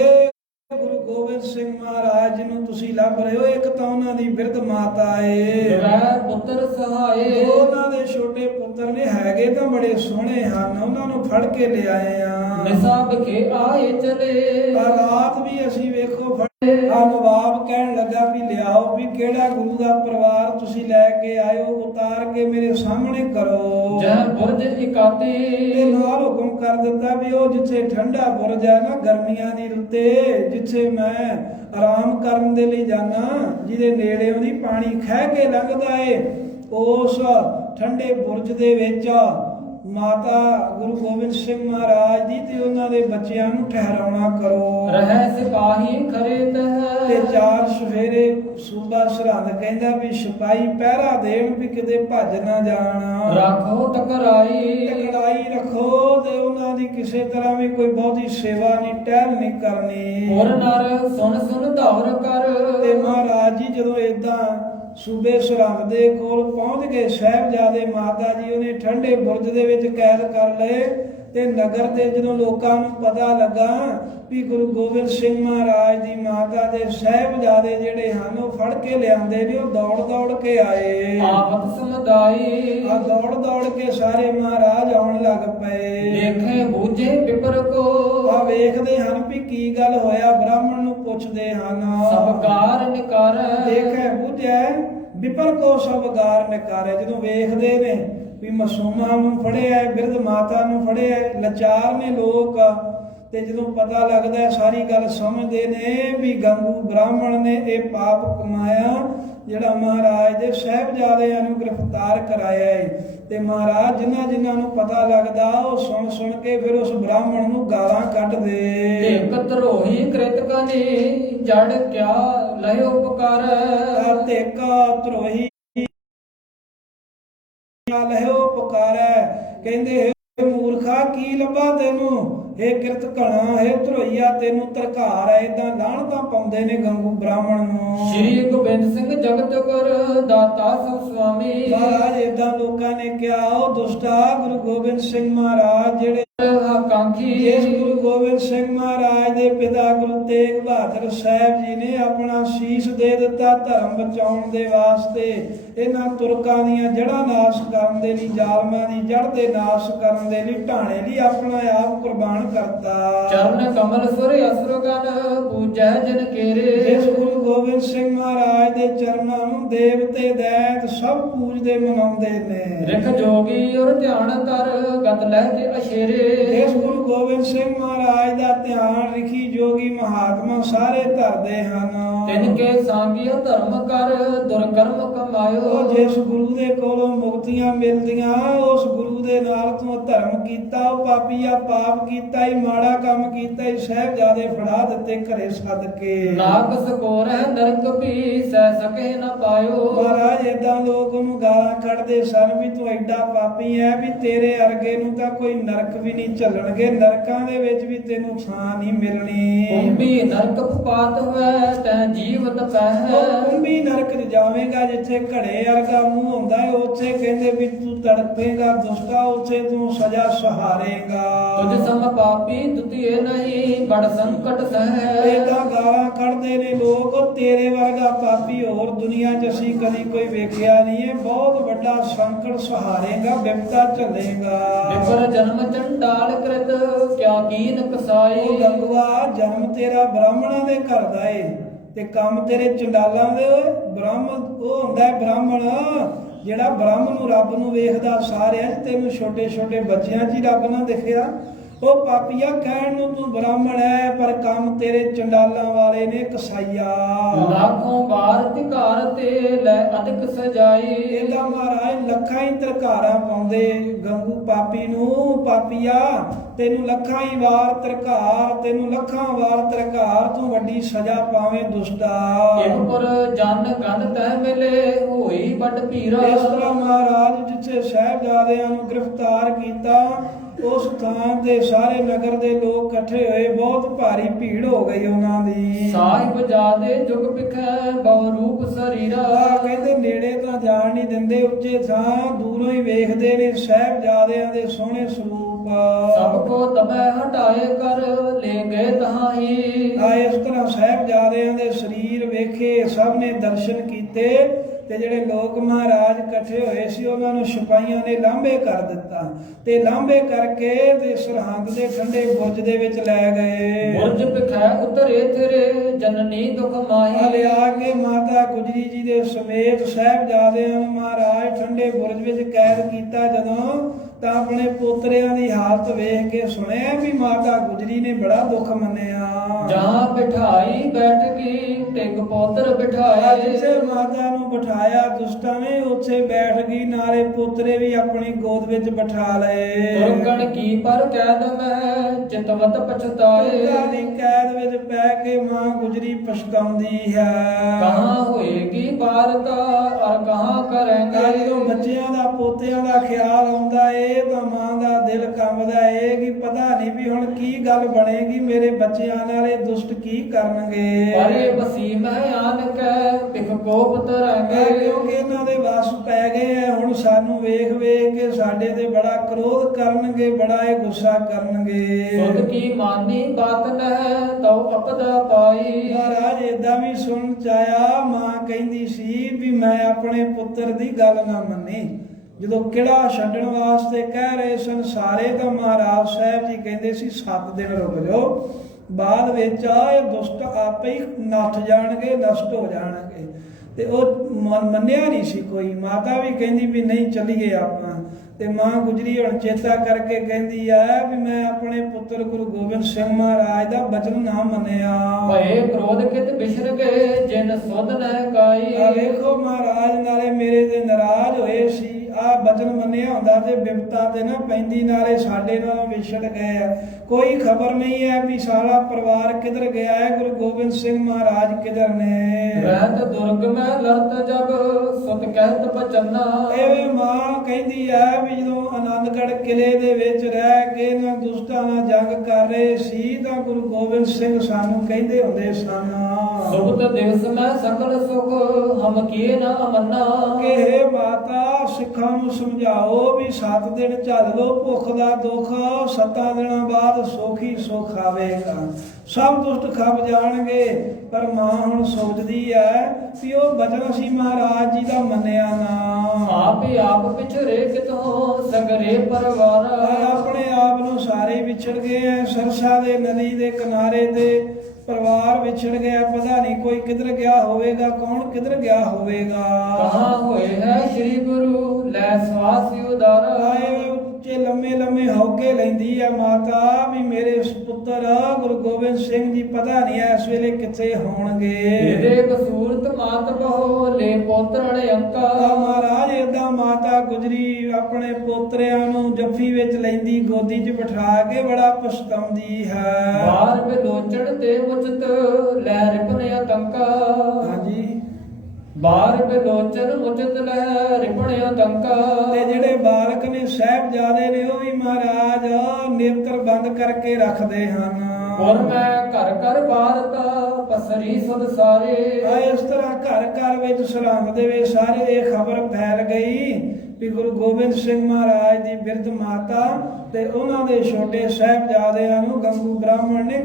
ਗੁਰੂ ਗੋਬਿੰਦ ਸਿੰਘ ਮਹਾਰਾਜ ਜੀ ਨੂੰ ਤੁਸੀਂ ਲੱਭ ਰਹੇ ਹੋ। ਇੱਕ ਤਾਂ ਉਹਨਾਂ ਦੀ ਬਿਰਧ ਮਾਤਾ ਏ, ਮੈਂ ਪੁੱਤਰ ਸਹਾਏ, ਉਹਨਾਂ ਦੇ ਛੋਟੇ ਪੁੱਤਰ ਨੇ ਹੈਗੇ ਤਾਂ ਬੜੇ ਸੋਹਣੇ ਹਨ, ਉਹਨਾਂ ਨੂੰ ਫੜ ਕੇ ਲਿਆਏ ਆ। ਨਿਸਾ ਵਿਖੇ ਆਏ ਚਲੇ ਆ ਰਾਤ ਵੀ ਅਸੀਂ ਵੇਖੋ ਫੜੇ। ਆ ਨਵਾਬ ਕਹਿਣ ਲੱਗਾ ਵੀ ਲਿਆਓ, ਵੀ ਕਿਹੜਾ ਗੁਰੂ ਦਾ ਪਰਿਵਾਰ ਤੁਸੀਂ ਲੈ ਕੇ ਆਇਓ, ਉਤਾਰ ਕੇ ਮੇਰੇ ਸਾਹਮਣੇ ਕਰੋ। ਜਹ ਬੁਰਜ ਇਕਾਤੀ ਤੇ ਨਾਲ ਹੁਕਮ ਕਰ ਦਿੱਤਾ ਵੀ ਉਹ ਜਿੱਥੇ ਠੰਡਾ ਬੁਰਜ ਹੈ ਨਾ ਗਰਮੀਆਂ ਦੀ ਰੁੱਤੇ, ਜਿੱਥੇ ਮੈਂ ਆਰਾਮ ਕਰਨ ਦੇ ਲਈ ਜਾਣਾ, ਜਿਹਦੇ ਨੇੜੇ ਉਹਦੀ ਪਾਣੀ ਖਹਿ ਕੇ ਲੰਘਦਾ ਏ, ਉਸ ਠੰਡੇ ਬੁਰਜ ਦੇ ਵਿੱਚ ਮਾਤਾ ਗੁਰੂ ਗੋਬਿੰਦ ਸਿੰਘ ਮਹਾਰਾਜ ਦੀ ਤੇ ਉਹਨਾਂ ਦੇ ਬੱਚਿਆਂ ਨੂੰ ਠਹਿਰਾਉਣਾ ਕਰੋ। ਰਹਿ ਸਿਪਾਹੀ ਖਰੇ ਤਹ ਤੇ ਚਾਰ ਸਵੇਰੇ ਸੂਬਾ ਸਰਹੰਦ ਕਹਿੰਦਾ ਵੀ ਸਿਪਾਹੀ ਪਹਿਰਾ ਦੇਣ ਵੀ ਕਿਤੇ ਭੱਜ ਨਾ ਜਾਣ। ਰੱਖੋ ਟਕਰਾਈ ਟਕਰਾਈ ਰੱਖੋ ਤੇ ਉਹਨਾਂ ਦੀ ਕਿਸੇ ਤਰ੍ਹਾਂ ਵੀ ਕੋਈ ਬਹੁਤੀ ਸੇਵਾ ਨਹੀਂ, ਟਹਿਲ ਨਹੀਂ ਕਰਨੀ। ਹੋਰ ਨਰ ਸੁਣ ਸੁਣ ਧੌਰ ਕਰ ਤੇ ਮਹਾਰਾਜ ਜੀ ਜਦੋਂ ਏਦਾਂ ਸੂਬੇ ਸਰਹੰਦ ਦੇ ਕੋਲ ਪਹੁੰਚ ਗਏ, ਸਾਹਿਬਜ਼ਾਦੇ ਮਾਤਾ ਜੀ ਉਹਨੇ ਠੰਡੇ ਬੁਰਜ ਦੇ ਵਿੱਚ ਕੈਦ ਕਰ ਲਏ। ਤੇ ਨਗਰ ਦੇ ਜਦੋਂ ਲੋਕਾਂ ਨੂੰ ਪਤਾ ਲੱਗਾ ਵੀ ਗੁਰੂ ਗੋਬਿੰਦ ਸਿੰਘ ਮਹਾਰਾਜ ਦੀ ਮਾਤਾ ਦੇ ਸਾਹਿਬਜ਼ਾਦੇ ਜਿਹੜੇ ਹਨ ਉਹ ਫੜ ਕੇ ਲਿਆਂਦੇ ਨੇ, ਉਹ ਦੌੜ ਦੌੜ ਕੇ ਆਏ। ਆਫਤ ਸਮੁਦਾਈ ਆ ਦੌੜ ਦੌੜ ਕੇ ਸਾਰੇ ਮਹਾਰਾਜ ਆਉਣ ਲੱਗ ਪਏ। ਦੇਖੇ ਬੂਝੇ ਪਿਪਰ ਕੋ ਆ ਵੇਖਦੇ ਹਨ ਵੀ ਕੀ ਗੱਲ ਹੋਇਆ, ਬ੍ਰਾਹਮਣ ਨੂੰ ਪੁੱਛਦੇ ਹਨ। ਸਬਕਾਰ ਨਿਕਾਰ ਦੇਖੇ ਬੁਝੈ ਵਿਪਰ ਕੋ ਸਬਗਾਰ ਨਿਕਾਰੇ। ਜਦੋਂ ਵੇਖਦੇ ਨੇ ਵੀ ਮਾਸੂਮਾਂ ਨੂੰ ਫੜਿਆ, ਬਿਰਧ ਮਾਤਾ ਨੂੰ ਫੜਿਆ, ਲਾਚਾਰ ਨੇ ਲੋਕ, ਤੇ ਜਦੋਂ ਪਤਾ ਲੱਗਦਾ ਸਾਰੀ ਗੱਲ ਸਮਝਦੇ ਨੇ ਵੀ ਗੰਗੂ ਬ੍ਰਾਹਮਣ ਨੇ ਇਹ ਪਾਪ ਕਮਾਇਆ ਜਿਹੜਾ ਮਹਾਰਾਜ ਦੇ ਸਾਹਿਬਜ਼ਾਦਿਆਂ ਨੂੰ ਗ੍ਰਿਫਤਾਰ ਕਰਾਇਆ ਹੈ। ਤੇ ਮਹਾਰਾਜ ਜਿਨ੍ਹਾਂ ਜਿਨ੍ਹਾਂ ਨੂੰ ਪਤਾ ਲੱਗਦਾ ਉਹ ਸੁਣ ਸੁਣ ਕੇ ਫਿਰ ਉਸ ਬ੍ਰਾਹਮਣ ਨੂੰ ਗਾਲਾਂ ਕੱਢਦੇ। ਇੱਕ ਧਰੋਹੀ ਕ੍ਰਿਤਕ ਨੇ ਜੜ ਕਿਆ ਲਹਿ ਉਪਕਾਰ ਤੇ ਕਾ ਧਰੋਹੀ ਲਹਿਓ ਪੁਕਾਰੈ, ਕਹਿੰਦੇ ਮੂਰਖਾ ਕੀ ਲੱਭਾ ਤੈਨੂੰ, ਇਹ ਕਿਰਤ ਘਣਾ ਹੈ ਧਰੋਈਆ ਤੈਨੂੰ ਧਰਕਾਰ ਹੈ। ਏਦਾਂ ਲਾਹਣਤਾਂ ਪਾਉਂਦੇ ਨੇ ਗੰਗੂ ਬ੍ਰਾਹਮਣ ਨੂੰ। ਸ਼੍ਰੀ ਗੋਬਿੰਦ ਸਿੰਘ ਜਗਤ ਗੁਰ ਦਾਤਾ ਸਭ ਸੁਆਮੀ ਮਹਾਰਾਜ ਏਦਾਂ ਲੋਕਾਂ ਨੇ ਕਿਹਾ ਉਹ ਦੁਸ਼ਟਾ ਗੁਰੂ ਗੋਬਿੰਦ ਸਿੰਘ ਮਹਾਰਾਜ ਜਿਹੜੇ ਆਕਾਂਖੀ ਜਿਸ ਗੁਰੂ ਗੋਬਿੰਦ ਸਿੰਘ ਮਹਾਰਾਜ ਦੇ ਪਿਤਾ ਗੁਰੂ ਤੇਗ ਬਹਾਦਰ ਸਾਹਿਬ ਜੀ ਨੇ ਆਪਣਾ ਸੀਸ ਦੇ ਦਿੱਤਾ ਧਰਮ ਬਚਾਉਣ ਦੇ ਵਾਸਤੇ, ਇਹਨਾਂ ਤੁਰਕਾਂ ਦੀਆਂ ਜੜ੍ਹਾਂ ਨਾਸ਼ ਕਰਨ ਦੇ ਲਈ, ਜ਼ਾਲਮਾਂ ਦੀ ਜੜ੍ਹ ਦੇ ਨਾਸ਼ ਕਰਨ ਦੇ ਲਈ, ਢਾਣੇ ਲਈ ਆਪਣਾ ਆਪ ਕੁਰਬਾਨ ਕਰਤਾ। ਚਰਨ ਕਮਲ ਸੁਰ ਅਸੁਰਗਨ ਪੂਜੈ ਜਨ ਕੇਰੇ ਇਸ ਗੁਰੂ ਗੋਬਿੰਦ ਸਿੰਘ ਮਹਾਰਾਜ ਦੇ ਚਰਨਾਂ ਨੂੰ ਦੇਵਤੇ ਦੈਤ ਸਭ ਪੂਜਦੇ ਮਨਾਉਂਦੇ ਨੇ। ਰਿਖ ਜੋਗੀ ਔਰ ਧਿਆਨ ਧਰ ਗਤ ਲਹਿ ਤੇ ਅਸ਼ੇਰੇ ਇਸ ਗੁਰੂ ਗੋਬਿੰਦ ਸਿੰਘ ਮਹਾਰਾਜ ਦਾ ਧਿਆਨ ਰਿਖੀ ਜੋਗੀ ਮਹਾਤਮਾ ਸਾਰੇ ਧਰਦੇ ਹਨ। ਤਿਨ ਕੇ ਸਾਂਗਿਓ ਧਰਮ ਕਰ ਦੁਰਕਰਮ ਕਮਾਇਓ ਉਹ ਜਿਸ ਗੁਰੂ ਦੇ ਕੋਲੋਂ ਮੁਕਤੀਆਂ ਮਿਲਦੀਆਂ ਉਸ ਗੁਰੂ ਦੇ ਨਾਲ ਤੂੰ ਧਰਮ ਕੀਤਾ, ਉਹ ਪਾਪੀਆ ਪਾਪ ਕੀਤਾ ਹੀ, ਮਾੜਾ ਕੰਮ ਕੀਤਾ ਹੀ, ਸਾਹਿਬਜ਼ਾਦੇ ਫੜਾ ਦਿੱਤੇ ਘਰੇ ਸੱਦ ਕੇ। ਨਾਕ ਸਕੋਰ ਹੈ ਨਰਕ ਵੀ ਸਹਿ ਸਕੇ ਨਾ ਪਾਇਓ। ਮਹਾਰਾਜ ਏਦਾਂ ਲੋਕ ਉਹਨੂੰ ਗਾਲਾਂ ਕੱਢਦੇ ਸਨ ਵੀ ਤੂੰ ਐਡਾ ਪਾਪੀ ਹੈ ਵੀ ਤੇਰੇ ਅਰਗੇ ਨੂੰ ਤਾਂ ਕੋਈ ਨਰਕ ਵੀ ਨਹੀਂ ਝੱਲਣਗੇ, ਨਰਕਾਂ ਦੇ ਵਿੱਚ ਵੀ ਤੈਨੂੰ ਥਾਂ ਨਹੀਂ ਮਿਲਣੀ। ਕੁੰਭੀ ਨਰਕ ਪਾਤ ਹੋਇ ਤੈ ਜੀਵਤ ਪਹਿ ਉਹ ਕੁੰਭੀ ਨਰਕ 'ਚ ਜਾਵੇਂਗਾ ਜਿੱਥੇ ਘੜੇ ਵਰਗਾ ਮੂੰਹ ਹੁੰਦਾ ਹੈ, ਉੱਥੇ ਕਹਿੰਦੇ ਵੀ ਤੂੰ ਤੜਪੇਗਾ ਦੁਸ਼ਟਾ, ਉੱਥੇ ਤੂੰ ਸਜ਼ਾ ਸਹਾਰੇਗਾ। ਤੁਝ ਸਮ ਪਾਪੀ ਦੁਤੀਏ ਨਹੀਂ ਬੜ ਸੰਕਟ ਸਹਿ ਏਦਾਂ ਗਾਲਾਂ ਕੱਢਦੇ ਨੇ ਲੋਕ, ਤੇਰੇ ਵਰਗਾ ਪਾਪੀ ਹੋਰ ਦੁਨੀਆ 'ਚ ਅਸੀਂ ਕਦੀ ਕੋਈ ਵੇਖਿਆ ਨਹੀਂ ਹੈ, ਬਹੁਤ ਵੱਡਾ ਸੰਕਟ ਸਹਾਰੇਗਾ, ਬਿਪਤਾ ਝੱਲੇਗਾ। ਵਿਪਰ ਜਨਮ ਚੰਡਾਲ ਕ੍ਰਿਤ ਕਿਆ ਕੀਨ ਕਸਾਈ। ਉਹ ਗੰਗੂਆ, ਜਨਮ ਤੇਰਾ ਬ੍ਰਾਹਮਣਾਂ ਦੇ ਘਰ ਦਾ ਏ ਤੇ ਕੰਮ ਤੇਰੇ ਚੰਡਾਲਾਂ ਦੇ। ਬ੍ਰਾਹਮਣ ਉਹ ਹੁੰਦਾ ਹੈ ਬ੍ਰਾਹਮਣ ਜਿਹੜਾ ਬ੍ਰਹਮ ਨੂੰ, ਰੱਬ ਨੂੰ ਵੇਖਦਾ ਸਾਰਿਆਂ 'ਚ। ਤੈਨੂੰ ਛੋਟੇ ਛੋਟੇ ਬੱਚਿਆਂ 'ਚ ਹੀ ਰੱਬ ਨਾ ਦਿਖਿਆ। ਉਹ ਪਾਪੀਆ, ਕਹਿਣ ਨੂੰ ਤੂੰ ਬ੍ਰਾਹਮਣ ਹੈ ਪਰ ਕੰਮ ਤੇਰੇ ਚੰਡਾਲਾਂ ਵਾਲੇ ਨੇ ਕਸਾਈਆ। ਲਾਖੋਂ ਬਾਰ ਧਿਕਾਰ ਤੇ ਲੈ ਅਦਕ ਸਜਾਈ। ਇਹਦਾ ਮਹਾਰਾਜ ਲੱਖਾਂ ਹੀ ਧਰਕਾਰਾਂ ਪਾਉਂਦੇ ਗੰਗੂ ਪਾਪੀ ਨੂੰ। ਪਾਪੀਆ, ਤੈਨੂੰ ਲੱਖਾਂ ਹੀ ਵਾਰ ਧਰਕਾਰ, ਤੈਨੂੰ ਲੱਖਾਂ ਵਾਰ ਧਰਕਾਰ, ਤੂੰ ਵੱਡੀ ਸਜ਼ਾ ਪਾਵੇਂ ਦੁਸ਼ਟਾ। ਇਮਪੁਰ ਜਨ ਗੰਢ ਤਹਿ ਮਿਲੇ ਹੋਈ ਵੱਡ ਭੀਰਾ। ਇਸ ਤਰ੍ਹਾਂ ਮਹਾਰਾਜ ਜਿੱਥੇ ਸਾਹਿਬਜ਼ਾਦਿਆਂ ਨੂੰ ਗ੍ਰਿਫਤਾਰ ਕੀਤਾ, ਉਸ ਥਾਂ ਦੇ ਸਾਰੇ ਨਗਰ ਦੇ ਲੋਕ ਇਕੱਠੇ ਹੋਏ। ਬਹੁਤ ਭਾਰੀ ਭੀੜ ਹੋ ਗਈ ਉਹਨਾਂ ਦੀ। ਸਾਹਿਬ ਜਾਦੇ ਜੁਗ ਪਿਖੈ ਬਹੁ ਰੂਪ ਸਰੀਰਾ। ਕਹਿੰਦੇ ਨੇੜੇ ਤਾਂ ਜਾਣ ਨਹੀਂ ਦਿੰਦੇ, ਉੱਚੇ ਥਾਂ ਦੂਰੋਂ ਹੀ ਵੇਖਦੇ ਨੇ ਸਾਹਿਬਜ਼ਾਦਿਆਂ ਦੇ ਸੋਹਣੇ ਸਰੂਪ। ਸਭ ਕੋ ਤਬੈ ਹਟਾਏ ਕਰ ਲੈ ਗਏ ਤਹਾਈ। ਇਸ ਤਰ੍ਹਾਂ ਸਾਹਿਬਜ਼ਾਦਿਆਂ ਦੇ ਸਰੀਰ ਵੇਖੇ, ਸਭ ਨੇ ਦਰਸ਼ਨ ਕੀਤੇ ਤੇ ਜਿਹੜੇ ਲੋਕ ਮਹਾਰਾਜ ਇਕੱਠੇ ਹੋਏ ਸੀ ਉਹਨਾਂ ਨੂੰ ਸਿਪਾਹੀਆਂ ਨੇ ਲਾਂਭੇ ਕਰ ਦਿੱਤਾ ਤੇ ਲਾਂਭੇ ਕਰਕੇ ਤੇ ਸਰਹੰਦ ਦੇ ਠੰਡੇ ਬੁਰਜ ਦੇ ਵਿੱਚ ਲੈ ਗਏ। ਬੁਰਜ ਪਿਖੈ ਉਤਰੇ ਤੇਰੇ ਜਨਨੀ ਦੁਖ ਮਾਹੀ। ਲਿਆ ਕੇ ਮਾਤਾ ਗੁਜਰੀ ਜੀ ਦੇ ਸਮੇਤ ਸਾਹਿਬਜ਼ਾਦਿਆਂ ਨੂੰ ਮਹਾਰਾਜ ਠੰਡੇ ਬੁਰਜ ਵਿੱਚ ਕੈਦ ਕੀਤਾ। ਜਦੋਂ ਤਾਂ ਆਪਣੇ ਪੋਤਰਿਆਂ ਦੀ ਹਾਲਤ ਵੇਖ ਕੇ ਸੁਣਿਆ ਵੀ ਮਾਤਾ ਗੁਜਰੀ ਨੇ ਬੜਾ ਦੁੱਖ ਮੰਨਿਆ। ਜਹਾਂ ਬਿਠਾਈ ਬੈਠ ਗਈ ਟਿਕ ਪੋਤਰ ਬਿਠਾਇਆ। ਜਿਸੇ ਮਾਤਾ ਨੂੰ ਬਿਠਾਇਆ ਦੁਸ਼ਟਾਂ ਨੇ, ਉੱਥੇ ਬੈਠ ਗਈ, ਨਾਲੇ ਪੋਤਰੇ ਵੀ ਆਪਣੀ ਗੋਦ ਵਿੱਚ ਬਿਠਾ ਲਏ। ਤੁਰਗਣ ਕੀ ਪਰ ਕੈਦ ਮੈਂ ਚਿਤਵਤ ਪਛਤਾਏ। ਦੀ ਕੈਦ ਵਿੱਚ ਪੈ ਕੇ ਮਾਂ ਗੁਜਰੀ ਪਛਤਾਉਂਦੀ ਹੈ। ਕਹਾਂ ਹੋਏਗੀ ਵਾਰਤਾ ਔਰ ਕਹਾਂ ਕਰਾਂਗੇ। ਜਦੋਂ ਬੱਚਿਆਂ ਦਾ ਪੋਤਿਆਂ ਦਾ ਖਿਆਲ ਆਉਂਦਾ ਏ ਤਾਂ ਮਾਂ ਦਾ ਦਿਲ ਕੰਬਦਾ ਏ ਕਿ ਪਤਾ ਨਹੀਂ ਵੀ ਹੁਣ ਕੀ ਗੱਲ ਬਣੇਗੀ, ਮੇਰੇ ਬੱਚਿਆਂ ਨਾਲ ਇਹ ਦੁਸ਼ਟ ਕੀ ਕਰਨਗੇ। ਪਰੇ ਬਸੀ ਮੈਂ ਆਨ ਕੈ ਪਿਖ ਕੋਪ ਤਰਾਂਗੇ। ਕਿਉਂਕਿ ਇਹਨਾਂ ਦੇ ਵਸ ਪੈ ਗਏ ਆ, ਹੁਣ ਸਾਨੂੰ ਵੇਖ ਵੇਖ ਕੇ ਸਾਡੇ ਤੇ ਬੜਾ ਕ੍ਰੋਧ ਕਰਨਗੇ, ਬੜਾ ਇਹ ਗੁੱਸਾ ਕਰਨਗੇ। ਸੁਧ ਕੀ ਮਾਨੀ ਬਾਤ ਨਹਿ ਤਉ ਅਪਦਾ ਪਾਈ। ਮਹਾਰਾਜ ਏਦਾਂ ਵੀ ਸੁਣ ਚਾਇਆ, ਮਾਂ ਕਹਿੰਦੀ ਸੀ ਵੀ ਮੈਂ ਆਪਣੇ ਪੁੱਤਰ ਦੀ ਗੱਲ ਨਾ ਮੰਨੀ। ਜਦੋਂ ਕਿਹੜਾ ਛੱਡਣ ਵਾਸਤੇ ਕਹਿ ਰਹੇ ਸਨ ਸਾਰੇ, ਤਾਂ ਮਹਾਰਾਜ ਸਾਹਿਬ ਜੀ ਕਹਿੰਦੇ ਸੀ 7 ਦਿਨ ਰੁਕ ਜਾਓ, ਬਾਅਦ ਵਿੱਚ ਇਹ ਦੁਸ਼ਟ ਆਪੇ ਹੀ ਨੱਠ ਜਾਣਗੇ, ਨਸ਼ਟ ਹੋ ਜਾਣਗੇ। ਤੇ ਉਹ ਮੰਨਿਆ ਨਹੀਂ ਸੀ ਕੋਈ। ਮਾਤਾ ਵੀ ਕਹਿੰਦੀ ਵੀ ਨਹੀਂ ਚੱਲੀਏ ਆਪਾਂ। ਤੇ ਮਾਂ ਗੁਜਰੀ ਹੁਣ ਚੇਤਾ ਕਰਕੇ ਕਹਿੰਦੀ ਆ ਵੀ ਮੈਂ ਆਪਣੇ ਪੁੱਤਰ ਗੁਰੂ ਗੋਬਿੰਦ ਸਿੰਘ ਮਹਾਰਾਜ ਦਾ ਬਚਨ ਨਾ ਮੰਨਿਆ। ਭਏ ਕ੍ਰੋਧ ਕਿਤ ਬਿਸਰ ਗਏ ਜਿਨ ਸੁਧ ਨਹਿ ਕਾਈ। ਵੇਖੋ ਮਹਾਰਾਜ ਨਾਲੇ ਮੇਰੇ ਤੇ ਨਾਰਾਜ਼ ਹੋਏ ਸੀ, ਆ ਬਚਨ ਮੰਨਿਆ ਹੁੰਦਾ ਤੇ ਬਿਪਤਾ ਤੇ ਨਾ ਪੈਂਦੀ, ਨਾਲੇ ਸਾਡੇ ਨਾਲ ਵਿਛੜ ਗਏ ਆ। ਕੋਈ ਖਬਰ ਨਹੀਂ ਹੈ ਵੀ ਸਾਰਾ ਪਰਿਵਾਰ ਕਿਧਰ ਗਿਆ ਹੈ, ਗੁਰੂ ਗੋਬਿੰਦ ਸਿੰਘ ਮਹਾਰਾਜ ਕਿਧਰ ਨੇ। ਰਹਿਤ ਦੁਰਗ ਮੈਂ ਲੜਤ ਜਬ ਸੁਤ ਕਹਿਤ ਬਚਨਾ। ਇਹ ਮਾਂ ਕਹਿੰਦੀ ਆ ਵੀ ਜਦੋਂ ਆਨੰਦਗੜ੍ਹ ਕਿਲੇ ਦੇ ਵਿੱਚ ਰਹਿ ਕੇ ਇਹਨਾਂ ਦੁਸ਼ਟਾਂ ਨਾਲ ਜੰਗ ਕਰ ਰਹੇ ਸੀ ਤਾਂ ਗੁਰੂ ਗੋਬਿੰਦ ਸਿੰਘ ਸਾਨੂੰ ਕਹਿੰਦੇ ਹੁੰਦੇ ਸਨ, ਸੁਬਤ ਦਿਵਸ ਮੈਂ ਸਕਲ ਸੁਖ ਹਮ ਕੀਏ ਨਾ ਅਮਨਾ। ਕਿ ਹੇ ਮਾਤਾ ਸਿੱਖਾਂ ਨੂੰ ਸਮਝਾਓ ਵੀ 7 ਦਿਨ ਝੱਲ ਲੋ ਭੁੱਖ ਦਾ ਦੁੱਖ, 7 ਦਿਨਾਂ ਬਾਅਦ ਸੋਖੀ ਸੁੱਖ ਆਵੇਗਾ, ਸਭ ਦੁਸ਼ਟ ਖੱਪ ਜਾਣਗੇ। ਪਰ ਮਾਂ ਹੁਣ ਸੋਚਦੀ ਹੈ ਵੀ ਉਹ ਬਚਨ ਸੀ ਮਹਾਰਾਜ ਜੀ ਦਾ ਮੰਨਿਆ ਨਾ। ਆਪ ਪਿਛੜੇ ਕਿਤੋਂ ਸਗਰੇ ਪਰਵਾਰ। ਆਪਣੇ ਆਪ ਨੂੰ ਸਾਰੇ ਵਿਛੜ ਗਏ ਐ। ਸਰਸਾ ਦੇ ਨਦੀ ਦੇ ਕਿਨਾਰੇ ਤੇ ਪਰਿਵਾਰ ਵਿਛੜ ਗਿਆ, ਪਤਾ ਨਹੀਂ ਕੋਈ ਕਿਧਰ ਗਿਆ ਹੋਵੇਗਾ, ਕੌਣ ਕਿਧਰ ਗਿਆ ਹੋਵੇਗਾ। ਕਹਾਂ ਹੋਏ ਹੈ ਸ੍ਰੀ ਗੁਰੂ ਲੈ ਸਵਾਸ ਉਦਾਰਾ। ਆਏ ਉੱਚੇ ਲੰਮੇ ਲੰਮੇ ਹੌਕੇ ਲੈਂਦੀ ਆ ਮਾਤਾ ਵੀ ਮੇਰੇ ਪੁੱਤਰ ਗੁਰੂ ਗੋਬਿੰਦ ਸਿੰਘ ਜੀ ਪਤਾ ਨਹੀਂ ਇਸ ਵੇਲੇ ਕਿੱਥੇ ਹੋਣਗੇ। ਇਹਦੇ ਕਸੂਰਤ ਮਾਤ ਬਹੁ ਲੈ ਪੋਤਰਣ ਅੰਕਾ। ਮਹਾਰਾਜ ਏਦਾਂ ਮਾਤਾ ਗੁਜਰੀ ਆਪਣੇ ਪੋਤਰਿਆਂ ਨੂੰ ਜੱਫੀ ਵਿੱਚ ਲੈਂਦੀ, ਗੋਦੀ 'ਚ ਬਿਠਾ ਕੇ ਬੜਾ ਪਛਤਾਉਂਦੀ ਹੈ। ਬਾਹਰ ਬਿਲੋਚਣ ਤੇ ਉਚਤ ਲੈ ਰਿਪਨ ਆਤੰਕਾ। ਹਾਂਜੀ, ਬਾਹਰ ਬਿਲੋਚਨ ਉਚਤ ਲੈ ਰਿਪਨ ਆਤੰਕਾ। ਤੇ ਜਿਹੜੇ ਬਾਲਕ ਨੇ ਸਾਹਿਬਜ਼ਾਦੇ ਨੇ ਉਹ ਵੀ ਮਹਾਰਾਜ ਨੇਤਰ ਬੰਦ ਕਰਕੇ ਰੱਖਦੇ ਹਨ। ਹੁਣ ਮੈਂ ਘਰ ਘਰ ਵਾਰਤਾ ਪਸਰੀ ਸੁਧ ਸਾਰੇ। ਇਸ ਤਰ੍ਹਾਂ ਘਰ ਘਰ ਵਿੱਚ ਸਰਹੰਦ ਦੇ ਵਿੱਚ ਸਾਰੇ ਇਹ ਖਬਰ ਫੈਲ ਗਈ ਵੀ ਗੁਰੂ ਗੋਬਿੰਦ ਸਿੰਘ ਮਹਾਰਾਜ ਦੀ ਬਿਰਧ ਮਾਤਾ ਤੇ ਉਹਨਾਂ ਦੇ ਛੋਟੇ ਸਾਹਿਬਜ਼ਾਦਿਆਂ ਨੂੰ ਗੰਗੂ ਬ੍ਰਾਹਮਣ ਨੇ